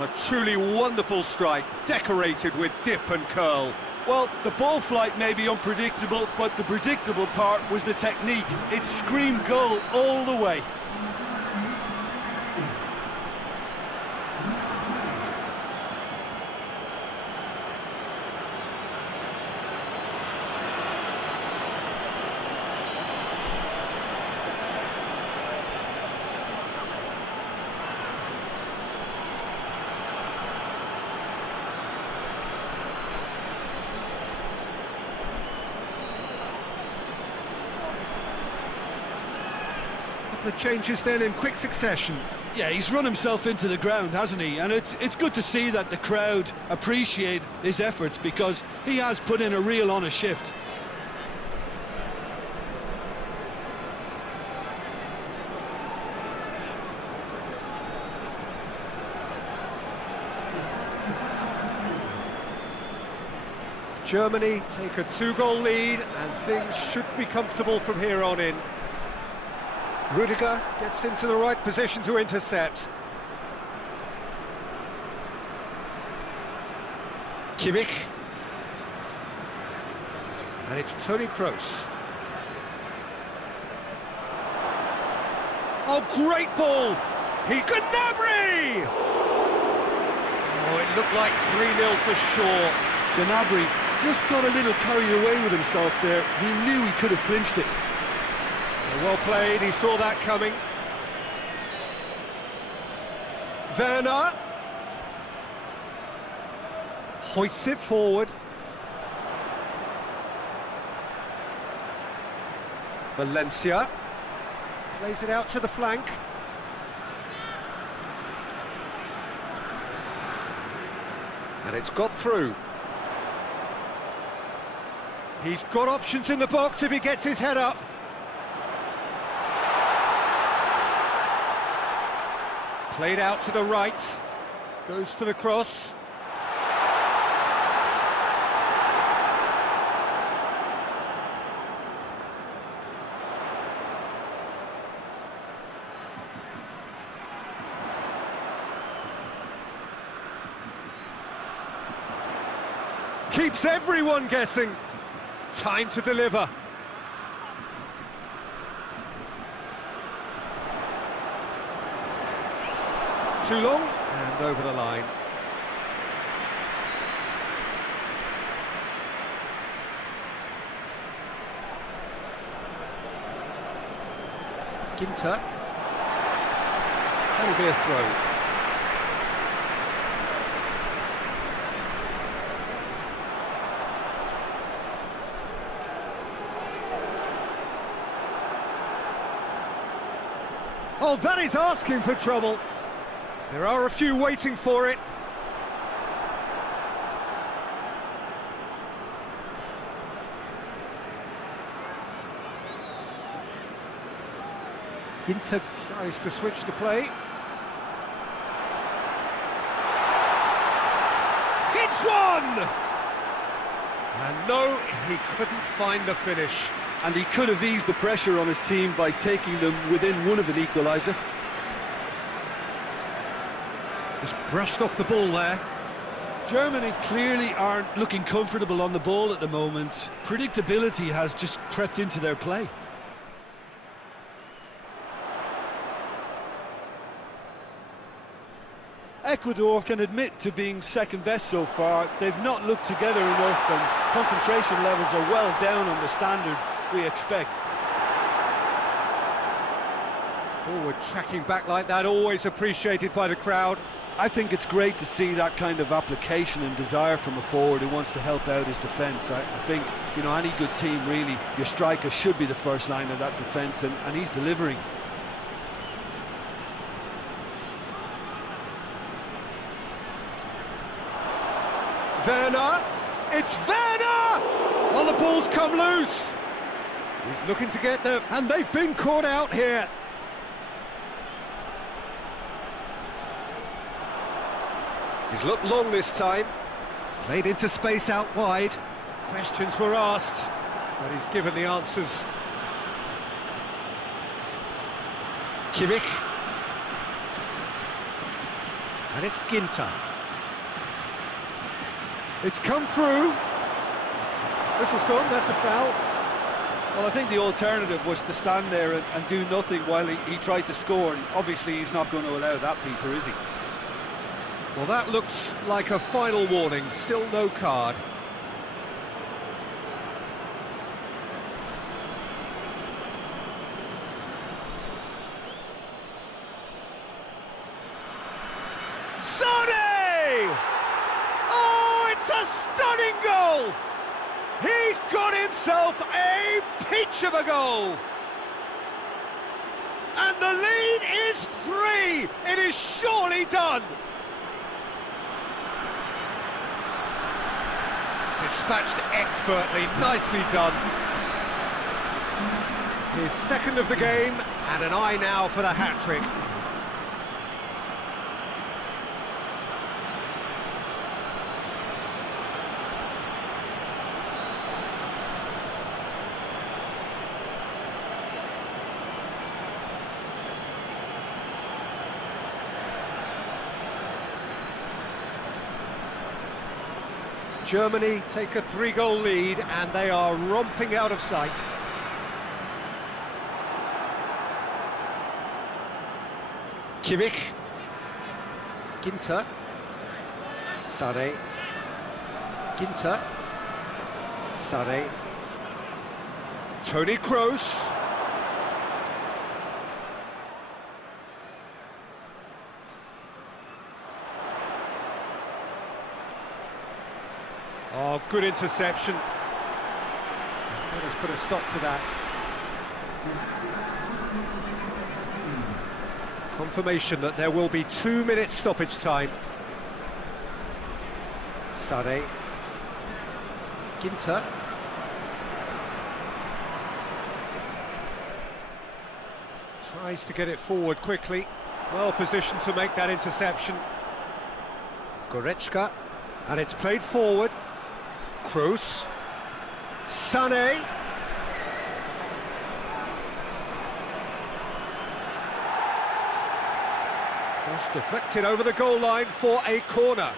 A truly wonderful strike, decorated with dip and curl. Well, the ball flight may be unpredictable, but the predictable part was the technique. It screamed goal all the way. The changes then in quick succession. Yeah, he's run himself into the ground, hasn't he? And it's good to see that the crowd appreciate his efforts, because he has put in a real honest shift. Germany take a 2-goal lead, and things should be comfortable from here on in. Rudiger gets into the right position to intercept. Kimmich. And it's Toni Kroos. Oh, great ball! He's Gnabry! Oh, it looked like 3-0 for sure. Gnabry just got a little carried away with himself there. He knew he could have clinched it. Well played, he saw that coming. Werner. Hoists it forward. Valencia. Plays it out to the flank. And it's got through. He's got options in the box if he gets his head up. Played out to the right. Goes for the cross. Keeps everyone guessing. Time to deliver. Too long, and over the line. Ginter. That'll be a throw. Oh, that is asking for trouble. There are a few waiting for it. Ginter tries to switch the play. Hits one! And no, he couldn't find the finish. And he could have eased the pressure on his team by taking them within one of an equaliser. Just brushed off the ball there. Germany clearly aren't looking comfortable on the ball at the moment. Predictability has just crept into their play. Ecuador can admit to being second best so far. They've not looked together enough and concentration levels are well down on the standard we expect. Forward tracking back like that, always appreciated by the crowd. I think it's great to see that kind of application and desire from a forward who wants to help out his defence. I think, you know, any good team really, your striker should be the first line of that defence, and he's delivering. Werner, it's Werner! Well, the ball's come loose. He's looking to get there, and they've been caught out here. He's looked long this time. Played into space out wide. Questions were asked, but he's given the answers. Kimmich. And it's Ginter. It's come through. Whistle's gone, that's a foul. Well, I think the alternative was to stand there and do nothing while he tried to score, and obviously he's not going to allow that, Peter, is he? Well, that looks like a final warning, still no card. Sane! Oh, it's a stunning goal! He's got himself a peach of a goal! And the lead is 3! It is surely done! Dispatched expertly, nicely done. His second of the game, and an eye now for the hat-trick. Germany take a 3-goal lead, and they are romping out of sight. Kimmich. Ginter. Sane. Ginter. Sane. Toni Kroos. Oh, good interception. Let us put a stop to that. Confirmation that there will be 2 minutes stoppage time. Sane. Ginter. Tries to get it forward quickly. Well positioned to make that interception. Goretzka. And it's played forward. Kroos. Sane. Cross deflected over the goal line for a corner.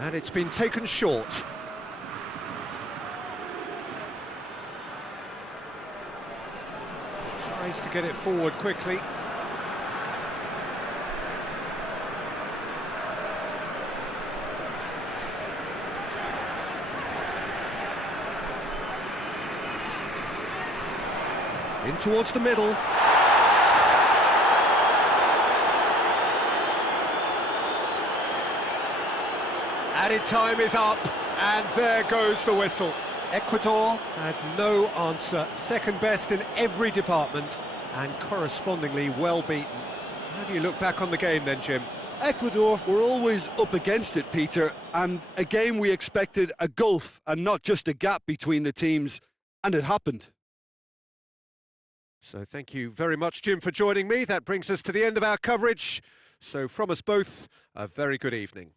And it's been taken short. Tries to get it forward quickly. In towards the middle. Added time is up, and there goes the whistle. Ecuador had no answer, second best in every department, and correspondingly well beaten. How do you look back on the game then, Jim? Ecuador were always up against it, Peter, and a game we expected a gulf and not just a gap between the teams, and it happened. So thank you very much, Jim, for joining me. That brings us to the end of our coverage. So from us both, a very good evening.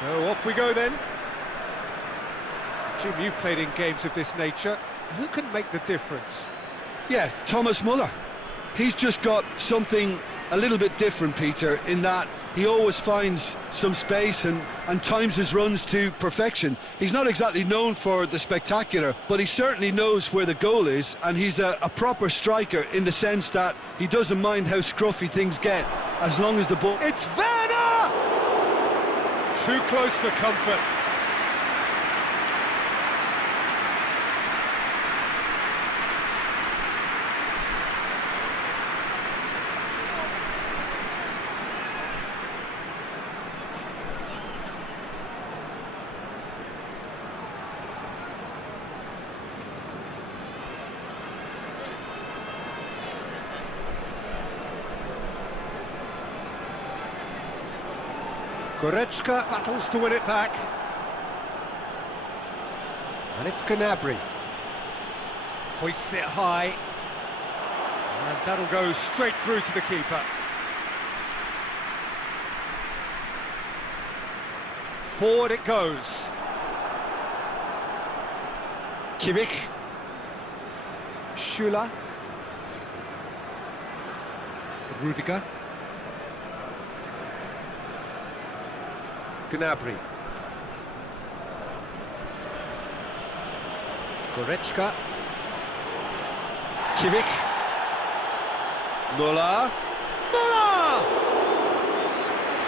So off we go then. Jim, you've played in games of this nature. Who can make the difference? Yeah, Thomas Muller. He's just got something a little bit different, Peter, in that he always finds some space and times his runs to perfection. He's not exactly known for the spectacular, but he certainly knows where the goal is, and he's a proper striker in the sense that he doesn't mind how scruffy things get, as long as the ball... It's Werner! Too close for comfort. Goretzka battles to win it back. And it's Gnabry. Hoists it high. And that'll go straight through to the keeper. Forward it goes. Kimmich. Schüller. Rudiger. Gnabry. Goretzka. Kimmich. Müller. Müller!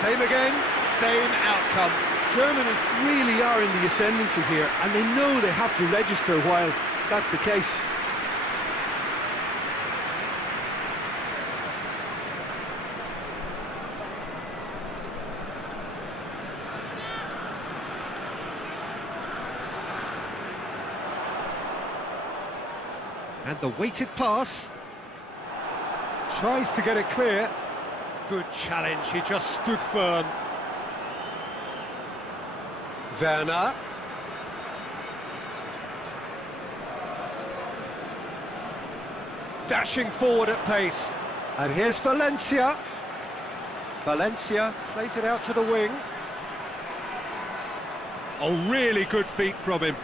Same again, same outcome. Germany really are in the ascendancy here, and they know they have to register while that's the case. And the weighted pass. Tries to get it clear. Good challenge, he just stood firm. Werner. Dashing forward at pace. And here's Valencia. Valencia plays it out to the wing. Oh, really good feet from him.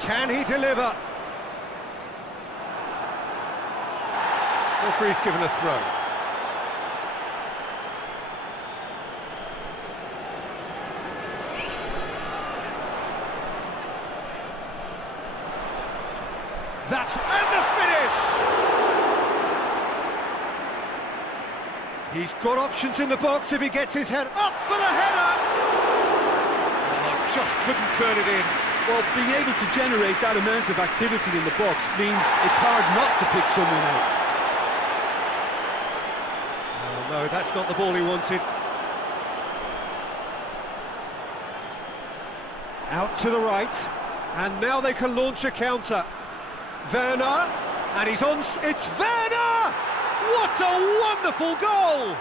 Can he deliver? Referee's given a throw. That's and the finish! He's got options in the box if he gets his head up for the header! Oh, just couldn't turn it in. Well, being able to generate that amount of activity in the box means it's hard not to pick someone out. No, that's not the ball he wanted. Out to the right, and now they can launch a counter. Werner, and he's on... It's Werner! What a wonderful goal!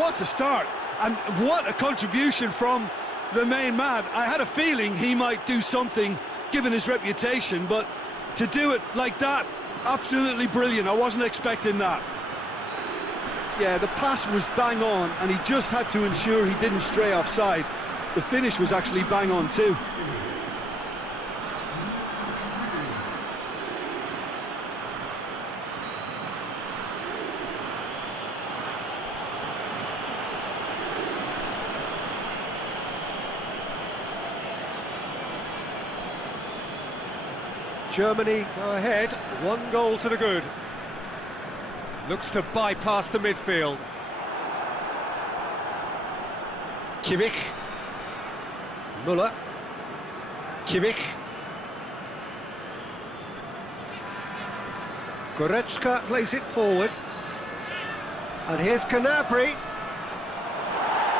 What a start, and what a contribution from the main man. I had a feeling he might do something, given his reputation, but to do it like that, absolutely brilliant. I wasn't expecting that. Yeah, the pass was bang on, and he just had to ensure he didn't stray offside. The finish was actually bang on too. Germany go ahead, 1 goal to the good. Looks to bypass the midfield. Kimmich. Müller. Kimmich. Goretzka plays it forward. And here's Gnabry.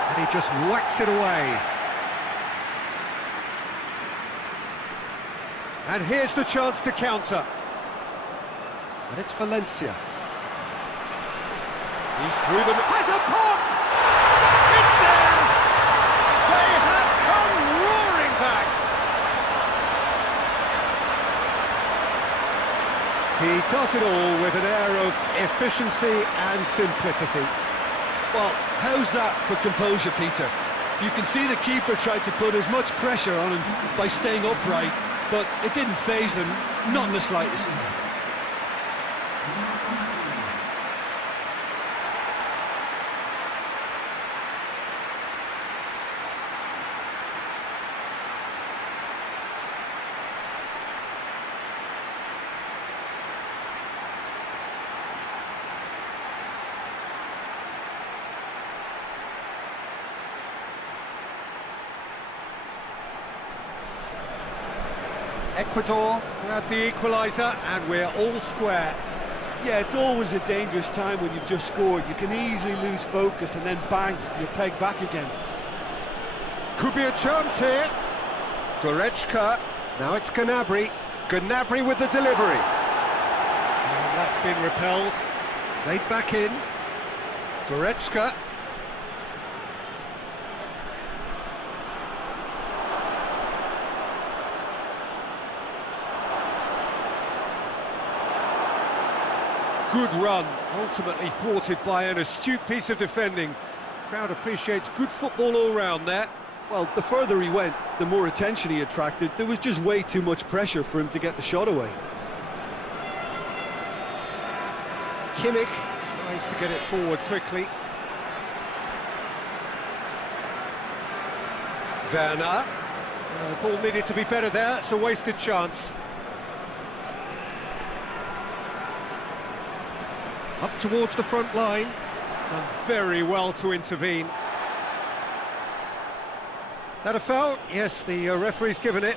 And he just whacks it away. And here's the chance to counter. And it's Valencia. He's through them. Has a pop! It's there! They have come roaring back! He does it all with an air of efficiency and simplicity. Well, how's that for composure, Peter? You can see the keeper tried to put as much pressure on him by staying upright, but it didn't faze him, not in the slightest. Ecuador grab the equaliser and we're all square. Yeah, it's always a dangerous time when you've just scored. You can easily lose focus and then bang, you're pegged back again. Could be a chance here. Goretzka, now it's Gnabry. Gnabry with the delivery. And that's been repelled. Played back in. Goretzka. Good run, ultimately thwarted by an astute piece of defending. Crowd appreciates good football all round there. Well, the further he went, the more attention he attracted. There was just way too much pressure for him to get the shot away. Kimmich tries to get it forward quickly. Werner. Ball needed to be better there, it's a wasted chance. Up towards the front line. Done very well to intervene. That a foul? Yes, the referee's given it.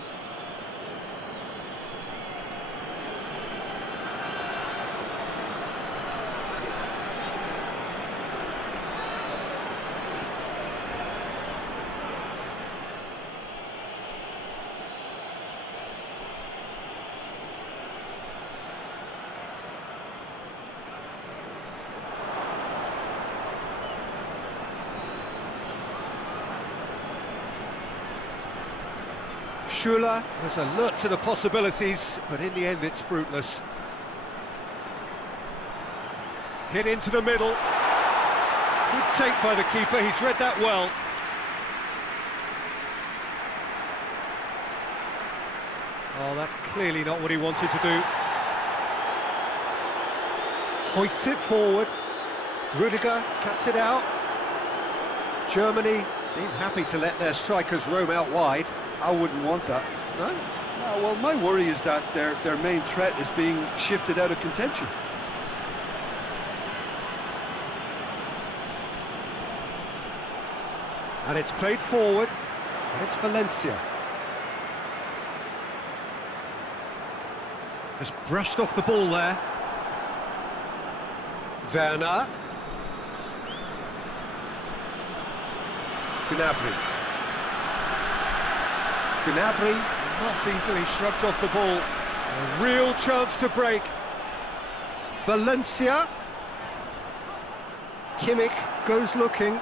Schuller was alert to the possibilities, but in the end it's fruitless. Hit into the middle. Good take by the keeper, he's read that well. Oh, that's clearly not what he wanted to do. Hoists it forward. Rudiger cuts it out. Germany seem happy to let their strikers roam out wide. I wouldn't want that. No? No, well, my worry is that their main threat is being shifted out of contention. And it's played forward, and it's Valencia. Just brushed off the ball there. Werner. Gnabry. Gnabry not easily shrugged off the ball. A real chance to break. Valencia. Kimmich goes looking.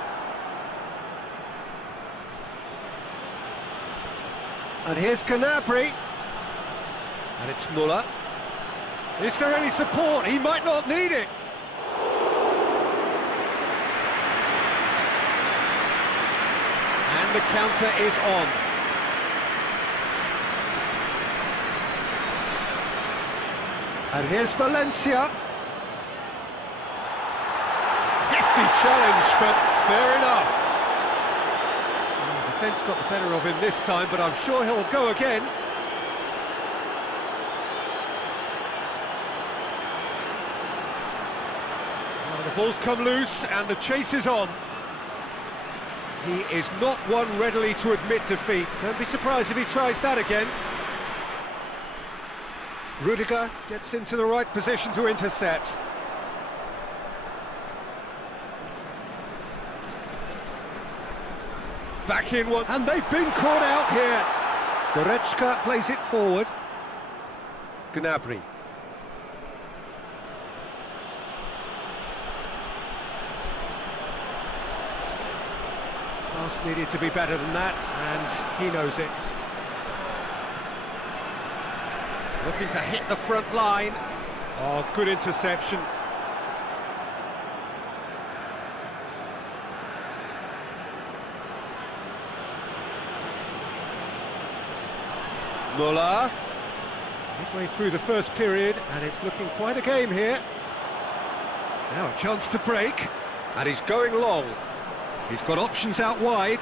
And here's Gnabry. And it's Müller. Is there any support? He might not need it. And the counter is on. And here's Valencia. Hefty challenge, but fair enough. The defence got the better of him this time, but I'm sure he'll go again. Well, the ball's come loose and the chase is on. He is not one readily to admit defeat. Don't be surprised if he tries that again. Rudiger gets into the right position to intercept. Back in one, and they've been caught out here. Goretzka plays it forward. Gnabry. Pass needed to be better than that, and he knows it. Looking to hit the front line. Oh, good interception. MURAH. Midway through the first period, and it's looking quite a game here. Now a chance to break, and he's going long. He's got options out wide.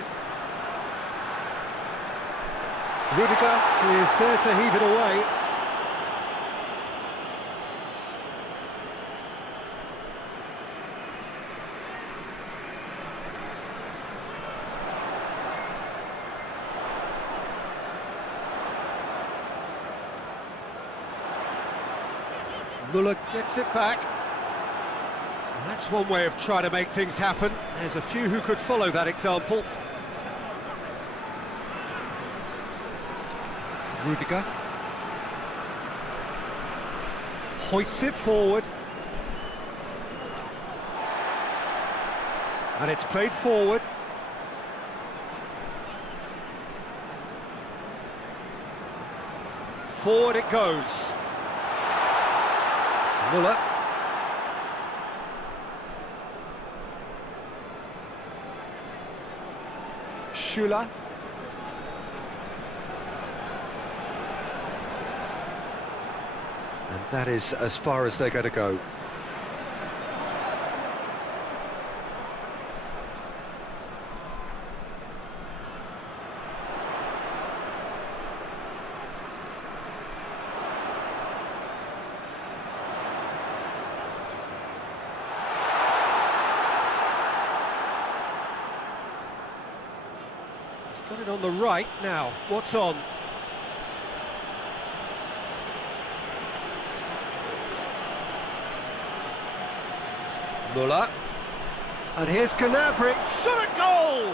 Rudiger is there to heave it away. Müller gets it back. That's one way of trying to make things happen. There's a few who could follow that example. Rudiger hoists it forward, and it's played forward. Forward it goes. Müller. Schüller. And that is as far as they're going to go. He's got it on the right now. What's on? Müller, and here's Gnabry, shot at goal!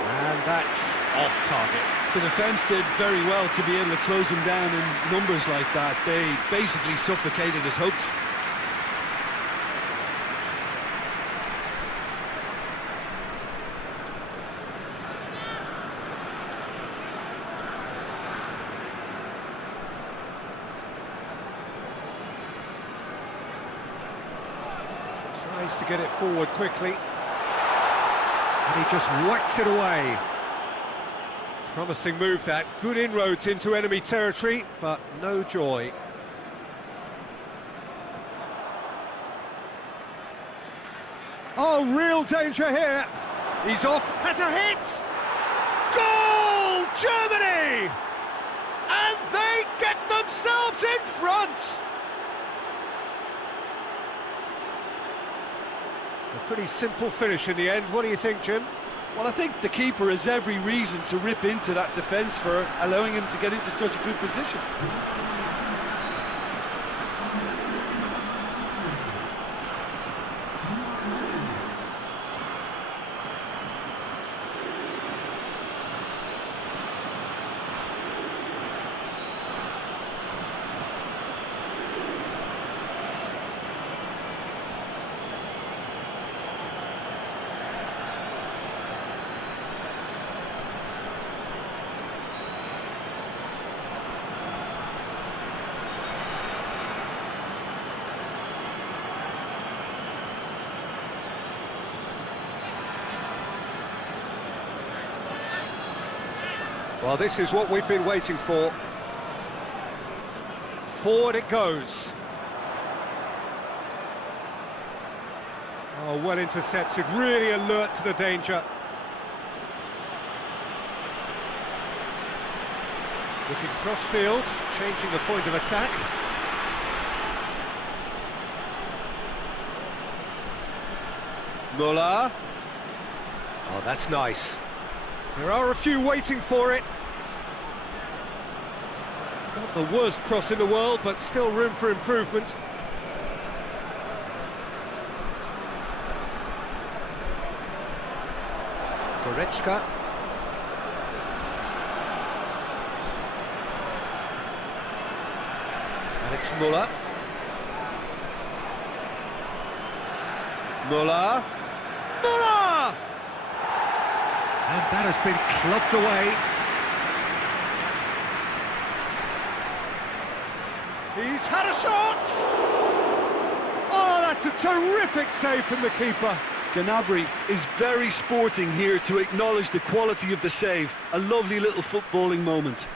And that's off target. The defence did very well to be able to close him down in numbers like that. They basically suffocated his hopes. Tries to get it forward quickly, and he just whacks it away. Promising move that, good inroads into enemy territory, but no joy. Oh, real danger here. He's off, has a hit! Goal, Germany! And they get themselves in front! A pretty simple finish in the end. What do you think, Jim? Well, I think the keeper has every reason to rip into that defence for allowing him to get into such a good position. Well, this is what we've been waiting for. Forward it goes. Oh, well intercepted, really alert to the danger. Looking cross-field, changing the point of attack. Müller. Oh, that's nice. There are a few waiting for it. Not the worst cross in the world, but still room for improvement. Goretzka. And it's Müller. Müller. Müller! And that has been clubbed away. He's had a shot! Oh, that's a terrific save from the keeper. Gnabry is very sporting here to acknowledge the quality of the save. A lovely little footballing moment.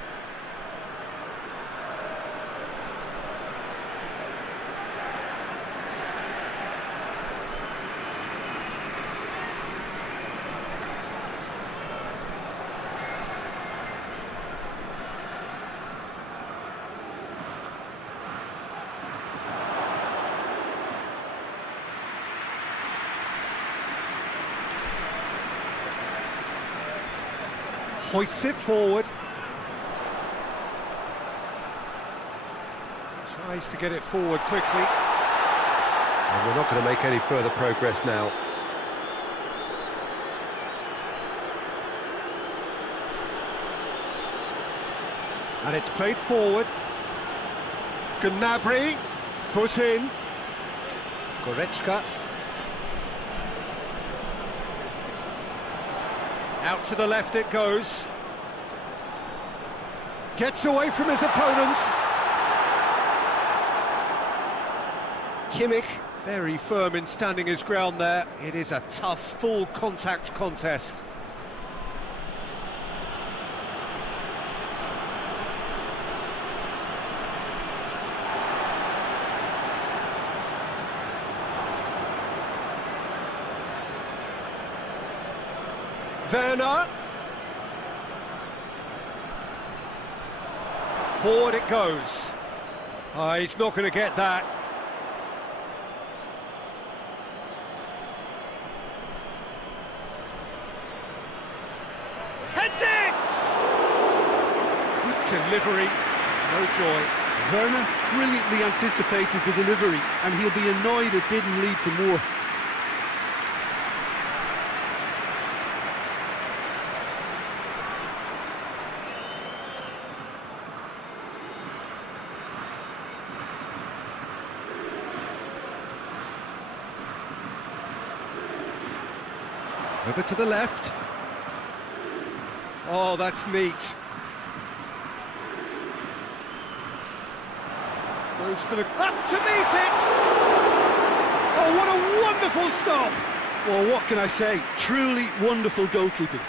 Hoists it forward. Tries to get it forward quickly. And we're not going to make any further progress now. And it's played forward. Gnabry, foot in. Goretzka. Out to the left it goes. Gets away from his opponent. Kimmich, very firm in standing his ground there. It is a tough, full contact contest. Werner. Forward it goes. He's not going to get that. Heads it! Good delivery, no joy. Werner brilliantly anticipated the delivery, and he'll be annoyed it didn't lead to more. Over to the left. Oh, that's neat. Goes for the... up to meet it! Oh, what a wonderful stop! Well, what can I say? Truly wonderful goalkeeping.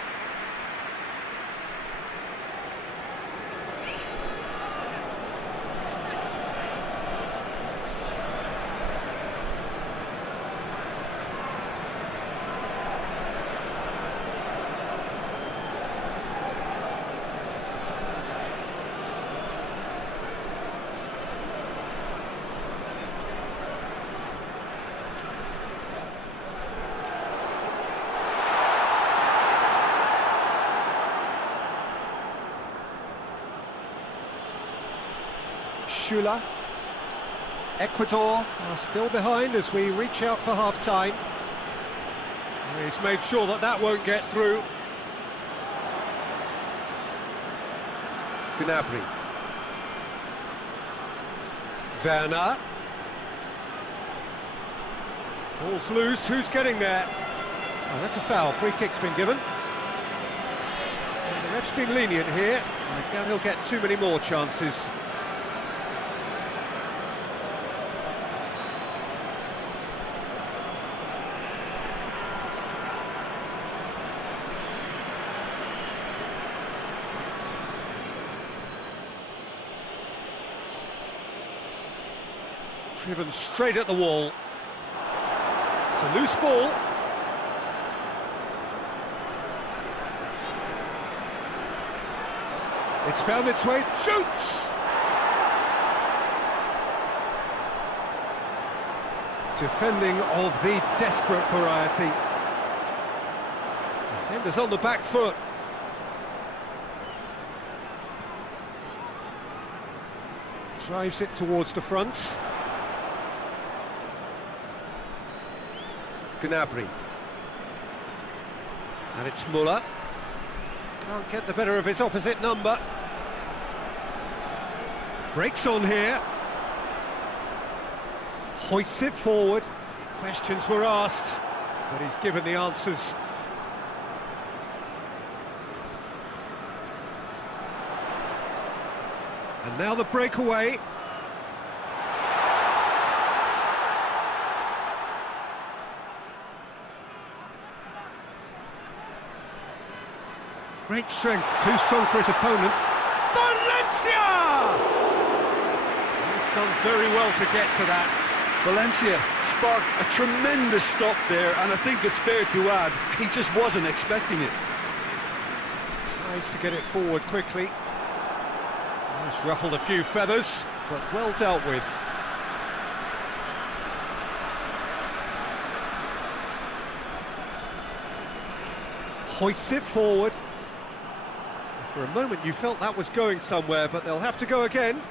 Schüller. Ecuador are still behind as we reach out for half-time. He's made sure that that won't get through. Gnabry. Werner. Ball's loose, who's getting there? Oh, that's a foul, free kick's been given. And the ref's been lenient here. I doubt he'll get too many more chances. Driven straight at the wall. It's a loose ball. It's found its way, shoots! Defending of the desperate variety. Defenders on the back foot. Drives it towards the front. Gnabry. And it's Müller. Can't get the better of his opposite number. Breaks on here. Hoists it forward. Questions were asked, but he's given the answers. And now the breakaway. Great strength, too strong for his opponent. Valencia! He's done very well to get to that. Valencia sparked a tremendous stop there, and I think it's fair to add, he just wasn't expecting it. Tries to get it forward quickly. He's ruffled a few feathers, but well dealt with. Hoists it forward. For a moment you felt that was going somewhere, but they'll have to go again.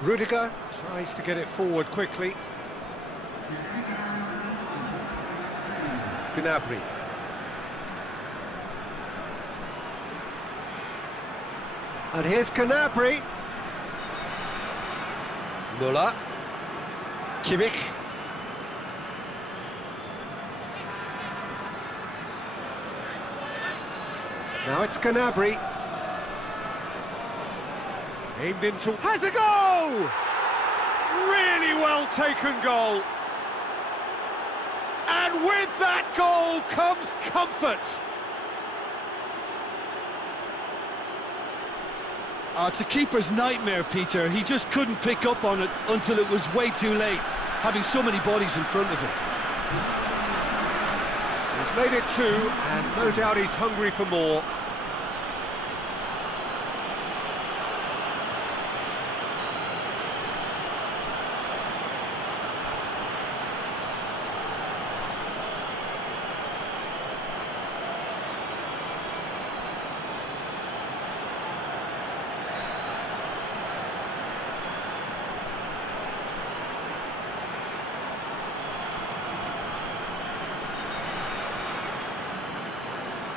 Rudiger tries to get it forward quickly. Gnabry. And here's Gnabry. Müller. Kimmich. Now it's Gnabry. Aimed into... Has a goal! Really well taken goal. And with that goal comes comfort. It's a keeper's nightmare, Peter. He just couldn't pick up on it until it was way too late, having so many bodies in front of him. He's made it 2, and no doubt he's hungry for more.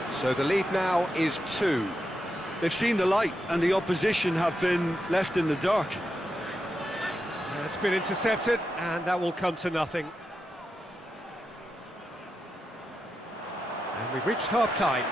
So the lead now is 2. They've seen the light, and the opposition have been left in the dark. It's been intercepted, and that will come to nothing. And we've reached half-time.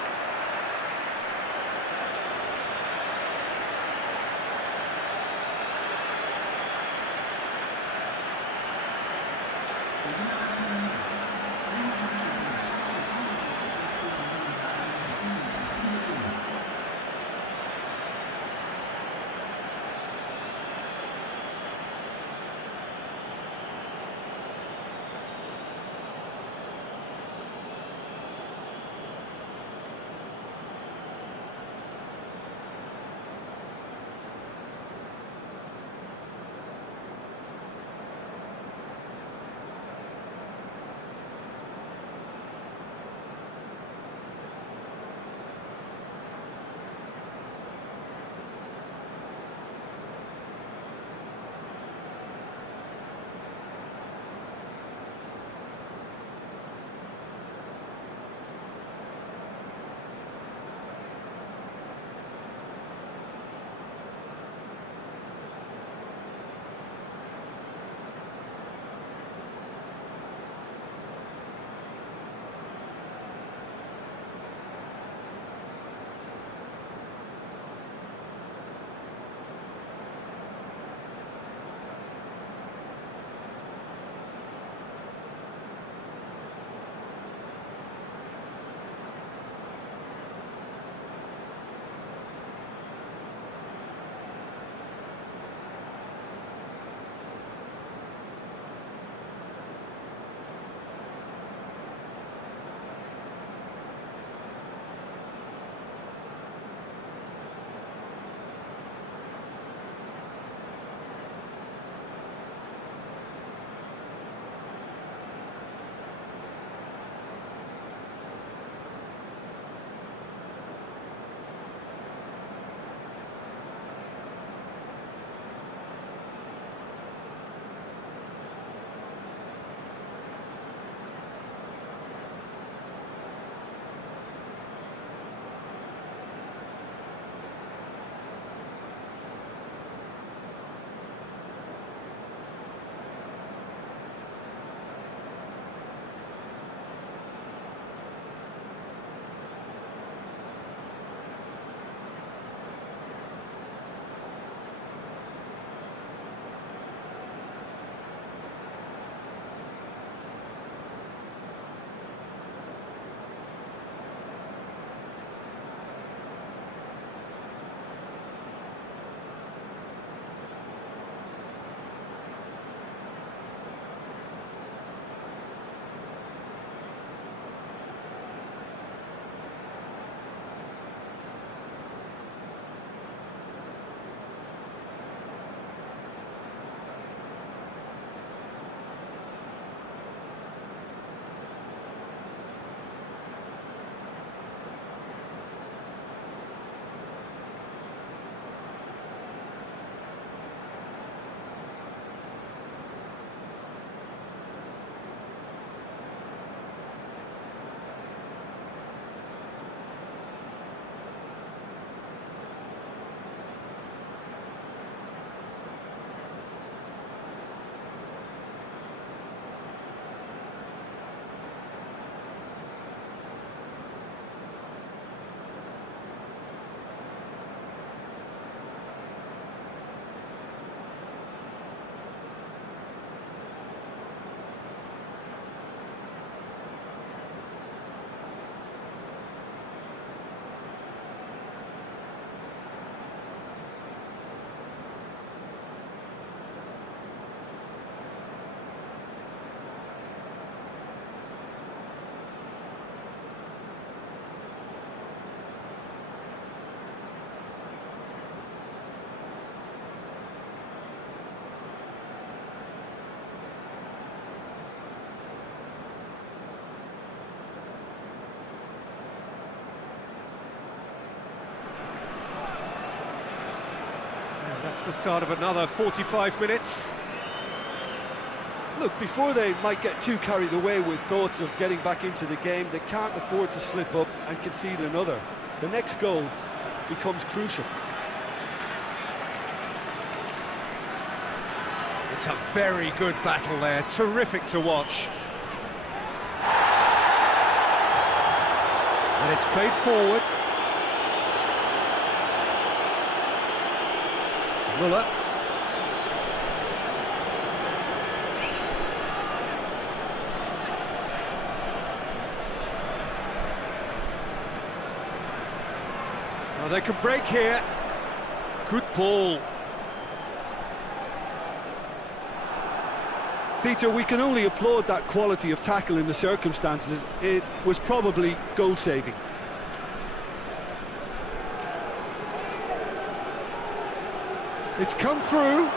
That's the start of another 45 minutes. Look, before they might get too carried away with thoughts of getting back into the game, they can't afford to slip up and concede another. The next goal becomes crucial. It's a very good battle there, terrific to watch. And it's played forward. Müller. Well, they can break here. Good ball. Peter, we can only applaud that quality of tackle in the circumstances. It was probably goal-saving. It's come through.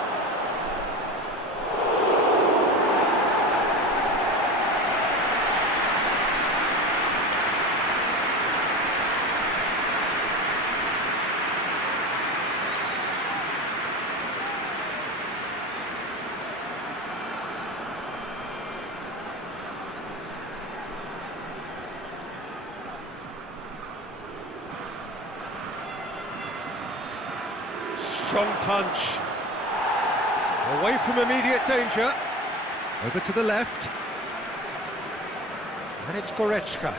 Strong punch. Away from immediate danger. Over to the left. And it's Goretzka.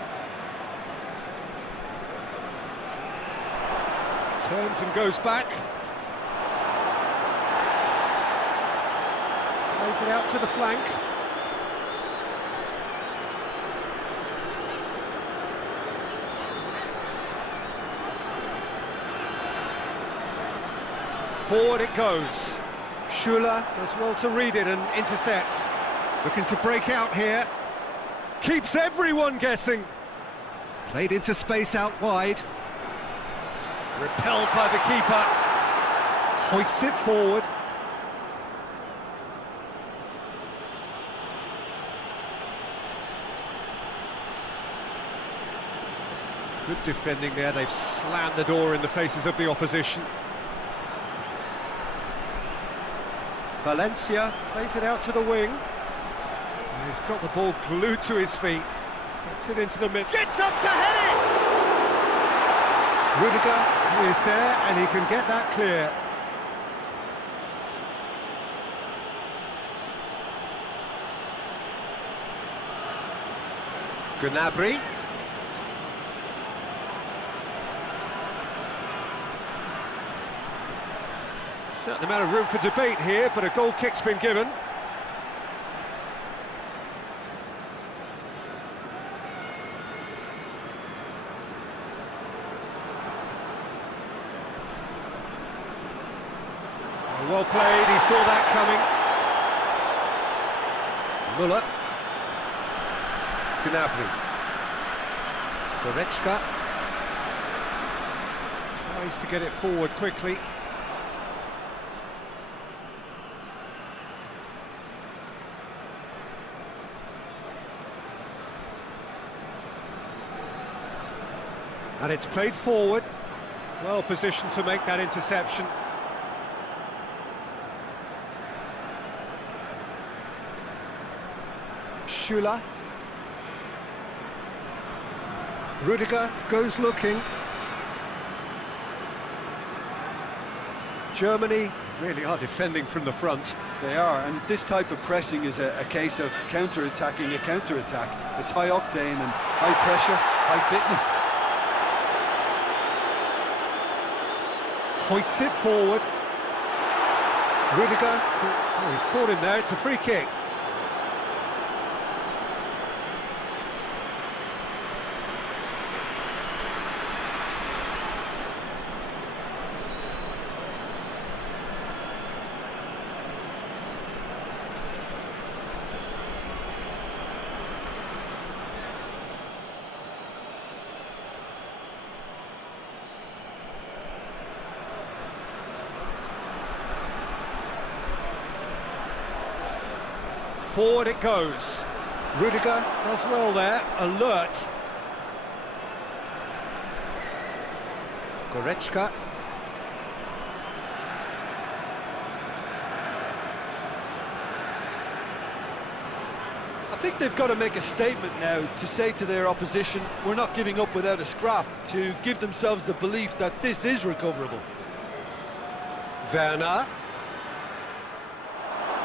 Turns and goes back. Plays it out to the flank. Forward it goes. Schuler does well to read it and intercepts. Looking to break out here. Keeps everyone guessing. Played into space out wide. Repelled by the keeper. Hoists it forward. Good defending there. They've slammed the door in the faces of the opposition. Valencia plays it out to the wing. He's got the ball glued to his feet. Gets it into the middle. Gets up to head it! Rudiger is there and he can get that clear. Gnabry. Certain amount of room for debate here, but a goal kick's been given. Well played, he saw that coming. Müller. Gnabry. Goretzka. Tries to get it forward quickly. And it's played forward, well positioned to make that interception. Schuler. Rudiger goes looking. Germany really are defending from the front. They are, and this type of pressing is a case of counter-attacking a counter-attack. It's high octane and high pressure, high fitness. Hoists it forward. Rudiger, oh, he's caught him there, it's a free kick. Forward it goes. Rudiger does well there, alert. Goretzka. think they've got to make a statement now to say to their opposition, we're not giving up without a scrap, to give themselves the belief that this is recoverable. Werner.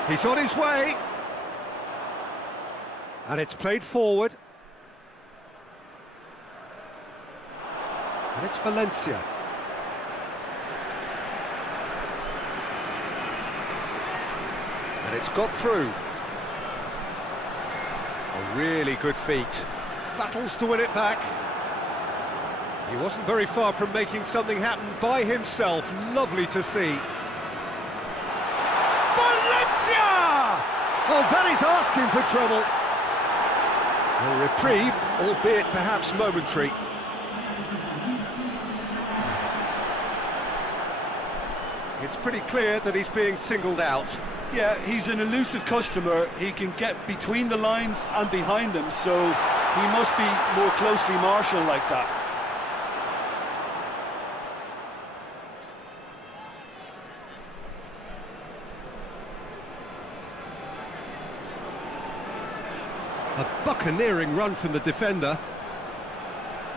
He's on his way. And it's played forward. And it's Valencia. And it's got through. A really good feat. Battles to win it back. He wasn't very far from making something happen by himself. Lovely to see. Valencia! Oh, that is asking for trouble. A reprieve, albeit perhaps momentary. It's pretty clear that he's being singled out. Yeah, he's an elusive customer. He can get between the lines and behind them, so he must be more closely marshalled like that. A buccaneering run from the defender.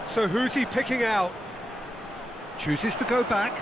So who's he picking out? Chooses to go back.